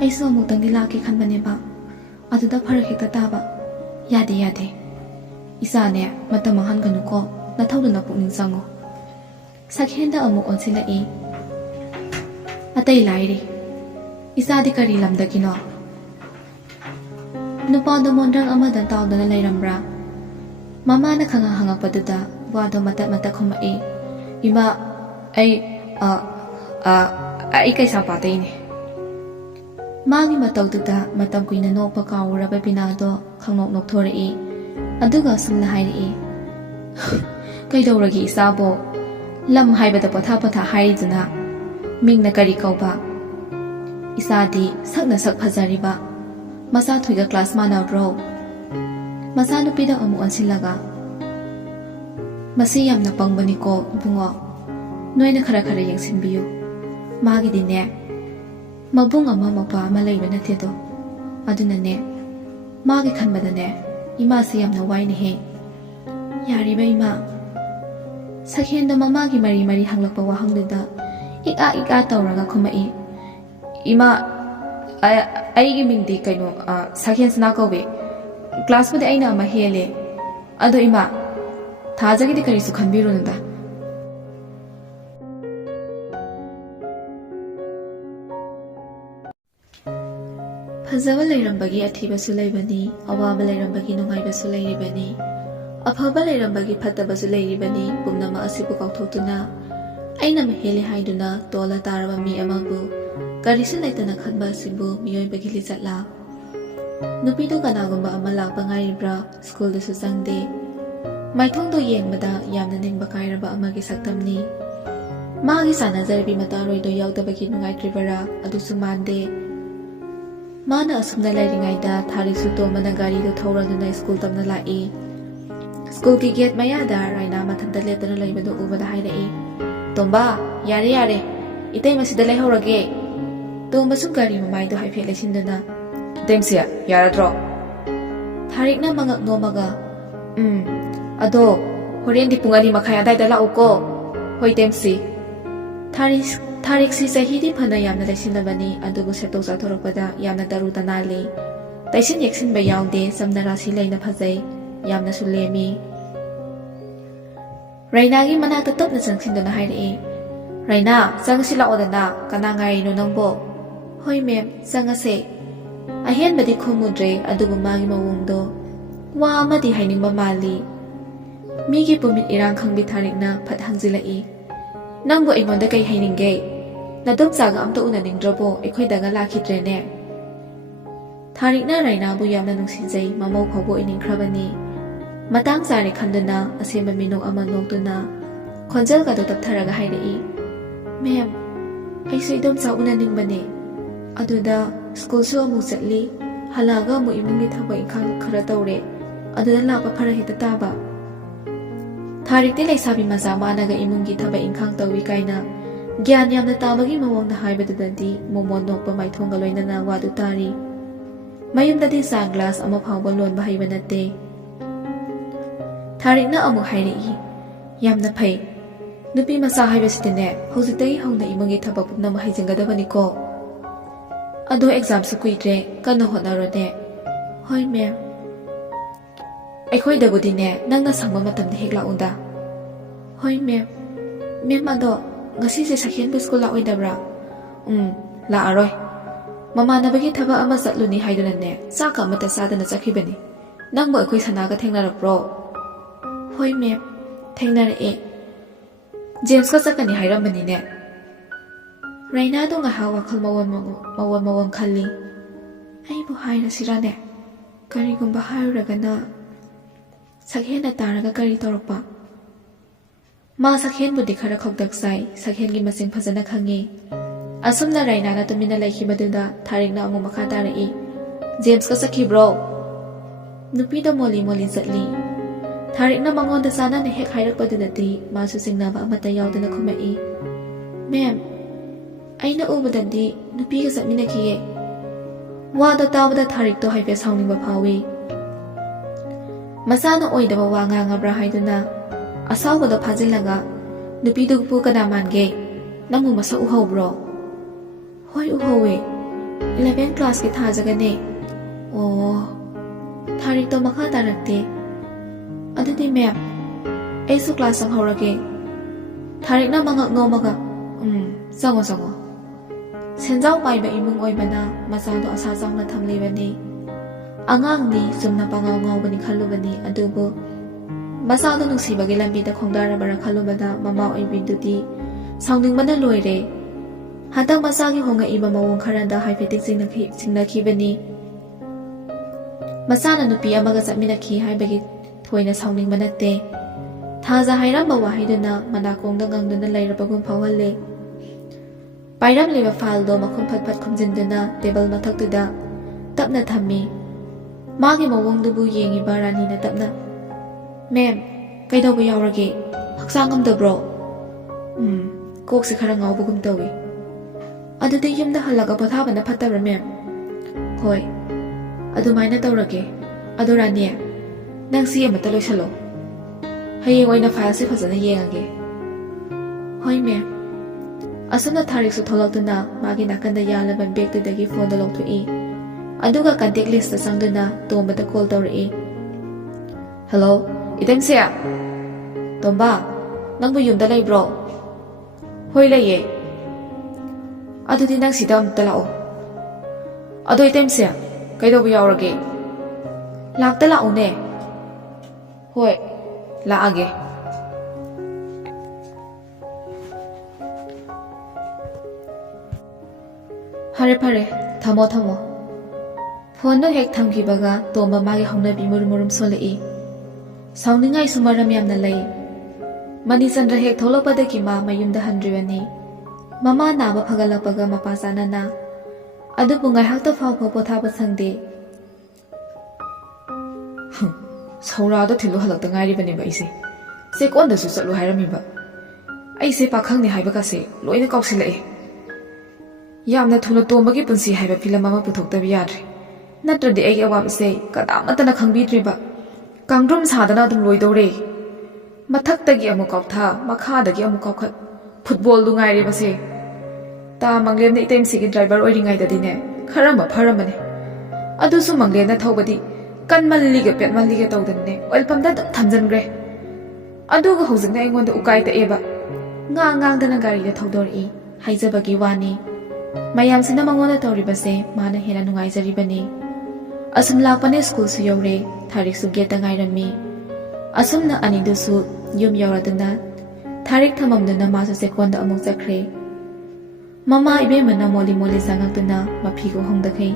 "ꯑꯩꯁꯨ ꯑꯃꯨꯛꯇꯪꯗꯤ ꯂꯥꯛꯀꯦ ꯈꯟꯕꯅꯦꯕ, ꯑꯗꯨꯗ ꯐꯔꯛ ꯍꯦꯛꯇ ꯇꯥꯕ." "ꯌꯥꯗꯦ ꯌꯥꯗꯦ, ꯏꯆꯥꯅꯦ ꯃꯇꯝ ꯃꯥꯡꯍꯟꯒꯅꯨꯀꯣ, ꯅꯊꯧꯗꯨꯅ ꯄꯨꯛꯅꯤꯡ ꯆꯪꯉꯨ." ꯁꯛꯍꯦꯟꯗ ꯑꯃꯨꯛ ꯑꯣꯟꯁꯤꯜꯂꯛꯏ, "ꯑꯇꯩ ꯂꯥꯏꯔꯤ, ꯏꯆꯥꯗꯤ ꯀꯔꯤ ꯂꯝꯗꯒꯤꯅꯣ?" ꯅꯨꯄꯥꯗꯣ ꯃꯣꯟꯗ꯭ꯔꯪ ꯑꯃꯗ ꯇꯥꯎꯗꯨꯅ ꯂꯩꯔꯝꯕ꯭ꯔꯥ? ꯃꯃꯥꯅ ꯍꯪꯉꯛꯄꯗꯨꯗ ꯋꯥꯗꯣ ꯃꯇꯠ ꯃꯇꯠ ꯈꯨꯝꯃꯛꯏ, "ꯏꯃꯥ, ꯑꯩ ꯀꯩꯁꯥꯝꯄꯥꯠꯇꯩꯅꯦ." ꯃꯥꯒꯤ ꯃꯇꯧꯗꯨꯗ ꯃꯇꯝ ꯀꯨꯏꯅ ꯅꯣꯛꯄ ꯀꯥꯎꯔꯨꯔꯕ ꯕꯤꯅꯥꯗꯣ ꯈꯪꯅꯣꯛ ꯅꯣꯛꯊꯣꯔꯛꯏ꯫ ꯑꯗꯨꯒ ꯑꯁꯨꯝꯅ ꯍꯥꯏꯔꯛꯏ, "ꯀꯩꯗꯧꯔꯒꯦ ꯏꯆꯥꯕꯣ? ꯂꯝ ꯍꯥꯏꯕꯗ ꯄꯣꯊꯥ ꯄꯣꯊꯥ ꯍꯥꯏꯔꯤꯗꯨꯅ ꯃꯤꯡꯅ ꯀꯔꯤ ꯀꯧꯕ?" "ꯏꯆꯥꯗꯤ ꯁꯛꯅ ꯁꯛ ꯐꯖꯔꯤꯕ, ꯃꯆꯥ ꯊꯣꯏꯒ ꯀ꯭ꯂꯥꯁ ꯃꯥꯟꯅꯕ꯭ꯔꯣ?" ꯃꯆꯥꯅꯨꯄꯤꯗ ꯑꯃꯨꯛ ꯑꯣꯟꯁꯤꯜꯂꯒ, "ꯃꯁꯤ ꯌꯥꯝꯅ ꯄꯪꯕꯅꯤꯀꯣ ꯏꯕꯨꯡꯉꯣ, ꯅꯣꯏꯅ ꯈꯔ ꯈꯔ ꯌꯦꯡꯁꯤꯟꯕꯤꯌꯨ. ꯃꯥꯒꯤꯗꯤꯅꯦ ꯃꯕꯨꯡ ꯑꯃ ꯃꯧꯄꯥ ꯑꯃ ꯂꯩꯕ ꯅꯠꯇꯦꯗꯣ. ꯑꯗꯨꯅꯅꯦ ꯃꯥꯒꯤ ꯈꯟꯕꯗꯅꯦ ꯏꯃꯥꯁꯦ ꯌꯥꯝꯅ ꯋꯥꯏꯅꯦꯍꯦ." "ꯌꯥꯔꯤꯕ ꯏꯃꯥ." ꯁꯛꯍꯦꯟꯗ ꯃꯃꯥꯒꯤ ꯃꯔꯤ ꯃꯔꯤ ꯍꯪꯂꯛꯄ ꯋꯥꯍꯪꯗꯨꯗ ꯏꯛꯑꯥ ꯏꯛꯑꯥ ꯇꯧꯔꯒ ꯈꯨꯝꯃꯛꯏ, "ꯏꯃꯥ, ꯑꯩꯒꯤ ꯃꯤꯡꯗꯤ ꯁꯛꯍꯦꯟ ꯁꯅꯥ ꯀꯧꯋꯦ. ꯀ꯭ꯂꯥꯁꯄꯨꯗꯤ ꯑꯩꯅ ꯑꯃ ꯍꯦꯜꯂꯦ. ꯑꯗꯣ ꯏꯃꯥ, ꯊꯥꯖꯒꯤꯗꯤ ꯀꯔꯤꯁꯨ ꯈꯟꯕꯤꯔꯨꯅꯨꯗ." ꯐꯖꯕ ꯂꯩꯔꯝꯕꯒꯤ ꯑꯊꯤꯕꯁꯨ ꯂꯩꯕꯅꯤ, ꯑꯋꯥꯕ ꯂꯩꯔꯝꯕꯒꯤ ꯅꯨꯡꯉꯥꯏꯕꯁꯨ ꯂꯩꯔꯤꯕꯅꯤ, ꯑꯐꯕ ꯂꯩꯔꯝꯕꯒꯤ ꯐꯠꯇꯕꯁꯨ ꯂꯩꯔꯤꯕꯅꯤ. ꯄꯨꯝꯅꯃꯛ ꯑꯁꯤꯕꯨ ꯀꯥꯎꯊꯣꯛꯇꯨꯅ ꯑꯩꯅ ꯃꯍꯦꯜꯂꯦ ꯍꯥꯏꯗꯨꯅ ꯇꯣꯜꯂ ꯇꯥꯔꯕ ꯃꯤ ꯑꯃꯕꯨ ꯀꯔꯤꯁꯨ ꯂꯩꯇꯅ ꯈꯟꯕ ꯑꯁꯤꯕꯨ ꯃꯤꯑꯣꯏꯕꯒꯤ ꯂꯤꯆꯠꯂꯥ? ꯅꯨꯄꯤꯗꯨ ꯀꯅꯥꯒꯨꯝꯕ ꯑꯃ ꯂꯥꯛꯄ ꯉꯥꯏꯔꯤꯕ꯭ꯔꯥ? ꯁ꯭ꯀꯨꯜꯗꯁꯨ ꯆꯪꯗꯦ. ꯃꯥꯏꯊꯣꯡꯗꯣ ꯌꯦꯡꯕꯗ ꯌꯥꯝꯅ ꯅꯤꯡꯕ ꯀꯥꯏꯔꯕ ꯑꯃꯒꯤ ꯁꯛꯇꯝꯅꯤ. ꯃꯥꯒꯤ ꯆꯥꯟꯅꯖꯔꯕꯤ ꯃꯇꯥꯔꯣꯏꯗꯣ ꯌꯥꯎꯗꯕꯒꯤ ꯅꯨꯡꯉꯥꯏꯇ꯭ꯔꯤꯕꯔꯥ? ꯑꯗꯨꯁꯨ ꯃꯥꯟꯗꯦ. ꯃꯥꯅ ꯑꯁꯨꯝꯅ ꯂꯩꯔꯤꯉꯩꯗ ꯊꯥꯔꯤꯛꯁꯨ ꯇꯣꯝꯕꯅ ꯒꯥꯔꯤꯗꯣ ꯊꯧꯔꯗꯨꯅ ꯁ꯭ꯀꯨꯜ ꯇꯝꯅ ꯂꯥꯛꯏ. ꯁ꯭ꯀꯨꯜꯒꯤ ꯒꯦꯠ ꯃꯌꯥꯗ ꯔꯥꯏꯅꯥ ꯃꯊꯟꯇ ꯂꯦꯞꯇꯨꯅ ꯂꯩꯕꯗꯨ ꯎꯕꯗ ꯍꯥꯏꯔꯛꯏ, "ꯇꯣꯝꯕꯥ, ꯌꯥꯔꯦ ꯌꯥꯔꯦ, ꯏꯇꯩꯃ ꯁꯤꯗ ꯂꯩꯍꯧꯔꯒꯦ." ꯇꯣꯝꯕꯁꯨ ꯒꯥꯔꯤ ꯃꯃꯥꯏꯗꯣ ꯍꯥꯏꯐꯦꯠ ꯂꯩꯁꯤꯟꯗꯨꯅ ꯏꯇꯩꯝꯁꯦ ꯌꯥꯔꯗ꯭ꯔꯣ? ꯊꯥꯔꯤꯛꯅ ꯃꯉꯛ ꯅꯣꯝꯃꯒ ꯑꯗꯣ ꯍꯣꯔꯦꯟꯗꯤ ꯄꯨꯡ 2:30 ꯑꯗꯥꯏꯗ ꯂꯥꯛꯎꯀꯣ. ꯍꯣꯏ ꯏꯇꯩꯝꯁꯤ. ꯊꯥꯔꯤꯛꯁꯤ ꯆꯍꯤꯗꯤ ꯐꯅ ꯌꯥꯝꯅ ꯂꯩꯁꯤꯜꯂꯕꯅꯤ, ꯑꯗꯨꯕꯨ ꯁꯦꯠꯇꯣꯛ ꯆꯥꯊꯣꯔꯛꯄꯗ ꯌꯥꯝꯅ ꯇꯔꯨ ꯇꯅꯥꯜꯂꯤ. ꯇꯩꯁꯤꯟ ꯌꯦꯛꯁꯤꯟꯕ ꯌꯥꯎꯗꯦ, ꯆꯝꯅ ꯔꯥꯁꯤ ꯂꯩꯅ ꯐꯖꯩ, ꯌꯥꯝꯅꯁꯨ ꯂꯦꯝꯃꯤ. ꯔꯩꯅꯥꯒꯤ ꯃꯅꯥꯛꯇ ꯇꯞꯅ ꯆꯪꯁꯤꯟꯗꯨꯅ ꯍꯥꯏꯔꯛꯏ, ꯔꯩꯅꯥ, ꯆꯪꯉꯁꯤ ꯂꯥꯛꯑꯣꯗꯅ. ꯀꯅꯥ ꯉꯥꯏꯔꯤꯅꯣ ꯅꯪꯕꯣ? ꯍꯣꯏ ꯃꯦꯝ, ꯆꯪꯉꯁꯦ. ꯑꯍꯦꯟꯕꯗꯤ ꯈꯨꯝꯃꯨꯗ꯭ꯔꯦ, ꯑꯗꯨꯕꯨ ꯃꯥꯒꯤ ꯃꯑꯣꯡꯗꯣ ꯋꯥ ꯑꯃꯗꯤ ꯍꯥꯏꯅꯤꯡꯕ ꯃꯥꯜꯂꯤ. ꯃꯤꯒꯤ ꯄꯨꯃꯤꯠ ꯏꯔꯥꯡ ꯈꯪꯕꯤ ꯊꯥꯔꯤꯛꯅ ꯐꯠ ꯍꯪꯖꯤꯜꯂꯛꯏ, ꯅꯪꯕꯨ ꯑꯩꯉꯣꯟꯗ ꯀꯩ ꯍꯥꯏꯅꯤꯡꯒꯦ? ꯅꯗꯣꯝꯆꯥꯒ ꯑꯝꯇ ꯎꯅꯅꯤꯡꯗ꯭ꯔꯕꯣ? ꯑꯩꯈꯣꯏꯗꯒ ꯂꯥꯛꯈꯤꯗ꯭ꯔꯦꯅꯦ. ꯊꯥꯔꯤꯛꯅ ꯔꯩꯅꯥꯕꯨ ꯌꯥꯝꯅ ꯅꯨꯡꯁꯤꯖꯩ, ꯃꯃꯧ ꯐꯥꯎꯕ ꯑꯣꯏꯅꯤꯡꯈ꯭ꯔꯕꯅꯤ. ꯃꯇꯥꯡ ꯆꯥꯔꯦ ꯈꯟꯗꯨꯅ ꯑꯁꯦꯡꯕ ꯃꯤꯅꯣꯛ ꯑꯃ ꯅꯣꯛꯇꯨꯅ ꯈꯣꯟꯖꯦꯜꯒꯗꯣ ꯇꯞꯊꯔꯒ ꯍꯥꯏꯔꯛꯏ, ꯃꯦꯝ, ꯑꯩꯁꯨ ꯏꯗꯣꯝꯆꯥ ꯎꯅꯅꯤꯡꯕꯅꯦ. ꯑꯗꯨꯗ ꯁ꯭ꯀꯨꯜꯁꯨ ꯑꯃꯨꯛ ꯆꯠꯂꯤ, ꯍꯜꯂꯛꯑꯒ ꯑꯃꯨꯛ ꯏꯃꯨꯡꯒꯤ ꯊꯕꯛ ꯏꯪꯈꯥꯡ ꯈꯔ ꯇꯧꯔꯦ. ꯑꯗꯨꯗ ꯂꯥꯛꯄ ꯐꯔꯛ ꯍꯦꯛꯇ ꯇꯥꯕ. ꯊꯥꯔꯤꯛꯇꯤ ꯂꯩꯁꯥꯕꯤ ꯃꯆꯥ ꯃꯥꯅꯒ ꯏꯃꯨꯡꯒꯤ ꯊꯕꯛ ꯏꯪꯈꯥꯡ ꯇꯧꯏ ꯀꯥꯏꯅ ꯒ꯭ꯌꯥꯟ ꯌꯥꯝꯅ ꯇꯥꯕꯒꯤ ꯃꯑꯣꯡꯗ ꯍꯥꯏꯕꯗꯨꯗꯗꯤ ꯃꯣꯃꯣꯟ ꯅꯣꯛꯄ ꯃꯥꯏꯊꯣꯡꯒ ꯂꯣꯏꯅꯅ ꯋꯥꯗꯨ ꯇꯥꯔꯤ. ꯃꯌꯨꯝꯗꯗꯤ ꯆꯥ ꯒ꯭ꯂꯥꯁ ꯑꯃ ꯐꯥꯎꯕ ꯂꯣꯟꯕ ꯍꯩꯕ ꯅꯠꯇꯦ. ꯊꯥꯔꯤꯛꯅ ꯑꯃꯨꯛ ꯍꯥꯏꯔꯛꯏ, ꯌꯥꯝꯅ ꯐꯩ. ꯅꯨꯄꯤ ꯃꯆꯥ ꯍꯥꯏꯕꯁꯤꯗꯤꯅꯦ, ꯍꯧꯖꯤꯛꯇꯒꯤ ꯍꯧꯅ ꯏꯃꯨꯡꯒꯤ ꯊꯕꯛ ꯄꯨꯝꯅꯃꯛ ꯍꯩꯖꯤꯟꯒꯗꯕꯅꯤꯀꯣ. ꯑꯗꯣ ꯑꯦꯛꯖꯥꯝꯁꯨ ꯀꯨꯏꯗ꯭ರೆ, ꯀꯟꯅ ꯍꯣꯠꯅꯔꯣꯅꯦ. ꯍꯣꯏ ꯃꯦꯝ. ꯑꯩꯈꯣꯏꯗꯕꯨꯗꯤꯅꯦ, ꯅꯪꯅ ꯁꯪꯕ ꯃꯇꯝꯗ ꯍꯦꯛ ꯂꯥꯛꯎꯗ. ꯍꯣꯏ ꯃꯦꯝ. ꯃꯦꯝ, ꯑꯗꯣ ꯉꯁꯤꯁꯦ ꯁꯈꯦꯟꯕꯨ ꯁ꯭ꯀꯨꯜ ꯂꯥꯛꯑꯣꯏꯗꯕ꯭ꯔꯥ? ꯂꯥꯛꯑꯔꯣꯏ. ꯃꯃꯥꯟꯅꯕꯒꯤ ꯊꯕꯛ ꯑꯃ ꯆꯠꯂꯨꯅꯤ ꯍꯥꯏꯗꯨꯅꯅꯦ, ꯆꯥꯛꯀ ꯑꯃꯠꯇ ꯆꯥꯗꯅ ꯆꯠꯈꯤꯕꯅꯤ. ꯅꯪꯕꯨ ꯑꯩꯈꯣꯏ ꯁꯅꯥꯒ ꯊꯦꯡꯅꯔꯛꯄ꯭ꯔꯣ? ꯍꯣꯏ ꯃꯦꯝ, ꯊꯦꯡꯅꯔꯛꯑꯦ. ꯖꯦꯝꯁꯀ ꯆꯠꯀꯅꯤ ꯍꯥꯏꯔꯝꯕꯅꯤꯅꯦ. ꯔꯩꯅꯥꯗꯣ ꯉꯥꯏꯍꯥꯛ ꯋꯥꯈꯜ ꯃꯑꯣꯟ ꯈꯜꯂꯤ. ꯑꯩꯕꯨ ꯍꯥꯏꯔꯁꯤꯔꯅꯦ? ꯀꯔꯤꯒꯨꯝꯕ ꯍꯥꯏꯔꯨꯔꯒꯅ ꯁꯛꯍꯦꯟꯅ ꯇꯥꯔꯒ ꯀꯔꯤ ꯇꯧꯔꯛꯄ? ꯃꯥ ꯁꯛꯍꯦꯟꯕꯨꯗꯤ ꯈꯔ ꯈꯧꯇꯛ ꯆꯥꯏ, ꯁꯛꯍꯦꯟꯒꯤ ꯃꯁꯤꯡ ꯐꯖꯅ ꯈꯪꯉꯤ. ꯑꯁꯨꯝꯅ ꯔꯩꯅꯥꯅ ꯇꯨꯃꯤꯟꯅ ꯂꯩꯈꯤꯕꯗꯨꯗ ꯊꯥꯔꯤꯛꯅ ꯑꯃꯨꯛ ꯃꯈꯥ ꯇꯥꯔꯛꯏ, ꯖꯦꯝꯁꯀ ꯆꯠꯈꯤꯕ꯭ꯔꯣ? ꯅꯨꯄꯤꯗꯣ ꯃꯣꯂꯤ ꯃꯣꯂꯤ ꯆꯠꯂꯤ. ꯊꯥꯔꯤꯛꯅ ꯃꯉꯣꯟꯗ ꯆꯥꯟꯅꯅ ꯍꯦꯛ ꯍꯥꯏꯔꯛꯄꯗꯨꯗꯗꯤ ꯃꯥꯁꯨ ꯆꯤꯡꯅꯕ ꯑꯃꯠꯇ ꯌꯥꯎꯗꯅ ꯈꯨꯝꯃꯛꯏ, ꯃꯦꯝ, ꯑꯩꯅ ꯎꯕꯗꯗꯤ ꯅꯨꯄꯤꯒ ꯆꯠꯃꯤꯟꯅꯈꯤꯌꯦ. ꯋꯥꯗꯣ ꯇꯥꯕꯗ ꯊꯥꯔꯤꯛꯇꯣ ꯍꯥꯏꯐꯦꯠ ꯁꯥꯎꯅꯤꯡꯕ ꯐꯥꯎꯏ. ꯃꯆꯥꯅ ꯑꯣꯏꯗꯕ ꯋꯥ ꯉꯥꯡꯉꯕ꯭ꯔꯥ ꯍꯥꯏꯗꯨꯅ ꯑꯁꯥꯎꯕꯗꯣ ꯐꯥꯖꯤꯜꯂꯒ, ꯅꯨꯄꯤꯗꯨꯕꯨ ꯀꯅꯥ ꯃꯥꯟꯒꯦ? ꯅꯪꯕꯨ ꯃꯁꯛ ꯎꯍꯧꯕ꯭ꯔꯣ? ꯍꯣꯏ ꯎꯍꯧꯋꯦ, 11 ꯀ꯭ꯂꯥꯁꯀꯤ ꯊꯥꯖꯒꯅꯦ. ꯑꯣ. ꯊꯥꯔꯤꯛꯇꯣ ꯃꯈꯥ ꯇꯥꯔꯛꯇꯦ. ꯑꯗꯨꯗꯤ ꯃꯦꯝ, ꯑꯩꯁꯨ ꯀ꯭ꯂꯥꯁ ꯆꯪꯍꯧꯔꯒꯦ. ꯊꯥꯔꯤꯛꯅ ꯃꯉꯛ ꯅꯣꯝꯃꯒ, ꯆꯪꯉꯣ. ꯁꯦꯟꯖꯥꯎ ꯄꯥꯏꯕ ꯏꯃꯨꯡ ꯑꯣꯏꯕꯅ ꯃꯆꯥꯗꯣ ꯑꯁꯥ ꯆꯥꯎꯅ ꯊꯝꯂꯤꯕꯅꯤ. ꯑꯉꯥꯡꯅꯤ, ꯆꯨꯝꯅ ꯄꯉꯥꯎ ꯉꯥꯎꯕꯅꯤ ꯈꯜꯂꯨꯕꯅꯤ, ꯑꯗꯨꯕꯨ ꯃꯆꯥꯗꯣ ꯅꯨꯡꯁꯤꯕꯒꯤ ꯂꯝꯕꯤꯗ ꯈꯣꯡꯗꯥꯔꯕꯔꯥ ꯈꯜꯂꯨꯕꯗ ꯃꯃꯥ ꯑꯣꯏꯕꯤꯗꯨꯗꯤ ꯁꯥꯎꯅꯤꯡꯕꯅ ꯂꯣꯏꯔꯦ. ꯍꯟꯗꯛ ꯃꯆꯥꯒꯤ ꯍꯣꯡꯉꯛꯏꯕ ꯃꯑꯣꯡ ꯈꯔꯗ ꯍꯥꯏꯐꯦꯠꯇꯤ ꯆꯤꯡꯅꯈꯤꯕꯅꯤ. ꯃꯆꯥꯅ ꯅꯨꯄꯤ ꯑꯃꯒ ꯆꯠꯃꯤꯟꯅꯈꯤ ꯍꯥꯏꯕꯒꯤ ꯊꯣꯏꯅ ꯁꯥꯎꯅꯤꯡꯕ ꯅꯠꯇꯦ. ꯊꯥꯖ ꯍꯥꯏꯔꯝꯕ ꯋꯥꯍꯩꯗꯨꯅ ꯃꯅꯥꯀꯣꯡꯗ ꯉꯪꯗꯨꯅ ꯂꯩꯔꯕꯒꯨꯝ ꯐꯥꯎꯍꯜꯂꯦ. ꯄꯥꯏꯔꯝꯂꯤꯕ ꯐꯥꯏꯜꯗꯣ ꯃꯈꯨꯝ ꯐꯠ ꯈꯨꯝꯖꯤꯟꯗꯨꯅ ꯇꯦꯕꯜ ꯃꯊꯛꯇꯨꯗ ꯇꯞꯅ ꯊꯝꯃꯤ. ꯃꯥꯒꯤ ꯃꯑꯣꯡꯗꯨꯕꯨ ꯌꯦꯡꯉꯤꯕ ꯔꯥꯅꯤꯅ ꯇꯞꯅ, ꯃꯦꯝ, ꯀꯩꯗꯧꯕ ꯌꯥꯎꯔꯒꯦ? ꯍꯛꯆꯥꯡ ꯉꯝꯗꯕ꯭ꯔꯣ? ꯀꯣꯛꯁꯦ ꯈꯔ ꯉꯥꯎꯕꯒꯨꯝ ꯇꯧꯏ. ꯑꯗꯨꯗꯤ ꯌꯨꯝꯗ ꯍꯜꯂꯒ ꯄꯣꯊꯥꯕꯅ ꯐꯠꯇꯕ꯭ꯔꯥ ꯃꯦꯝ? ꯍꯣꯏ, ꯑꯗꯨꯃꯥꯏꯅ ꯇꯧꯔꯒꯦ. ꯑꯗꯣ ꯔꯥꯅꯤ, ꯅꯪ ꯁꯤ ꯑꯃꯠꯇ ꯂꯣꯏꯁꯜꯂꯣ. ꯍꯌꯦꯡ ꯑꯣꯏꯅ ꯐꯥꯏꯜꯁꯦ ꯐꯖꯅ ꯌꯦꯡꯉꯒꯦ. ꯍꯣꯏ ꯃꯦꯝ. ꯑꯁꯨꯝꯅ ꯊꯥꯔꯤꯛꯁꯨ ꯊꯣꯛꯂꯛꯇꯨꯅ ꯃꯥꯒꯤ ꯅꯥꯀꯟꯗ ꯌꯥꯜꯂꯕ ꯕꯦꯒꯇꯨꯗꯒꯤ ꯐꯣꯟꯗꯣ ꯂꯧꯊꯣꯛꯏ. ꯑꯗꯨꯒ ꯀꯟꯇꯦꯛ ꯂꯤꯁꯇ ꯆꯪꯗꯨꯅ ꯇꯣꯝꯕꯗ ꯀꯣꯜ ꯇꯧꯔꯛꯏ. ꯍꯜꯂꯣ, ꯏꯇꯩꯝꯁꯦ? ꯇꯣꯝꯕ, ꯅꯪꯕꯨ ꯌꯨꯝꯗ ꯂꯩꯕ꯭ꯔꯣ? ꯍꯣꯏ ꯂꯩꯌꯦ. ꯑꯗꯨꯗꯤ ꯅꯪ ꯁꯤꯗ ꯑꯃꯨꯛꯇ ꯂꯥꯛꯑꯣ. ꯑꯗꯣ ꯏꯇꯩꯝꯁꯦ, ꯀꯩꯗꯧꯕ ꯌꯥꯎꯔꯒꯦ? ꯂꯥꯛꯇ ꯂꯥꯛꯎꯅꯦ. ꯍꯣꯏ, ꯂꯥꯛꯑꯒꯦ. ꯐꯔꯦ, ꯊꯝꯃꯣ. ꯐꯣꯟꯗꯣ ꯍꯦꯛ ꯊꯝꯈꯤꯕꯒ ꯇꯣꯝꯕ ꯃꯥꯒꯤ ꯍꯧꯅꯕꯤ ꯃꯨꯔꯨꯝ ꯁꯣꯜꯂꯛꯏ. ꯁꯥꯎꯅꯤꯡꯉꯥꯏꯁꯨ ꯃꯔꯝ ꯌꯥꯝꯅ ꯂꯩ. ꯃꯅꯤꯆꯟꯗ꯭ꯔ ꯍꯦꯛ ꯊꯣꯛꯂꯛꯄꯗꯒꯤ ꯃꯥ ꯃꯌꯨꯝꯗ ꯍꯟꯗ꯭ꯔꯤꯕꯅꯤ. ꯃꯃꯥ ꯅꯥꯕ ꯐꯒꯠꯂꯛꯄꯒ ꯃꯄꯥ ꯆꯥꯟꯅꯅ, ꯑꯗꯨꯕꯨ ꯉꯥꯏꯍꯥꯛꯇ ꯐꯥꯎꯕ ꯄꯣꯊꯥꯕ ꯁꯪꯗꯦ. ꯁꯧꯔꯥꯗꯣ ꯊꯤꯜꯂꯨ ꯍꯜꯂꯛꯇ ꯉꯥꯏꯔꯤꯕꯅꯦꯕ ꯑꯩꯁꯦ. ꯆꯦꯛꯀꯣꯟꯗꯁꯨ ꯆꯠꯂꯨ ꯍꯥꯏꯔꯝꯃꯤꯕ. ꯑꯩꯁꯦ ꯄꯥꯈꯪꯅꯤ ꯍꯥꯏꯕꯒꯁꯦ ꯂꯣꯏꯅ ꯀꯥꯎꯁꯤꯜꯂꯛꯑꯦ. ꯌꯥꯝꯅ ꯊꯨꯅ ꯇꯣꯝꯕꯒꯤ ꯄꯨꯟꯁꯤ ꯍꯥꯏꯕ ꯐꯤꯂꯝ ꯑꯃ ꯄꯨꯊꯣꯛꯇꯕ ꯌꯥꯗ꯭ꯔꯦ ꯅꯠꯇ꯭ꯔꯗꯤ ꯑꯩꯒꯤ ꯑꯋꯥꯕꯁꯦ ꯀꯅꯥꯃꯠꯇꯅ ꯈꯪꯕꯤꯗ꯭ꯔꯤꯕ ꯀꯥꯡꯗ꯭ꯔꯨꯝ ꯁꯥꯗꯅ ꯑꯗꯨꯝ ꯂꯣꯏꯗꯧꯔꯦ ꯃꯊꯛꯇꯒꯤ ꯑꯃꯨꯛ ꯀꯥꯎꯊ ꯃꯈꯥꯗꯒꯤ ꯑꯃꯨꯛ ꯀꯥꯎꯈꯠ ꯐꯨꯠꯕꯣꯜꯗꯨ ꯉꯥꯏꯔꯤꯕꯁꯦ ꯇꯥ ꯃꯪꯂꯦꯝꯅ ꯏꯇꯩꯃꯁꯤꯒꯤ ꯗ꯭ꯔꯥꯏꯚꯔ ꯑꯣꯏꯔꯤꯉꯩꯗꯗꯤꯅꯦ ꯈꯔꯝꯕ ꯐꯔꯝꯕꯅꯦ ꯑꯗꯨꯁꯨ ꯃꯪꯂꯦꯝꯅ ꯊꯧꯕꯗꯤ ꯀꯟꯃꯜꯂꯤꯒ ꯄꯦꯠꯃꯜꯂꯤꯒ ꯇꯧꯗꯅꯅꯦ ꯑꯣꯏꯜ ꯄꯝꯗ ꯑꯗꯨꯝ ꯊꯝꯖꯤꯟꯈ꯭ꯔꯦ ꯑꯗꯨꯒ ꯍꯧꯖꯤꯛꯅ ꯑꯩꯉꯣꯟꯗ ꯎꯀꯥꯏ ꯇꯛꯑꯦꯕ ꯉꯥꯡꯗꯅ ꯒꯥꯔꯤꯗ ꯊꯧꯗꯣꯔꯛꯏ ꯍꯥꯏꯖꯕꯒꯤ ꯋꯥꯅꯤ ꯃꯌꯥꯝꯁꯤꯅ ꯃꯉꯣꯟꯗ ꯇꯧꯔꯤꯕꯁꯦ ꯃꯥꯅ ꯍꯦꯟꯅ ꯅꯨꯡꯉꯥꯏꯖꯔꯤꯕꯅꯤ ꯑꯁꯨꯝ ꯂꯥꯛꯄꯅꯦ ꯁ꯭ꯀꯨꯜꯁꯨ ꯌꯧꯔꯦ ꯊꯥꯔꯤꯛꯁꯨ ꯒꯦꯠꯇ ꯉꯥꯏꯔꯝꯃꯤ ꯑꯁꯨꯝꯅ ꯑꯅꯤꯗꯨꯁꯨ ꯌꯨꯝ ꯌꯧꯔꯗꯨꯅ ꯊꯥꯔꯤꯛ ꯊꯝꯃꯝꯗꯨꯅ ꯃꯥꯁꯨ ꯆꯦꯛꯀꯣꯟꯗ ꯑꯃꯨꯛ ꯆꯠꯈ꯭ꯔꯦ ꯃꯃꯥ ꯏꯕꯦꯝꯃꯅ ꯃꯣꯂꯤ ꯆꯪꯉꯛꯇꯨꯅ ꯃꯐꯤꯒ ꯍꯣꯡꯗꯈꯩ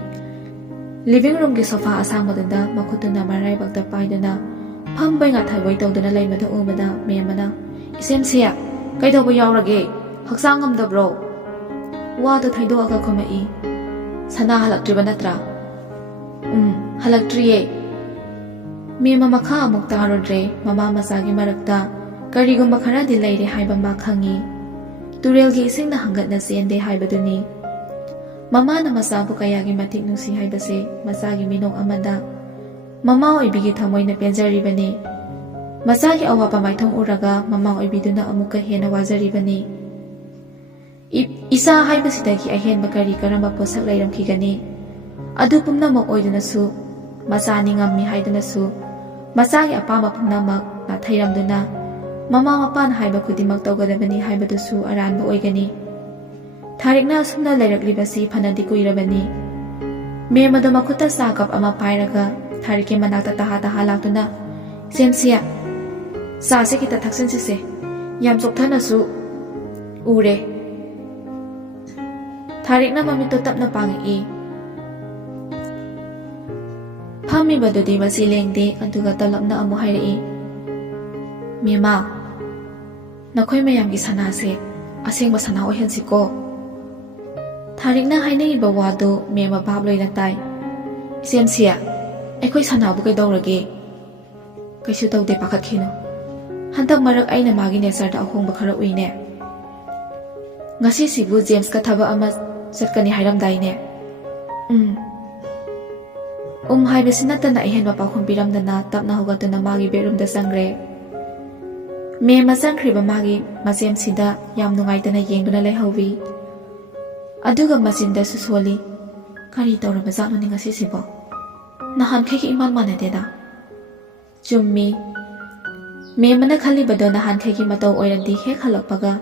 ꯂꯤꯚꯤꯡ ꯔꯨꯝꯒꯤ ꯁꯣꯐꯥ ꯑꯁꯥꯡꯕꯗꯨꯗ ꯃꯈꯨꯠꯇꯨꯅ ꯃꯔꯥꯏꯕꯛꯇ ꯄꯥꯏꯗꯨꯅ ꯐꯝꯕꯣꯏ ꯉꯥꯊꯕꯣꯏ ꯇꯧꯗꯨꯅ ꯂꯩꯕꯗ ꯎꯕꯗ ꯃꯦꯝꯃꯅ ꯏꯁꯦꯝꯁꯦ ꯀꯩꯗꯧꯕ ꯌꯥꯎꯔꯒꯦ ꯍꯛꯆꯥꯡ ꯉꯝꯗꯕ꯭ꯔꯣ ꯋꯥꯗꯣ ꯊꯩꯗꯣꯛꯑꯒ ꯈꯨꯝꯃꯛꯏ ꯁꯅꯥ ꯍꯜꯂꯛꯇ꯭ꯔꯤꯕ ꯅꯠꯇ꯭ꯔꯥ ꯍꯜꯂꯛꯇ꯭ꯔꯤꯌꯦ ꯃꯦꯝꯃ ꯃꯈꯥ ꯑꯃꯨꯛ ꯇꯥꯔꯨꯗ꯭ꯔꯦ ꯃꯃꯥ ꯃꯆꯥꯒꯤ ꯃꯔꯛꯇ ꯀꯔꯤꯒꯨꯝꯕ ꯈꯔꯗꯤ ꯂꯩꯔꯦ ꯍꯥꯏꯕ ꯃꯥ ꯈꯪꯉꯤ ꯇꯨꯔꯦꯜꯒꯤ ꯏꯁꯤꯡꯅ ꯍꯪꯒꯠꯅ ꯆꯦꯟꯗꯦ ꯍꯥꯏꯕꯗꯨꯅꯤ ꯃꯃꯥꯅ ꯃꯆꯥꯕꯨ ꯀꯌꯥꯒꯤ ꯃꯇꯤꯛ ꯅꯨꯡꯁꯤ ꯍꯥꯏꯕꯁꯦ ꯃꯆꯥꯒꯤ ꯃꯤꯅꯣꯛ ꯑꯃꯗ ꯃꯃꯥ ꯑꯣꯏꯕꯤꯒꯤ ꯊꯃꯣꯏꯅ ꯄꯦꯟꯖꯔꯤꯕꯅꯤ ꯃꯆꯥꯒꯤ ꯑꯋꯥꯕ ꯃꯥꯏꯊꯣꯡ ꯎꯔꯒ ꯃꯃꯥ ꯑꯣꯏꯕꯤꯗꯨꯅ ꯑꯃꯨꯛꯀ ꯍꯦꯟꯅ ꯋꯥꯖꯔꯤꯕꯅꯤ ꯏꯆꯥ ꯍꯥꯏꯕꯁꯤꯗꯒꯤ ꯑꯍꯦꯟꯕ ꯀꯔꯤ ꯀꯔꯝꯕ ꯄꯣꯠꯁꯛ ꯂꯩꯔꯝꯈꯤꯒꯅꯤ ꯑꯗꯨ ꯄꯨꯝꯅꯃꯛ ꯑꯣꯏꯗꯨꯅꯁꯨ ꯃꯆꯥꯅꯤ ꯉꯝꯃꯤ ꯍꯥꯏꯗꯨꯅꯁꯨ ꯃꯆꯥꯒꯤ ꯑꯄꯥꯝꯕ ꯄꯨꯝꯅꯃꯛ ꯅꯥꯊꯩꯔꯝꯗꯨꯅ ꯃꯃꯥ ꯃꯄꯥꯅ ꯍꯥꯏꯕ ꯈꯨꯗꯤꯡꯃꯛ ꯇꯧꯒꯗꯕꯅꯤ ꯍꯥꯏꯕꯗꯨꯁꯨ ꯑꯔꯥꯟꯕ ꯑꯣꯏꯒꯅꯤ ꯊꯥꯔꯤꯛꯅ ꯑꯁꯨꯝꯅ ꯂꯩꯔꯛꯂꯤꯕꯁꯤ ꯐꯅꯗꯤ ꯀꯨꯏꯔꯕꯅꯤ ꯃꯦꯝꯃꯗꯣ ꯃꯈꯨꯠꯇ ꯆꯥ ꯀꯞ ꯑꯃ ꯄꯥꯏꯔꯒ ꯊꯥꯔꯤꯛꯀꯤ ꯃꯅꯥꯛꯇ ꯇꯍꯥ ꯂꯥꯛꯇꯨꯅ ꯁꯦꯝꯁꯤꯌꯥ ꯆꯥꯁꯦ ꯈꯤꯇ ꯊꯛꯆꯤꯟꯁꯤꯁꯦ ꯌꯥꯝ ꯆꯣꯛꯊꯅꯁꯨ ꯎꯔꯦ ꯊꯥꯔꯤꯛꯅ ꯃꯃꯤꯠꯇꯣ ꯇꯞꯅ ꯄꯥꯡꯉꯛꯏ ꯐꯝꯃꯤꯕꯗꯨꯗꯤ ꯃꯁꯤ ꯂꯦꯡꯗꯦ ꯑꯗꯨꯒ ꯇꯂꯞꯅ ꯑꯃꯨꯛ ꯍꯥꯏꯔꯛꯏ ꯃꯦꯝꯃ ꯅꯈꯣꯏ ꯃꯌꯥꯝꯒꯤ ꯁꯅꯥꯁꯦ ꯑꯁꯦꯡꯕ ꯁꯅꯥ ꯑꯣꯏꯍꯟꯁꯤꯀꯣ ꯊꯥꯔꯤꯛꯅ ꯍꯥꯏꯅꯔꯤꯕ ꯋꯥꯗꯨ ꯃꯦꯝꯃ ꯚꯥꯞ ꯂꯣꯏꯅ ꯇꯥꯏ ꯏꯆꯦꯝꯁꯤꯌꯥ ꯑꯩꯈꯣꯏ ꯁꯅꯥꯕꯨ ꯀꯩꯗꯧꯔꯒꯦ ꯀꯩꯁꯨ ꯇꯧꯗꯦ ꯄꯥꯈꯠꯈꯤꯅꯨ ꯍꯟꯗꯛ ꯃꯔꯛ ꯑꯩꯅ ꯃꯥꯒꯤ ꯅꯦꯆꯔꯗ ꯑꯍꯣꯡꯕ ꯈꯔ ꯎꯏꯅꯦ ꯉꯁꯤꯁꯤꯕꯨ ꯖꯦꯝꯁꯀ ꯊꯕꯛ ꯑꯃ ꯆꯠꯀꯅꯤ ꯍꯥꯏꯔꯝꯗꯥꯏꯅꯦ ꯍꯥꯏꯕꯁꯤ ꯅꯠꯇꯅ ꯑꯍꯦꯟꯕ ꯄꯥꯎꯈꯨꯝ ꯄꯤꯔꯝꯗꯅ ꯇꯞꯅ ꯍꯧꯒꯠꯇꯨꯅ ꯃꯥꯒꯤ ꯕꯦꯗꯔꯨꯝꯗ ꯆꯪꯈ꯭ꯔꯦ ꯃꯦꯝꯃ ꯆꯪꯈ꯭ꯔꯤꯕ ꯃꯥꯒꯤ ꯃꯆꯦꯝꯁꯤꯗ ꯌꯥꯝ ꯅꯨꯡꯉꯥꯏꯇꯅ ꯌꯦꯡꯗꯨꯅ ꯂꯩꯍꯧꯋꯤ ꯑꯗꯨꯒ ꯃꯆꯤꯟꯗꯁꯨ ꯁꯣꯜꯂꯤ ꯀꯔꯤ ꯇꯧꯔꯕ ꯖꯥꯠꯅꯣꯅꯤ ꯉꯁꯤꯁꯤꯕꯣ ꯅꯍꯥꯟꯈꯩꯒꯤ ꯏꯃꯥꯟ ꯃꯥꯟꯅꯗꯦꯗ ꯆꯨꯝꯃꯤ ꯃꯦꯝꯃꯅ ꯈꯜꯂꯤꯕꯗꯣ ꯅꯍꯥꯟꯈꯩꯒꯤ ꯃꯇꯧ ꯑꯣꯏꯔꯗꯤ ꯍꯦꯛ ꯍꯜꯂꯛꯄꯒ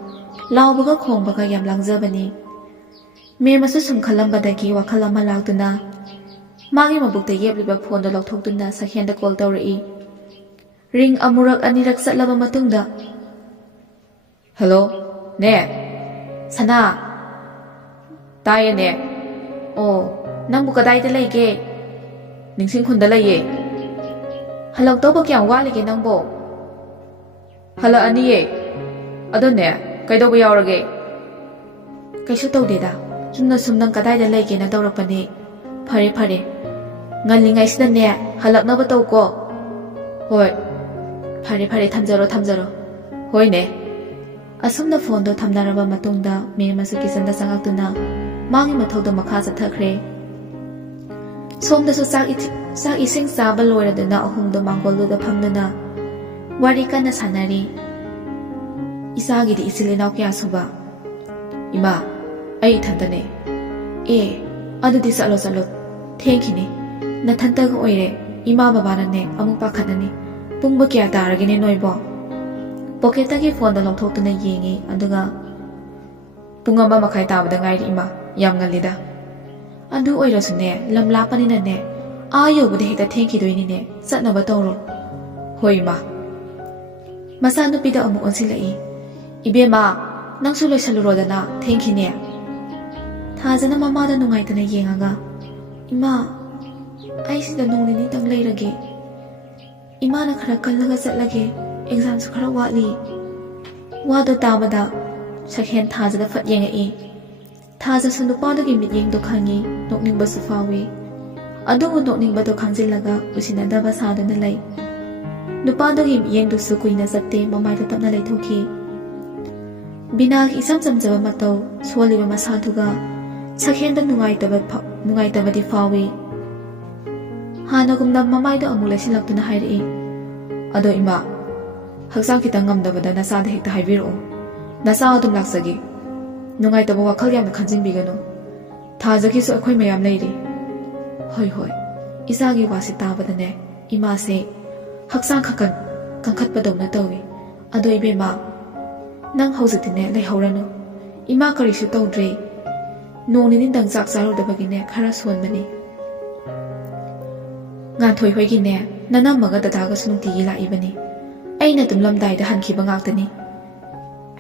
ꯂꯥꯎꯕꯒ ꯈꯣꯡꯕꯒ ꯌꯥꯝ ꯂꯥꯡꯖꯕꯅꯤ ꯃꯦꯝꯃꯁꯨ ꯁꯨꯝ ꯈꯜꯂꯝꯕꯗꯒꯤ ꯋꯥꯈꯜ ꯑꯃ ꯂꯥꯛꯇꯨꯅ ꯃꯥꯒꯤ ꯃꯕꯨꯛꯇ ꯌꯦꯞꯂꯤꯕ ꯐꯣꯟꯗꯣ ꯂꯧꯊꯣꯛꯇꯨꯅ ꯁꯛꯍꯦꯟꯗ ꯀꯣꯜ ꯇꯧꯔꯛꯏ ꯔꯤꯡ ꯑꯃꯨꯔꯛ ꯑꯅꯤꯔꯛ ꯆꯠꯂꯕ ꯃꯇꯨꯡꯗ ꯍꯜꯂꯣ ꯅꯦ ꯁꯅꯥ ꯇꯥꯏꯌꯦꯅꯦ ꯑꯣ ꯅꯪꯕꯨ ꯀꯗꯥꯏꯗ ꯂꯩꯒꯦ ꯅꯤꯡꯁꯤꯡꯈꯨꯟꯗ ꯂꯩꯌꯦ ꯍꯜꯂꯛꯇꯧꯕ ꯀꯌꯥꯝ ꯋꯥꯠꯂꯤꯒꯦ ꯅꯪꯕꯣ ꯍꯜꯂꯛꯑꯅꯤꯌꯦ ꯑꯗꯨꯅꯦ ꯀꯩꯗꯧꯕ ꯌꯥꯎꯔꯒꯦ ꯀꯩꯁꯨ ꯇꯧꯗꯦꯗ ꯆꯨꯝꯅ ꯁꯨꯝ ꯅꯪ ꯀꯗꯥꯏꯗ ꯂꯩꯒꯦꯅ ꯇꯧꯔꯛꯄꯅꯦ ꯐꯔꯦ ꯉꯜꯂꯤꯉꯩꯁꯤꯗꯅꯦ ꯍꯜꯂꯛꯅꯕ ꯇꯧꯀꯣ ꯍꯣꯏ ꯐꯔꯦ ꯊꯝꯖꯔꯣ ꯍꯣꯏꯅꯦ ꯑꯁꯨꯝꯅ ꯐꯣꯟꯗꯣ ꯊꯝꯅꯔꯕ ꯃꯇꯨꯡꯗ ꯃꯦꯝꯃꯁꯨ ꯀꯤꯆꯟꯗ ꯆꯪꯉꯛꯇꯨꯅ ꯃꯥꯒꯤ ꯃꯊꯧꯗꯣ ꯃꯈꯥ ꯆꯠꯊꯈ꯭ꯔꯦ ꯁꯣꯝꯗꯁꯨ ꯆꯥꯛ ꯏꯁꯤꯡ ꯆꯥꯕ ꯂꯣꯏꯔꯗꯨꯅ ꯑꯍꯨꯝꯗꯣ ꯃꯥꯡꯒꯣꯜꯗꯨꯗ ꯐꯝꯗꯨꯅ ꯋꯥꯔꯤ ꯀꯟꯅ ꯁꯥꯟꯅꯔꯤ ꯏꯆꯥꯒꯤꯗꯤ ꯏꯆꯤꯜ ꯏꯅꯥꯎ ꯀꯌꯥ ꯁꯨꯕ ꯏꯃꯥ ꯑꯩ ꯏꯊꯟꯇꯅꯦ ꯑꯗꯨꯗꯤ ꯆꯠꯂꯣ ꯊꯦꯡꯈꯤꯅꯤ ꯅꯊꯟꯇꯒ ꯑꯣꯏꯔꯦ ꯏꯃꯥ ꯕꯕꯥꯅꯅꯦ ꯑꯃꯨꯛ ꯄꯥꯈꯠꯅꯅꯤ ꯄꯨꯡꯕꯨ ꯀꯌꯥ ꯇꯥꯔꯒꯦꯅꯦ ꯅꯣꯏꯕꯣ ꯄꯣꯀꯦꯠꯇꯒꯤ ꯐꯣꯟꯗꯣ ꯂꯧꯊꯣꯛꯇꯨꯅ ꯌꯦꯡꯉꯤ ꯑꯗꯨꯒ ꯄꯨꯡ 1:30 ꯇꯥꯕꯗ ꯉꯥꯏꯔꯤ ꯏꯃꯥ ꯌꯥꯝ ꯉꯜꯂꯤꯗ ꯑꯗꯨ ꯑꯣꯏꯔꯁꯨꯅꯦ ꯂꯝ ꯂꯥꯞꯄꯅꯤꯅꯅꯦ ꯌꯧꯕꯗ ꯍꯦꯛꯇ ꯊꯦꯡꯈꯤꯗꯣꯏꯅꯤꯅꯦ ꯆꯠꯅꯕ ꯇꯧꯔꯣ ꯍꯣꯏ ꯏꯃꯥ ꯃꯆꯥꯅꯨꯄꯤꯗ ꯑꯃꯨꯛ ꯑꯣꯟꯁꯤꯜꯂꯛꯏ ꯏꯕꯦꯝꯃ ꯅꯪꯁꯨ ꯂꯣꯏꯁꯜꯂꯨꯔꯣꯗꯅ ꯊꯦꯡꯈꯤꯅꯦ ꯊꯥꯖꯅ ꯃꯃꯥꯗ ꯅꯨꯡꯉꯥꯏꯇꯅ ꯌꯦꯡꯉꯒ ꯏꯃꯥ ꯑꯩ ꯁꯤꯗ ꯅꯣꯡ ꯅꯤꯅꯤꯇꯪ ꯂꯩꯔꯒꯦ ꯏꯃꯥꯅ ꯈꯔ ꯀꯜꯂꯒ ꯆꯠꯂꯒꯦ ꯑꯦꯛꯖꯥꯝꯁꯨ ꯈꯔ ꯋꯥꯠꯂꯤ ꯋꯥꯗꯣ ꯇꯥꯕꯗ ꯁꯛꯍꯦꯟ ꯊꯥꯖꯗ ꯐꯠ ꯌꯦꯡꯉꯛꯏ ꯊꯥꯖꯁꯨ ꯅꯨꯄꯥꯗꯨꯒꯤ ꯃꯤꯠꯌꯦꯡꯗꯣ ꯈꯪꯉꯤ ꯅꯣꯛꯅꯤꯡꯕꯁꯨ ꯐꯥꯎꯏ ꯑꯗꯨꯕꯨ ꯅꯣꯛꯅꯤꯡꯕꯗꯣ ꯈꯪꯖꯤꯜꯂꯒ ꯎꯁꯤꯟꯅꯗꯕ ꯁꯥꯗꯨꯅ ꯂꯩ ꯅꯨꯄꯥꯗꯨꯒꯤ ꯃꯤꯠꯌꯦꯡꯗꯨꯁꯨ ꯀꯨꯏꯅ ꯆꯠꯇꯦ ꯃꯃꯥꯏꯗꯣ ꯇꯞꯅ ꯂꯩꯊꯣꯛꯈꯤ ꯕꯤꯅꯥꯒꯤ ꯏꯆꯝ ꯆꯝꯖꯕ ꯃꯇꯧ ꯁꯣꯜꯂꯤꯕ ꯃꯁꯥꯗꯨꯒ ꯁꯛꯍꯦꯟꯗ ꯅꯨꯡꯉꯥꯏꯇꯕꯗꯤ ꯐꯥꯎꯏ꯫ ꯍꯥꯟꯅꯒꯨꯝꯅ ꯃꯃꯥꯏꯗ ꯑꯃꯨꯛ ꯂꯩꯁꯤꯜꯂꯛꯇꯨꯅ ꯍꯥꯏꯔꯛꯏ, ꯑꯗꯣ ꯏꯃꯥ, ꯍꯛꯆꯥꯡ ꯈꯤꯇꯪ ꯉꯝꯗꯕꯗ ꯅꯆꯥꯗ ꯍꯦꯛꯇ ꯍꯥꯏꯕꯤꯔꯛꯑꯣ, ꯅꯆꯥ ꯑꯗꯨꯝ ꯂꯥꯛꯆꯒꯦ, ꯅꯨꯡꯉꯥꯏꯇꯕ ꯋꯥꯈꯜ ꯌꯥꯝꯅ ꯈꯟꯖꯤꯟꯕꯤꯒꯅꯨ, ꯊꯥꯖꯒꯤꯁꯨ ꯑꯩꯈꯣꯏ ꯃꯌꯥꯝ ꯂꯩꯔꯤ꯫ ꯍꯣꯏ ꯍꯣꯏ, ꯏꯆꯥꯒꯤ ꯋꯥꯁꯤ ꯇꯥꯕꯗꯅꯦ ꯏꯃꯥꯁꯦ ꯍꯛꯆꯥꯡ ꯀꯟꯈꯠꯄꯗꯧꯅ ꯇꯧꯏ꯫ ꯑꯗꯣ ꯏꯕꯦꯝꯃ, ꯅꯪ ꯍꯧꯖꯤꯛꯇꯤꯅꯦ ꯂꯩꯍꯧꯔꯅꯨ, ꯏꯃꯥ ꯀꯔꯤꯁꯨ ꯇꯧꯗ꯭ꯔꯦ, ꯅꯣꯡ ꯅꯤꯅꯤꯗꯪ ꯆꯥꯛ ꯆꯥꯔꯨꯗꯕꯒꯤꯅꯦ ꯈꯔ ꯁꯣꯟꯕꯅꯤ꯫ ꯉꯥꯟꯊꯣꯏ ꯍꯣꯏꯒꯤꯅꯦ ꯅꯅꯝꯃꯒ ꯗꯗꯥꯒꯁꯨ ꯅꯨꯡꯇꯤꯒꯤ ꯂꯥꯛꯏꯕꯅꯤ, ꯑꯩꯅ ꯇꯨꯝꯂꯝꯗꯥꯏꯗ ꯍꯟꯈꯤꯕ ꯉꯥꯛꯇꯅꯤ꯫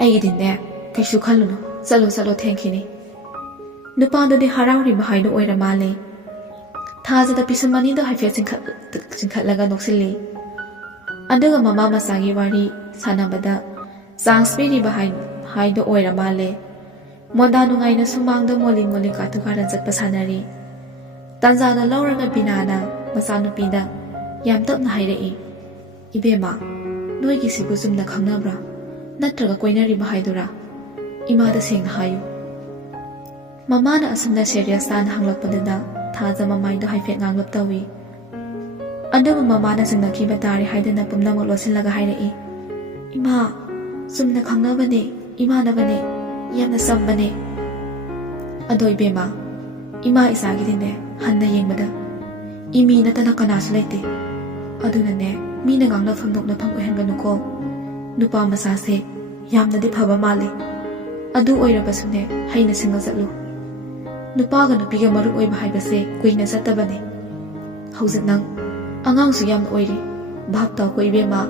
ꯑꯩꯒꯤꯗꯤꯅꯦ ꯀꯩꯁꯨ ꯈꯜꯂꯨꯅꯨ, ꯆꯠꯂꯣ ꯊꯦꯡꯈꯤꯅꯤ꯫ ꯅꯨꯄꯥꯗꯨꯗꯤ ꯍꯔꯥꯎꯔꯤꯕ ꯍꯥꯏꯗꯨ ꯑꯣꯏꯔ ꯃꯥꯜꯂꯦ꯫ ꯊꯥꯖꯗ ꯄꯤꯁꯨꯝ ꯑꯅꯤꯗꯣ ꯍꯥꯏꯐꯦꯠ ꯆꯤꯡꯈꯠꯂꯒ ꯅꯣꯛꯁꯤꯜꯂꯤ꯫ ꯑꯗꯨꯒ ꯃꯃꯥ ꯃꯆꯥꯒꯤ ꯋꯥꯔꯤ ꯁꯥꯟꯅꯕꯗ ꯆꯥꯟꯁ ꯄꯤꯔꯤꯕ ꯍꯥꯏꯗꯣ ꯑꯣꯏꯔ ꯃꯥꯜꯂꯦ꯫ ꯃꯣꯟꯗꯥ ꯅꯨꯡꯉꯥꯏꯅ ꯁꯨꯃꯥꯡꯗ ꯃꯣꯂꯤ ꯀꯥꯇꯨ ꯀꯥꯔꯟ ꯆꯠꯄ ꯁꯥꯟꯅꯔꯤ꯫ ꯇꯥꯟꯖꯥꯗ ꯂꯧꯔꯒ ꯕꯤꯅꯥꯅ ꯃꯆꯥꯅꯨꯄꯤꯗ ꯌꯥꯝ ꯇꯞꯅ ꯍꯥꯏꯔꯛꯏ, ꯏꯕꯦꯝꯃ, ꯅꯣꯏꯒꯤꯁꯤꯕꯨ ꯆꯨꯝꯅ ꯈꯪꯅꯕ꯭ꯔꯥ ꯅꯠꯇ꯭ꯔꯒ ꯀꯣꯏꯅꯔꯤꯕ ꯍꯥꯏꯗꯨꯔꯥ? ꯏꯃꯥꯗ ꯁꯦꯡꯅ ꯍꯥꯏꯌꯨ꯫ ꯃꯃꯥꯅ ꯑꯁꯨꯝꯅ ꯁꯦꯔꯤꯌꯁ ꯇꯥꯅ ꯍꯪꯂꯛꯄꯗꯨꯗ ꯊꯥꯖ ꯃꯃꯥꯏꯗꯣ ꯍꯥꯏꯐꯦꯠ ꯉꯥꯡꯂꯞ ꯇꯧꯏ꯫ ꯑꯗꯨꯕꯨ ꯃꯃꯥꯅ ꯆꯤꯡꯅꯈꯤꯕ ꯇꯥꯔꯦ ꯍꯥꯏꯗꯨꯅ ꯄꯨꯝꯅꯃꯛ ꯂꯣꯠꯁꯤꯜꯂꯒ ꯍꯥꯏꯔꯛꯏ, ꯏꯃꯥ, ꯆꯨꯝꯅ ꯈꯪꯅꯕꯅꯦ, ꯏꯃꯥꯟꯅꯕꯅꯦ, ꯌꯥꯝꯅ ꯆꯝꯕꯅꯦ꯫ ꯑꯗꯣ ꯏꯕꯦꯝꯃ, ꯏꯃꯥ ꯏꯆꯥꯒꯤꯗꯤꯅꯦ ꯍꯟꯅ ꯌꯦꯡꯕꯗ ꯏꯃꯤ ꯅꯠꯇꯅ ꯀꯅꯥꯁꯨ ꯂꯩꯇꯦ, ꯑꯗꯨꯅꯅꯦ ꯃꯤꯅ ꯉꯥꯡꯅꯐꯝ ꯅꯣꯛꯅꯐꯝ ꯑꯣꯏꯍꯟꯒꯅꯨꯀꯣ꯫ ꯅꯨꯄꯥ ꯃꯆꯥꯁꯦ ꯌꯥꯝꯅꯗꯤ ꯐꯕ ꯃꯥꯜꯂꯤ, ꯑꯗꯨ ꯑꯣꯏꯔꯕꯁꯨꯅꯦ ꯍꯩꯅ ꯁꯤꯡꯅ ꯆꯠꯂꯨ꯫ ꯅꯨꯄꯥꯒ ꯅꯨꯄꯤꯒ ꯃꯔꯨꯞ ꯑꯣꯏꯕ ꯍꯥꯏꯕꯁꯦ ꯀꯨꯏꯅ ꯆꯠꯇꯕꯅꯤ꯫ ꯍꯧꯖꯤꯛ ꯅꯪ ꯑꯉꯥꯡꯁꯨ ꯌꯥꯝꯅ ꯑꯣꯏꯔꯤ, ꯚꯥꯞ ꯇꯥꯎꯀꯣ ꯏꯕꯦꯝꯃ,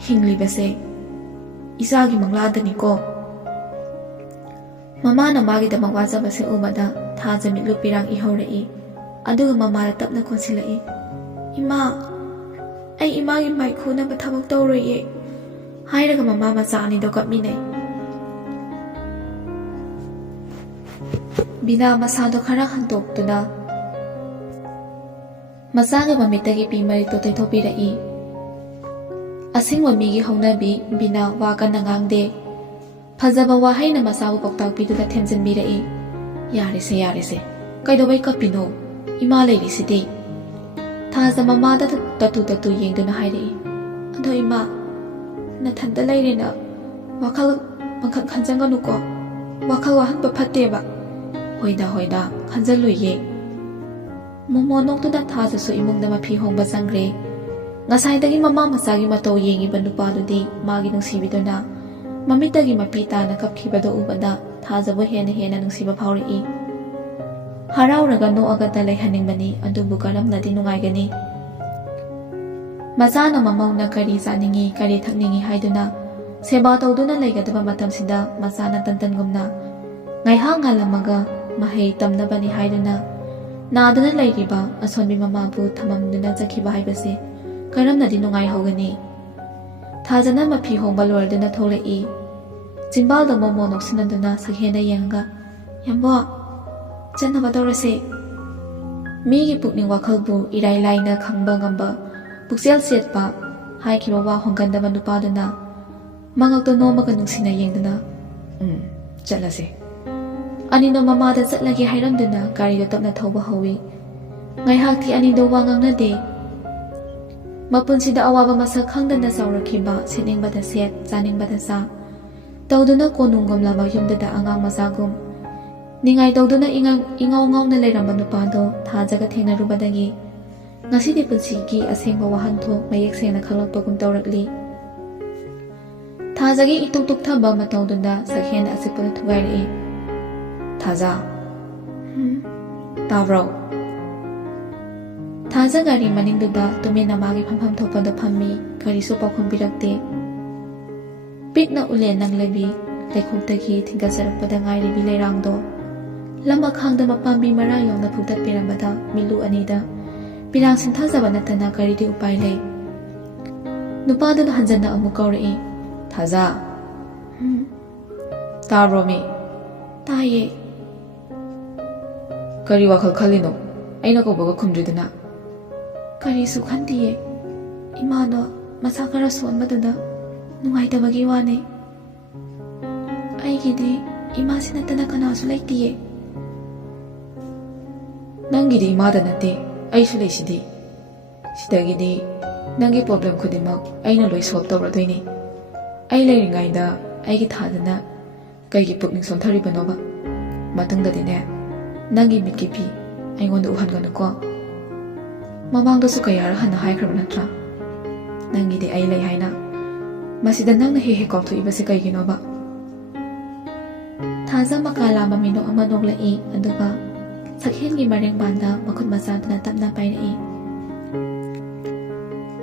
ꯍꯤꯡꯂꯤꯕꯁꯦ ꯏꯆꯥꯒꯤ ꯃꯪꯂꯥꯟꯗꯅꯤꯀꯣ꯫ ꯃꯃꯥꯅ ꯃꯥꯒꯤꯗꯃꯛ ꯋꯥꯖꯕꯁꯦ ꯎꯕꯗ ꯊꯥꯖ ꯃꯤꯠꯂꯨ ꯄꯤꯔꯥꯡ ꯏꯍꯧꯔꯛꯏ꯫ ꯑꯗꯨꯒ ꯃꯃꯥꯗ ꯇꯞꯅ ꯀꯣꯟꯁꯤꯜꯂꯛꯏ, ꯏꯃꯥ, ꯑꯩ ꯏꯃꯥꯒꯤ ꯃꯥꯏꯈꯨꯅꯕ ꯊꯕꯛ ꯇꯧꯔꯣꯏꯌꯦ ꯍꯥꯏꯔꯒ ꯃꯃꯥ ꯃꯆꯥ ꯑꯅꯤꯗꯣ ꯀꯞꯃꯤꯟꯅꯩ꯫ ꯕꯤꯅꯥ ꯃꯁꯥꯗꯣ ꯈꯔ ꯍꯟꯇꯣꯛꯇꯨꯅ ꯃꯆꯥꯒꯤ ꯃꯃꯤꯠꯇꯒꯤ ꯄꯤ ꯃꯔꯤꯛꯇꯣ ꯇꯩꯊꯣꯛꯄꯤꯔꯛꯏ꯫ ꯑꯁꯦꯡꯕ ꯃꯤꯒꯤ ꯍꯧꯅꯕꯤ ꯕꯤꯅꯥ ꯋꯥ ꯀꯟꯅ ꯉꯥꯡꯗꯦ꯫ ꯐꯖꯕ ꯋꯥꯍꯩꯅ ꯃꯆꯥꯕꯨ ꯄꯥꯎꯇꯥꯛ ꯄꯤꯗꯨꯅ ꯊꯦꯝꯖꯤꯟꯕꯤꯔꯛꯏ꯫ ꯌꯥꯔꯦꯁꯦ, ꯀꯩꯗꯧꯕꯩ ꯀꯞꯄꯤꯅꯣ? ꯏꯃꯥ ꯂꯩꯔꯤꯁꯤꯗꯤ꯫ ꯊꯥꯖ ꯃꯃꯥꯗ ꯇꯠꯇꯨ ꯌꯦꯡꯗꯨꯅ ꯍꯥꯏꯔꯛꯏ, ꯑꯗꯣ ꯏꯃꯥ, ꯅꯊꯟꯇ ꯂꯩꯔꯦꯅ ꯋꯥꯈꯜ ꯄꯪꯈꯟ ꯈꯟꯖꯟꯒꯅꯨꯀꯣ, ꯋꯥꯈꯜ ꯋꯥꯍꯟꯕ ꯐꯠꯇꯦꯕ꯫ ꯍꯣꯏꯗ, ꯈꯟꯖꯜꯂꯨꯏꯌꯦ꯫ ꯃꯣꯃꯣ ꯅꯣꯛꯇꯨꯅ ꯊꯥꯖꯁꯨ ꯏꯃꯨꯡꯗ ꯃꯐꯤ ꯍꯣꯡꯕ ꯆꯪꯈ꯭ꯔꯦ꯫ ꯉꯁꯥꯏꯗꯒꯤ ꯃꯃꯥ ꯃꯆꯥꯒꯤ ꯃꯇꯧ ꯌꯦꯡꯉꯤꯕ ꯅꯨꯄꯥꯗꯨꯗꯤ ꯃꯥꯒꯤ ꯅꯨꯡꯁꯤꯕꯤꯗꯨꯅ ꯃꯃꯤꯠꯇꯒꯤ ꯃꯄꯤ ꯇꯥꯅ ꯀꯞꯈꯤꯕꯗꯣ ꯎꯕꯗ ꯊꯥꯖꯕꯨ ꯍꯦꯟꯅ ꯅꯨꯡꯁꯤꯕ ꯐꯥꯎꯔꯛꯏ꯫ ꯍꯔꯥꯎꯔꯒ ꯅꯣꯛꯑꯒꯇ ꯂꯩꯍꯟꯅꯤꯡꯕꯅꯤ, ꯑꯗꯨꯕꯨ ꯀꯔꯝꯅꯗꯤ ꯅꯨꯡꯉꯥꯏꯒꯅꯤ? ꯃꯆꯥꯅ ꯃꯃꯧꯅ ꯀꯔꯤ ꯆꯥꯅꯤꯡꯉꯤ, ꯀꯔꯤ ꯊꯛꯅꯤꯡꯉꯤ ꯍꯥꯏꯗꯨꯅ ꯁꯦꯕꯥ ꯇꯧꯗꯨꯅ ꯂꯩꯒꯗꯕ ꯃꯇꯝꯁꯤꯗ ꯃꯆꯥꯅ ꯇꯟꯇꯟꯒꯨꯝꯅ ꯉꯥꯏꯍꯥꯛ ꯉꯥꯜꯂꯝꯃꯒ ꯃꯍꯩ ꯇꯝꯅꯕꯅꯤ ꯍꯥꯏꯗꯨꯅ ꯅꯥꯗꯨꯅ ꯂꯩꯔꯤꯕ ꯑꯁꯣꯟꯕꯤ ꯃꯃꯥꯕꯨ ꯊꯃꯝꯗꯨꯅ ꯆꯠꯈꯤꯕ ꯍꯥꯏꯕꯁꯦ ꯀꯔꯝꯅꯗꯤ ꯅꯨꯡꯉꯥꯏꯍꯧꯒꯅꯤ? ꯊꯥꯖꯅ ꯃꯐꯤ ꯍꯣꯡꯕ ꯂꯣꯏꯔꯗꯨꯅ ꯊꯣꯛꯂꯛꯏ꯫ ꯆꯤꯝꯕꯥꯜꯗ ꯃꯣꯃꯣ ꯅꯣꯛꯁꯤꯟꯅꯗꯨꯅ ꯁꯛꯍꯦꯟꯗ ꯌꯦꯡꯉꯒ, ꯌꯥꯝꯕꯣ, ꯆꯠꯅꯕ ꯇꯧꯔꯁꯦ꯫ ꯃꯤꯒꯤ ꯄꯨꯛꯅꯤꯡ ꯋꯥꯈꯜꯕꯨ ꯏꯔꯥꯏ ꯂꯥꯏꯅ ꯈꯪꯕ ꯉꯝꯕ ꯄꯨꯛꯆꯦꯜ ꯆꯦꯠꯄ ꯍꯥꯏꯈꯤꯕ ꯋꯥ ꯍꯣꯡꯒꯟꯗꯕ ꯅꯨꯄꯥꯗꯨꯅ ꯃꯉꯛꯇꯣ ꯅꯣꯝꯃꯒ ꯅꯨꯡꯁꯤꯅ ꯌꯦꯡꯗꯨꯅ, ꯆꯠꯂꯁꯦ꯫ ꯑꯅꯤꯗꯣ ꯃꯃꯥꯗ ꯆꯠꯂꯒꯦ ꯍꯥꯏꯔꯝꯗꯨꯅ ꯒꯥꯔꯤꯗꯣ ꯇꯞꯅ ꯊꯧꯕ ꯍꯧꯏ꯫ ꯉꯥꯏꯍꯥꯛꯇꯤ ꯑꯅꯤꯗꯣ ꯋꯥ ꯉꯥꯡꯅꯗꯦ꯫ ꯃꯄꯨꯟꯁꯤꯗ ꯑꯋꯥꯕ ꯃꯁꯛ ꯈꯪꯗꯅ ꯆꯥꯎꯔꯛꯈꯤꯕ, ꯁꯦꯠꯅꯤꯡꯕꯗ ꯁꯦꯠ, ꯆꯥꯅꯤꯡꯕꯗ ꯆꯥ ꯇꯧꯗꯨꯅ ꯀꯣꯅꯨꯡꯒꯨꯝꯂꯕ ꯌꯨꯝꯗꯨꯗ ꯑꯉꯥꯡ ꯃꯆꯥꯒꯨꯝ ꯅꯤꯡꯉꯥꯏ ꯇꯧꯗꯨꯅ ꯏꯉꯥꯎ ꯉꯥꯎꯅ ꯂꯩꯔꯝꯕ ꯅꯨꯄꯥꯗꯣ ꯊꯥꯖꯒ ꯊꯦꯡꯅꯔꯨꯕꯗꯒꯤ ꯉꯁꯤꯗꯤ ꯄꯨꯟꯁꯤꯒꯤ ꯑꯁꯦꯡꯕ ꯋꯥꯍꯟꯊꯣꯛ ꯃꯌꯦꯛ ꯁꯦꯡꯅ ꯈꯪꯂꯛꯄꯒꯨꯝ ꯇꯧꯔꯛꯂꯤ꯫ ꯊꯥꯖꯒꯤ ꯏꯇꯨꯛ ꯇꯨꯛꯊꯕ ꯃꯇꯧꯗꯨꯗ ꯁꯛꯍꯦꯟ ꯑꯆꯤꯛꯄꯗ ꯊꯨꯒꯥꯏꯔꯛꯏ꯫ ꯊꯥꯖ, ꯇꯥꯕ꯭ꯔꯣ? ꯊꯥꯖ ꯒꯥꯔꯤ ꯃꯅꯤꯡꯗꯨꯗ ꯇꯨꯃꯤꯟꯅ ꯃꯥꯒꯤ ꯐꯝꯐꯝ ꯊꯣꯛꯄꯗ ꯐꯝꯃꯤ, ꯀꯔꯤꯁꯨ ꯄꯥꯎꯈꯨꯝ ꯄꯤꯔꯛꯇꯦ꯫ ꯄꯤꯛꯅ ꯎꯂꯦꯟ ꯅꯪꯂꯕꯤ ꯂꯩꯈꯣꯛꯇꯒꯤ ꯊꯤꯡꯒꯠꯆꯔꯛꯄꯗ ꯉꯥꯏꯔꯤꯕꯤ ꯂꯩꯔꯥꯡꯗꯣ ꯂꯝꯃꯈꯥꯡꯗ ꯃꯄꯥꯝꯕꯤ ꯃꯔꯥ ꯌꯧꯅ ꯐꯨꯛꯇꯠꯄꯤꯔꯝꯕꯗ ꯃꯤꯠꯂꯨ ꯑꯅꯤꯗ ꯄꯤꯔꯥꯡ ꯁꯤꯟꯊꯖꯕ ꯅꯠꯇꯅ ꯀꯔꯤꯗꯤ ꯎꯄꯥꯏ ꯂꯩ? ꯅꯨꯄꯥꯗꯨꯅ ꯍꯟꯖꯟꯅ ꯑꯃꯨꯛ ꯀꯧꯔꯛꯏ, ꯊꯥꯖ, ꯇꯥꯕ꯭ꯔꯣ ꯃꯤ? ꯇꯥꯏꯌꯦ꯫ ꯀꯔꯤ ꯋꯥꯈꯜ ꯈꯜꯂꯤꯅꯣ? ꯑꯩꯅ ꯀꯧꯕꯒ ꯈꯨꯝꯗ꯭ꯔꯤꯗꯨꯅ? ꯀꯔꯤꯁꯨ ꯈꯟꯗꯤꯌꯦ, ꯏꯃꯥꯗꯣ ꯃꯁꯥ ꯈꯔ ꯁꯣꯟꯕꯗꯨꯗ ꯅꯨꯡꯉꯥꯏꯇꯕꯒꯤ ꯋꯥꯅꯦ꯫ ꯑꯩꯒꯤꯗꯤ ꯏꯃꯥꯁꯤ ꯅꯠꯇꯅ ꯀꯅꯥꯁꯨ ꯂꯩꯇꯤꯌꯦ꯫ ꯅꯪꯒꯤꯗꯤ ꯏꯃꯥꯗ ꯅꯠꯇꯦ ꯑꯩꯁꯨ ꯂꯩꯁꯤꯗꯤ ꯁꯤꯗꯒꯤꯗꯤ ꯅꯪꯒꯤ ꯄ꯭ꯔꯣꯕ꯭ꯂꯦꯝ ꯈꯨꯗꯤꯡꯃꯛ ꯑꯩꯅ ꯂꯣꯏ ꯁꯣꯜꯕ ꯇꯧꯔꯗꯣꯏꯅꯤ ꯑꯩ ꯂꯩꯔꯤꯉꯩꯗ ꯑꯩꯒꯤ ꯊꯥꯗꯅ ꯀꯩꯒꯤ ꯄꯨꯛꯅꯤꯡ ꯁꯣꯟꯊꯔꯤꯕꯅꯣꯕ ꯃꯇꯨꯡꯗꯗꯤꯅꯦ ꯅꯪꯒꯤ ꯃꯤꯠꯀꯤ ꯐꯤ ꯑꯩꯉꯣꯟꯗ ꯎꯍꯟꯒꯅꯨꯀꯣ ꯃꯃꯥꯡꯗꯁꯨ ꯀꯌꯥꯔꯛ ꯍꯟꯅ ꯍꯥꯏꯈ꯭ꯔꯕ ꯅꯠꯇ꯭ꯔꯥ ꯅꯪꯒꯤꯗꯤ ꯑꯩ ꯂꯩ ꯍꯥꯏꯅ ꯃꯁꯤꯗ ꯅꯪꯅ ꯍꯦꯛ ꯍꯦꯛ ꯀꯥꯎꯊꯣꯛꯏꯕꯁꯤ ꯀꯩꯒꯤꯅꯣꯕ ꯊꯥꯖ ꯃꯀꯥ ꯂꯥꯝꯕ ꯃꯤꯅꯣꯛ ꯑꯃ ꯅꯣꯛꯂꯛꯏ ꯑꯗꯨꯒ ꯁꯛꯍꯦꯟꯒꯤ ꯃꯔꯦꯡꯕꯥꯟꯗ ꯃꯈꯨꯠ ꯃꯆꯥꯗꯨꯅ ꯇꯞꯅ ꯄꯥꯏꯔꯛꯏ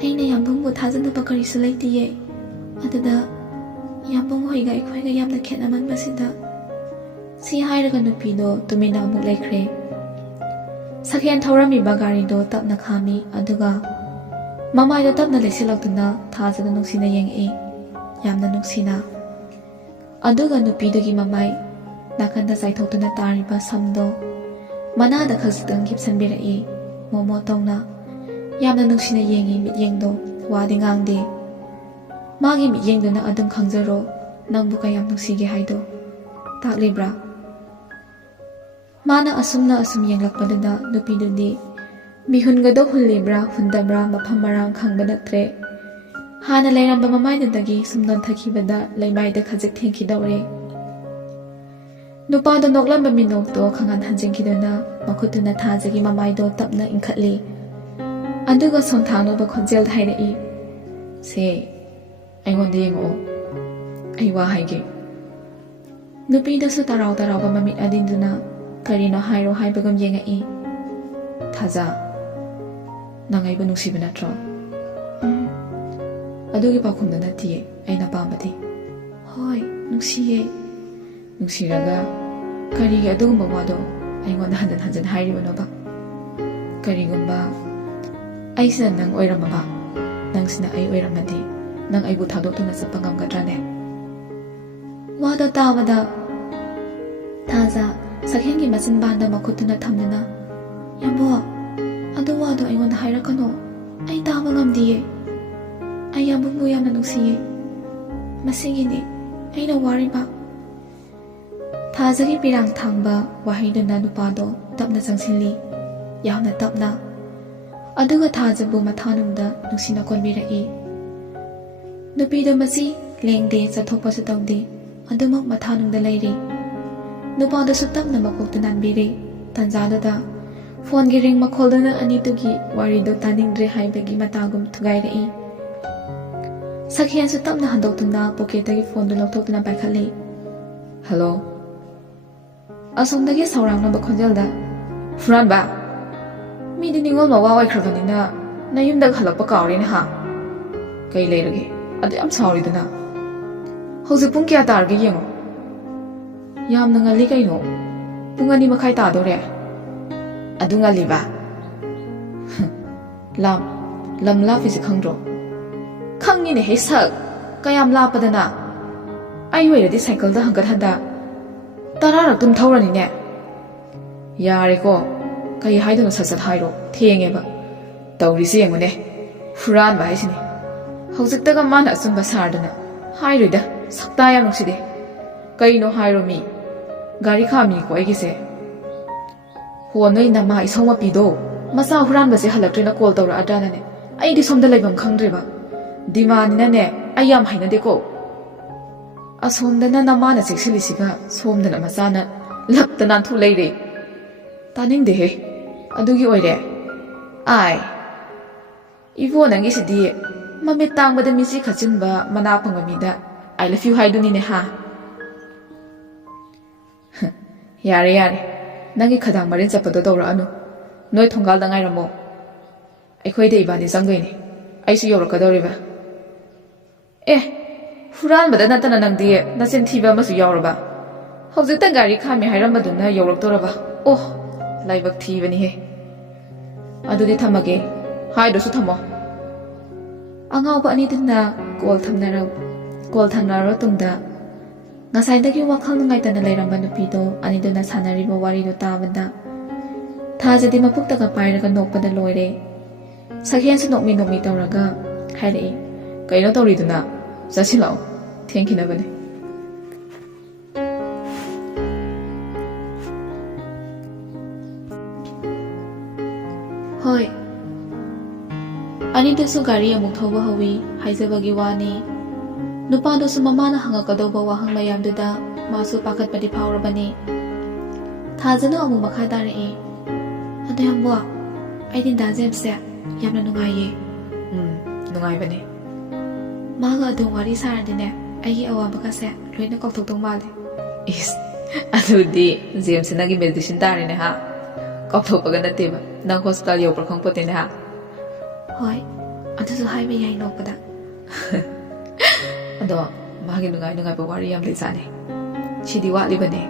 ꯑꯩꯅ ꯌꯥꯝꯕꯨꯡꯕꯨ ꯊꯥꯖꯅꯕ ꯀꯔꯤꯁꯨ ꯂꯩꯇꯤꯌꯦ ꯑꯗꯨꯗ ꯌꯥꯝꯕꯨꯡ ꯍꯣꯏꯒ ꯑꯩꯈꯣꯏꯒ ꯌꯥꯝꯅ ꯈꯦꯠꯅꯃꯟꯕꯁꯤꯗ ꯁꯤ ꯍꯥꯏꯔꯒ ꯅꯨꯄꯤꯗꯣ ꯇꯨꯃꯤꯟꯅ ꯑꯃꯨꯛ ꯂꯩꯈ꯭ꯔꯦ ꯁꯛꯍꯦꯟ ꯊꯧꯔꯝꯃꯤꯕ ꯒꯥꯔꯤꯗꯣ ꯇꯞꯅ ꯈꯥꯝꯃꯤ ꯑꯗꯨꯒ ꯃꯃꯥꯏꯗꯣ ꯇꯞꯅ ꯂꯩꯁꯤꯜꯂꯛꯇꯨꯅ ꯊꯥꯖꯗ ꯅꯨꯡꯁꯤꯅ ꯌꯦꯡꯉꯛꯏ ꯌꯥꯝꯅ ꯅꯨꯡꯁꯤꯅ ꯑꯗꯨꯒ ꯅꯨꯄꯤꯗꯨꯒꯤ ꯃꯃꯥꯏ ꯅꯥꯀꯟꯗ ꯆꯥꯏꯊꯣꯛꯇꯨꯅ ꯇꯥꯔꯤꯕ ꯁꯝꯗꯣ ꯃꯅꯥꯗ ꯈꯖꯤꯛꯇꯪ ꯍꯤꯞꯁꯟꯕꯤꯔꯛꯏ ꯃꯣꯃꯣ ꯇꯧꯅ ꯌꯥꯝꯅ ꯅꯨꯡꯁꯤꯅ ꯌꯦꯡꯉꯤ ꯃꯤꯠꯌꯦꯡꯗꯣ ꯋꯥꯗꯤ ꯉꯥꯡꯗꯦ ꯃꯥꯒꯤ ꯃꯤꯠꯌꯦꯡꯗꯨꯅ ꯑꯗꯨꯝ ꯈꯪꯖꯔꯣ ꯅꯪꯕꯨ ꯀꯌꯥꯝ ꯅꯨꯡꯁꯤꯒꯦ ꯍꯥꯏꯗꯣ ꯇꯥꯛꯂꯤꯕ꯭ꯔꯥ ꯃꯥꯅ ꯑꯁꯨꯝ ꯌꯦꯡꯂꯛꯄꯗꯨꯗ ꯅꯨꯄꯤꯗꯨꯗꯤ ꯃꯤꯍꯨꯟꯒꯗꯣ ꯍꯨꯜꯂꯤꯕ꯭ꯔꯥ ꯍꯨꯟꯗꯕ꯭ꯔꯥ ꯃꯐꯝ ꯃꯔꯥꯡ ꯈꯪꯕ ꯅꯠꯇ꯭ꯔꯦ ꯍꯥꯟꯅ ꯂꯩꯔꯝꯕ ꯃꯃꯥꯏꯗꯨꯗꯒꯤ ꯁꯨꯝ ꯅꯣꯟꯊꯈꯤꯕꯗ ꯂꯩꯃꯥꯏꯗ ꯈꯖꯤꯛ ꯊꯦꯡꯈꯤꯗꯧꯔꯦ ꯅꯨꯄꯥꯗꯣ ꯅꯣꯛꯂꯝꯕ ꯃꯤꯅꯣꯛꯇꯣ ꯈꯪꯍꯟ ꯍꯟꯖꯤꯟꯈꯤꯗꯨꯅ ꯃꯈꯨꯠꯇꯨꯅ ꯊꯥꯖꯒꯤ ꯃꯃꯥꯏꯗꯣ ꯇꯞꯅ ꯏꯟꯈꯠꯂꯤ ꯑꯗꯨꯒ ꯁꯣꯟꯊꯥꯡꯅꯕ ꯈꯣꯟꯖꯦꯜꯗ ꯍꯥꯏꯔꯛꯏ ꯁꯦ ꯑꯩꯉꯣꯟꯗ ꯌꯦꯡꯉꯛꯑꯣ ꯑꯩ ꯋꯥ ꯍꯥꯏꯒꯦ ꯅꯨꯄꯤꯗꯁꯨ ꯇꯔꯥꯎ ꯇꯔꯥꯎꯕ ꯃꯃꯤꯠ ꯑꯗꯤꯟꯗꯨꯅ ꯀꯔꯤꯅꯣ ꯍꯥꯏꯔꯣ ꯍꯥꯏꯕꯒꯨꯝ ꯌꯦꯡꯉꯛꯏ ꯊꯥꯖ ꯅꯪ ꯑꯩꯕꯨ ꯅꯨꯡꯁꯤꯕ ꯅꯠꯇ꯭ꯔꯣ ꯑꯗꯨꯒꯤ ꯄꯥꯎꯈꯨꯝꯗꯨ ꯅꯠꯇꯤꯌꯦ ꯑꯩꯅ ꯄꯥꯝꯕꯗꯤ ꯍꯣꯏ ꯅꯨꯡꯁꯤꯌꯦ ꯅꯨꯡꯁꯤꯔꯒ ꯀꯔꯤꯒꯤ ꯑꯗꯨꯒꯨꯝꯕ ꯋꯥꯗꯣ ꯑꯩꯉꯣꯟꯗ ꯍꯟꯖꯤꯟ ꯍꯟꯖꯤꯟ ꯍꯥꯏꯔꯤꯕꯅꯣꯕ ꯀꯔꯤꯒꯨꯝꯕ ꯑꯩꯁꯤꯅ ꯅꯪ ꯑꯣꯏꯔꯝꯃꯕ ꯅꯪꯁꯤꯅ ꯑꯩ ꯑꯣꯏꯔꯝꯃꯗꯤ ꯅꯪ ꯑꯩꯕꯨ ꯊꯥꯗꯣꯛꯇꯨꯅ ꯆꯠꯄ ꯉꯝꯒꯗ꯭ꯔꯥꯅꯦ ꯋꯥꯗꯣ ꯇꯥꯕꯗ ꯊꯥꯖ ꯁꯛꯍꯦꯟꯒꯤ ꯃꯆꯤꯟꯕꯥꯟꯗ ꯃꯈꯨꯠꯇꯨꯅ ꯊꯝꯗꯨꯅ ꯌꯥꯝꯕꯣ ꯑꯗꯨ ꯋꯥꯗꯣ ꯑꯩꯉꯣꯟꯗ ꯍꯥꯏꯔꯛꯀꯅꯣ ꯑꯩ ꯇꯥꯕ ꯉꯝꯗꯤꯌꯦ ꯑꯩ ꯌꯥꯝꯕꯨꯡꯕꯨ ꯌꯥꯝꯅ ꯅꯨꯡꯁꯤꯌꯦ ꯃꯁꯤꯒꯤꯅꯤ ꯑꯩꯅ ꯋꯥꯔꯤꯕ ꯊꯥꯖꯒꯤ ꯄꯤꯔꯥꯡ ꯊꯥꯡꯕ ꯋꯥꯍꯩꯗꯨꯅ ꯅꯨꯄꯥꯗꯣ ꯇꯞꯅ ꯆꯪꯁꯤꯜꯂꯤ ꯌꯥꯝꯅ ꯇꯞꯅ ꯑꯗꯨꯒ ꯊꯥꯖꯕꯨ ꯃꯊꯥꯅꯨꯡꯗ ꯅꯨꯡꯁꯤꯅ ꯀꯣꯟꯕꯤꯔꯛꯏ ꯅꯨꯄꯤꯗꯣ ꯃꯁꯤ ꯂꯦꯡꯗꯦ ꯆꯠꯊꯣꯛꯄꯁꯨ ꯇꯧꯗꯦ ꯑꯗꯨꯃꯛ ꯃꯊꯥꯅꯨꯡꯗ ꯂꯩꯔꯤ ꯅꯨꯄꯥꯗꯨꯁꯨ ꯇꯞꯅ ꯃꯀꯣꯛꯇ ꯅꯥꯟꯕꯤꯔꯤ ꯇꯟꯖꯥꯗꯨꯗ ꯐꯣꯟꯒꯤ ꯔꯤꯡ ꯃꯈꯣꯜꯗꯨꯅ ꯑꯅꯤꯗꯨꯒꯤ ꯋꯥꯔꯤꯗꯣ ꯇꯥꯅꯤꯡꯗ꯭ꯔꯦ ꯍꯥꯏꯕꯒꯤ ꯃꯇꯥꯒꯨꯝ ꯊꯨꯒꯥꯏꯔꯛꯏ ꯁꯛꯍꯦꯟꯁꯨ ꯇꯞꯅ ꯍꯟꯗꯣꯛꯇꯨꯅ ꯄꯣꯀꯦꯠꯇꯒꯤ ꯐꯣꯟꯗꯨ ꯂꯧꯊꯣꯛꯇꯨꯅ ꯄꯥꯏꯈꯠꯂꯤ ꯍꯜꯂꯣ ꯑꯁꯣꯝꯗꯒꯤ ꯁꯧꯔꯥꯡꯅꯕ ꯈꯣꯟꯖꯦꯜꯗ ꯐꯨꯔꯥꯟꯕ ꯃꯤꯗꯤ ꯅꯤꯡꯉꯣꯜ ꯃꯋꯥ ꯑꯣꯏꯈ꯭ꯔꯕꯅꯤꯅ ꯅꯌꯨꯝꯗ ꯍꯜꯂꯛꯄ ꯀꯥꯎꯔꯦꯅꯦ ꯍꯥ ꯀꯩ ꯂꯩꯔꯒꯦ ꯑꯗꯨ ꯌꯥꯝ ꯁꯥꯎꯔꯤꯗꯨꯅ ꯍꯧꯖꯤꯛ ꯄꯨꯡ ꯀꯌꯥ ꯇꯥꯔꯒꯦ ꯌꯦꯡꯉꯣ ꯌꯥꯝꯅ ꯉꯜꯂꯤ ꯀꯩꯅꯣ ꯄꯨꯡ 2:30 ꯇꯥꯗꯣꯔꯦ ꯑꯗꯨ ꯉꯜꯂꯤꯕ ꯂꯝ ꯂꯥꯞꯄꯤꯁꯦ ꯈꯪꯗ꯭ꯔꯣ ꯈꯪꯉꯤꯅꯦ ꯍꯦ ꯁꯛ ꯀꯌꯥꯝ ꯂꯥꯞꯄꯗꯅ ꯑꯩ ꯑꯣꯏꯔꯗꯤ ꯁꯥꯏꯀꯜꯗ ꯍꯪꯒꯠ ꯍꯟꯗ 10ꯔꯛ ꯇꯨꯝ ꯊꯧꯔꯅꯤꯅꯦ ꯌꯥꯔꯦꯀꯣ ꯀꯩ ꯍꯥꯏꯗꯣꯏꯅꯣ ꯁꯠ ꯁꯠ ꯍꯥꯏꯔꯣ ꯊꯦꯡꯉꯦꯕ ꯇꯧꯔꯤꯁꯤ ꯌꯦꯡꯉꯨꯅꯦ ꯐꯨꯔꯥꯟꯕ ꯍꯥꯏꯁꯤꯅꯤ ꯍꯧꯖꯤꯛꯇꯒ ꯃꯥꯅ ꯑꯆꯨꯝꯕ ꯁꯥꯔꯗꯅ ꯍꯥꯏꯔꯣꯏꯗ ꯁꯛꯇꯥ ꯌꯥꯝ ꯅꯨꯡꯁꯤꯗꯦ ꯀꯩꯅꯣ ꯍꯥꯏꯔꯣ ꯃꯤ ꯒꯥꯔꯤ ꯈꯥꯝꯃꯤꯀꯣ ꯑꯩꯒꯤꯁꯦ ꯍꯣ ꯅꯣꯏ ꯅꯃꯥ ꯏꯁꯧ ꯃꯄꯤꯗꯣ ꯃꯆꯥ ꯍꯨꯔꯥꯟꯕꯁꯦ ꯍꯜꯂꯛꯇ꯭ꯔꯦꯅ ꯀꯣꯜ ꯇꯧꯔꯛꯑꯗ꯭ꯔꯥꯅꯅꯦ ꯑꯩꯗꯤ ꯁꯣꯝꯗ ꯂꯩꯐꯝ ꯈꯪꯗ꯭ꯔꯦꯕ ꯗꯤꯃꯥꯟꯅꯤꯅꯅꯦ ꯑꯩ ꯌꯥꯝ ꯍꯩꯅꯗꯦꯀꯣ ꯑꯁꯣꯝꯗꯅ ꯅꯃꯥꯅ ꯆꯦꯛꯁꯤꯜꯂꯤꯁꯤꯒ ꯁꯣꯝꯗꯅ ꯃꯆꯥꯅ ꯂꯞꯇ ꯅꯥꯟꯊꯣꯛ ꯂꯩꯔꯦ ꯇꯥꯅꯤꯡꯗꯦꯍꯦ ꯑꯗꯨꯒꯤ ꯑꯣꯏꯔꯦ ꯑꯥꯏ ꯏꯕꯣ ꯅꯪꯒꯤꯁꯤꯗꯤ ꯃꯃꯤꯠ ꯇꯥꯡꯕꯗ ꯃꯤꯆꯤ ꯈꯠꯆꯤꯟꯕ ꯃꯅꯥ ꯐꯪꯕ ꯃꯤꯗ ꯑꯥꯏ ꯂꯚ ꯌꯨ ꯍꯥꯏꯗꯨꯅꯤꯅꯦ ꯍꯥ ꯌꯥꯔꯦ ꯅꯪꯒꯤ ꯈꯗꯥꯡ ꯃꯔꯤꯟ ꯆꯠꯄꯗꯣ ꯇꯧꯔꯛꯑꯅꯨ ꯅꯣꯏ ꯊꯣꯡꯒꯥꯜꯗ ꯉꯥꯏꯔꯝꯃꯣ ꯑꯩꯈꯣꯏꯗ ꯏꯕꯥꯅꯤ ꯆꯪꯗꯣꯏꯅꯤ ꯑꯩꯁꯨ ꯌꯧꯔꯛꯀꯗꯧꯔꯤꯕ ꯍꯨꯔꯥꯟꯕꯗ ꯅꯠꯇꯅ ꯅꯪꯗꯤ ꯅꯆꯤꯟ ꯊꯤꯕ ꯑꯃꯁꯨ ꯌꯥꯎꯔꯕ ꯍꯧꯖꯤꯛꯇ ꯒꯥꯔꯤ ꯈꯥꯝꯃꯤ ꯍꯥꯏꯔꯝꯕꯗꯨꯅ ꯌꯧꯔꯛꯇꯣꯔꯕ ꯑꯣ ꯂꯥꯏꯕꯛ ꯊꯤꯕꯅꯤꯍꯦ ꯑꯗꯨꯗꯤ ꯊꯝꯃꯒꯦ ꯍꯥꯏꯗ꯭ꯔꯁꯨ ꯊꯝꯃꯣ ꯑꯉꯥꯎꯕ ꯑꯅꯤꯗꯨꯅ ꯀꯣꯜ ꯊꯝꯅꯔꯕ ꯇꯨꯡꯗ ꯉꯁꯥꯏꯗꯒꯤ ꯋꯥꯈꯜ ꯅꯨꯡꯉꯥꯏꯇꯅ ꯂꯩꯔꯝꯕ ꯅꯨꯄꯤꯗꯣ ꯑꯅꯤꯗꯨꯅ ꯁꯥꯟꯅꯔꯤꯕ ꯋꯥꯔꯤꯗꯣ ꯇꯥꯕꯗ ꯊꯥꯖꯗꯤ ꯃꯄꯨꯛꯇꯒ ꯄꯥꯏꯔꯒ ꯅꯣꯛꯄꯗ ꯂꯣꯏꯔꯦ ꯁꯛꯍꯦꯟꯁꯨ ꯅꯣꯛꯃꯤ ꯇꯧꯔꯒ ꯍꯥꯏꯔꯛꯏ ꯀꯩꯅꯣ ꯇꯧꯔꯤꯗꯨꯅ ꯆꯠꯁꯤꯜꯂꯛꯑꯣ ꯊꯦꯡꯈꯤꯅꯕꯅꯦ ꯍꯣꯏ ꯑꯅꯤꯗꯨꯁꯨ ꯒꯥꯔꯤ ꯑꯃꯨꯛ ꯊꯧꯕ ꯍꯧꯋꯤ ꯍꯥꯏꯖꯕꯒꯤ ꯋꯥꯅꯤ ꯅꯨꯄꯥꯗꯨꯁꯨ ꯃꯃꯥꯅ ꯍꯪꯉꯛꯀꯗꯧꯕ ꯋꯥꯍꯪ ꯃꯌꯥꯝꯗꯨꯗ ꯃꯥꯁꯨ ꯄꯥꯈꯠꯄꯗꯤ ꯐꯥꯎꯔꯕꯅꯤ ꯊꯥꯖꯅ ꯑꯃꯨꯛ ꯃꯈꯥ ꯇꯥꯔꯛꯏ ꯑꯗꯨ ꯌꯥꯝꯕꯣ ꯑꯩꯗꯤ ꯗꯥ ꯖꯦꯝꯁꯁꯦ ꯌꯥꯝꯅ ꯅꯨꯡꯉꯥꯏꯌꯦ ꯅꯨꯡꯉꯥꯏꯕꯅꯦ ꯃꯥꯒ ꯑꯗꯨꯝ ꯋꯥꯔꯤ ꯁꯥꯔꯗꯤꯅꯦ ꯑꯩꯒꯤ ꯑꯋꯥꯕꯒꯁꯦ ꯂꯣꯏꯅ ꯀꯥꯎꯊꯣꯛꯇꯧ ꯃꯥꯜꯂꯦ ꯏꯁ ꯑꯗꯨꯗꯤ ꯖꯦꯝꯁ ꯅꯪꯒꯤ ꯃꯦꯗꯤꯁꯤꯟ ꯇꯥꯔꯦꯅꯦ ꯍꯥ ꯀꯥꯎꯊꯣꯛꯄꯒ ꯅꯠꯇꯦꯕ ꯅꯪ ꯍꯣꯁꯄꯤꯇꯥꯜ ꯌꯧꯕ꯭ꯔꯥ ꯈꯪꯄꯣꯠꯇꯦꯅꯦ ꯍꯥ ꯍꯣꯏ ꯑꯗꯨꯁꯨ ꯍꯥꯏꯕ ꯌꯥꯏ ꯅꯣꯛꯄꯗ ꯑꯗꯣ ꯃꯥꯒꯤ ꯅꯨꯡꯉꯥꯏꯕ ꯋꯥꯔꯤ ꯌꯥꯝ ꯂꯩꯖꯥꯠꯅꯤ ꯁꯤꯗꯤ ꯋꯥꯠꯂꯤꯕꯅꯦ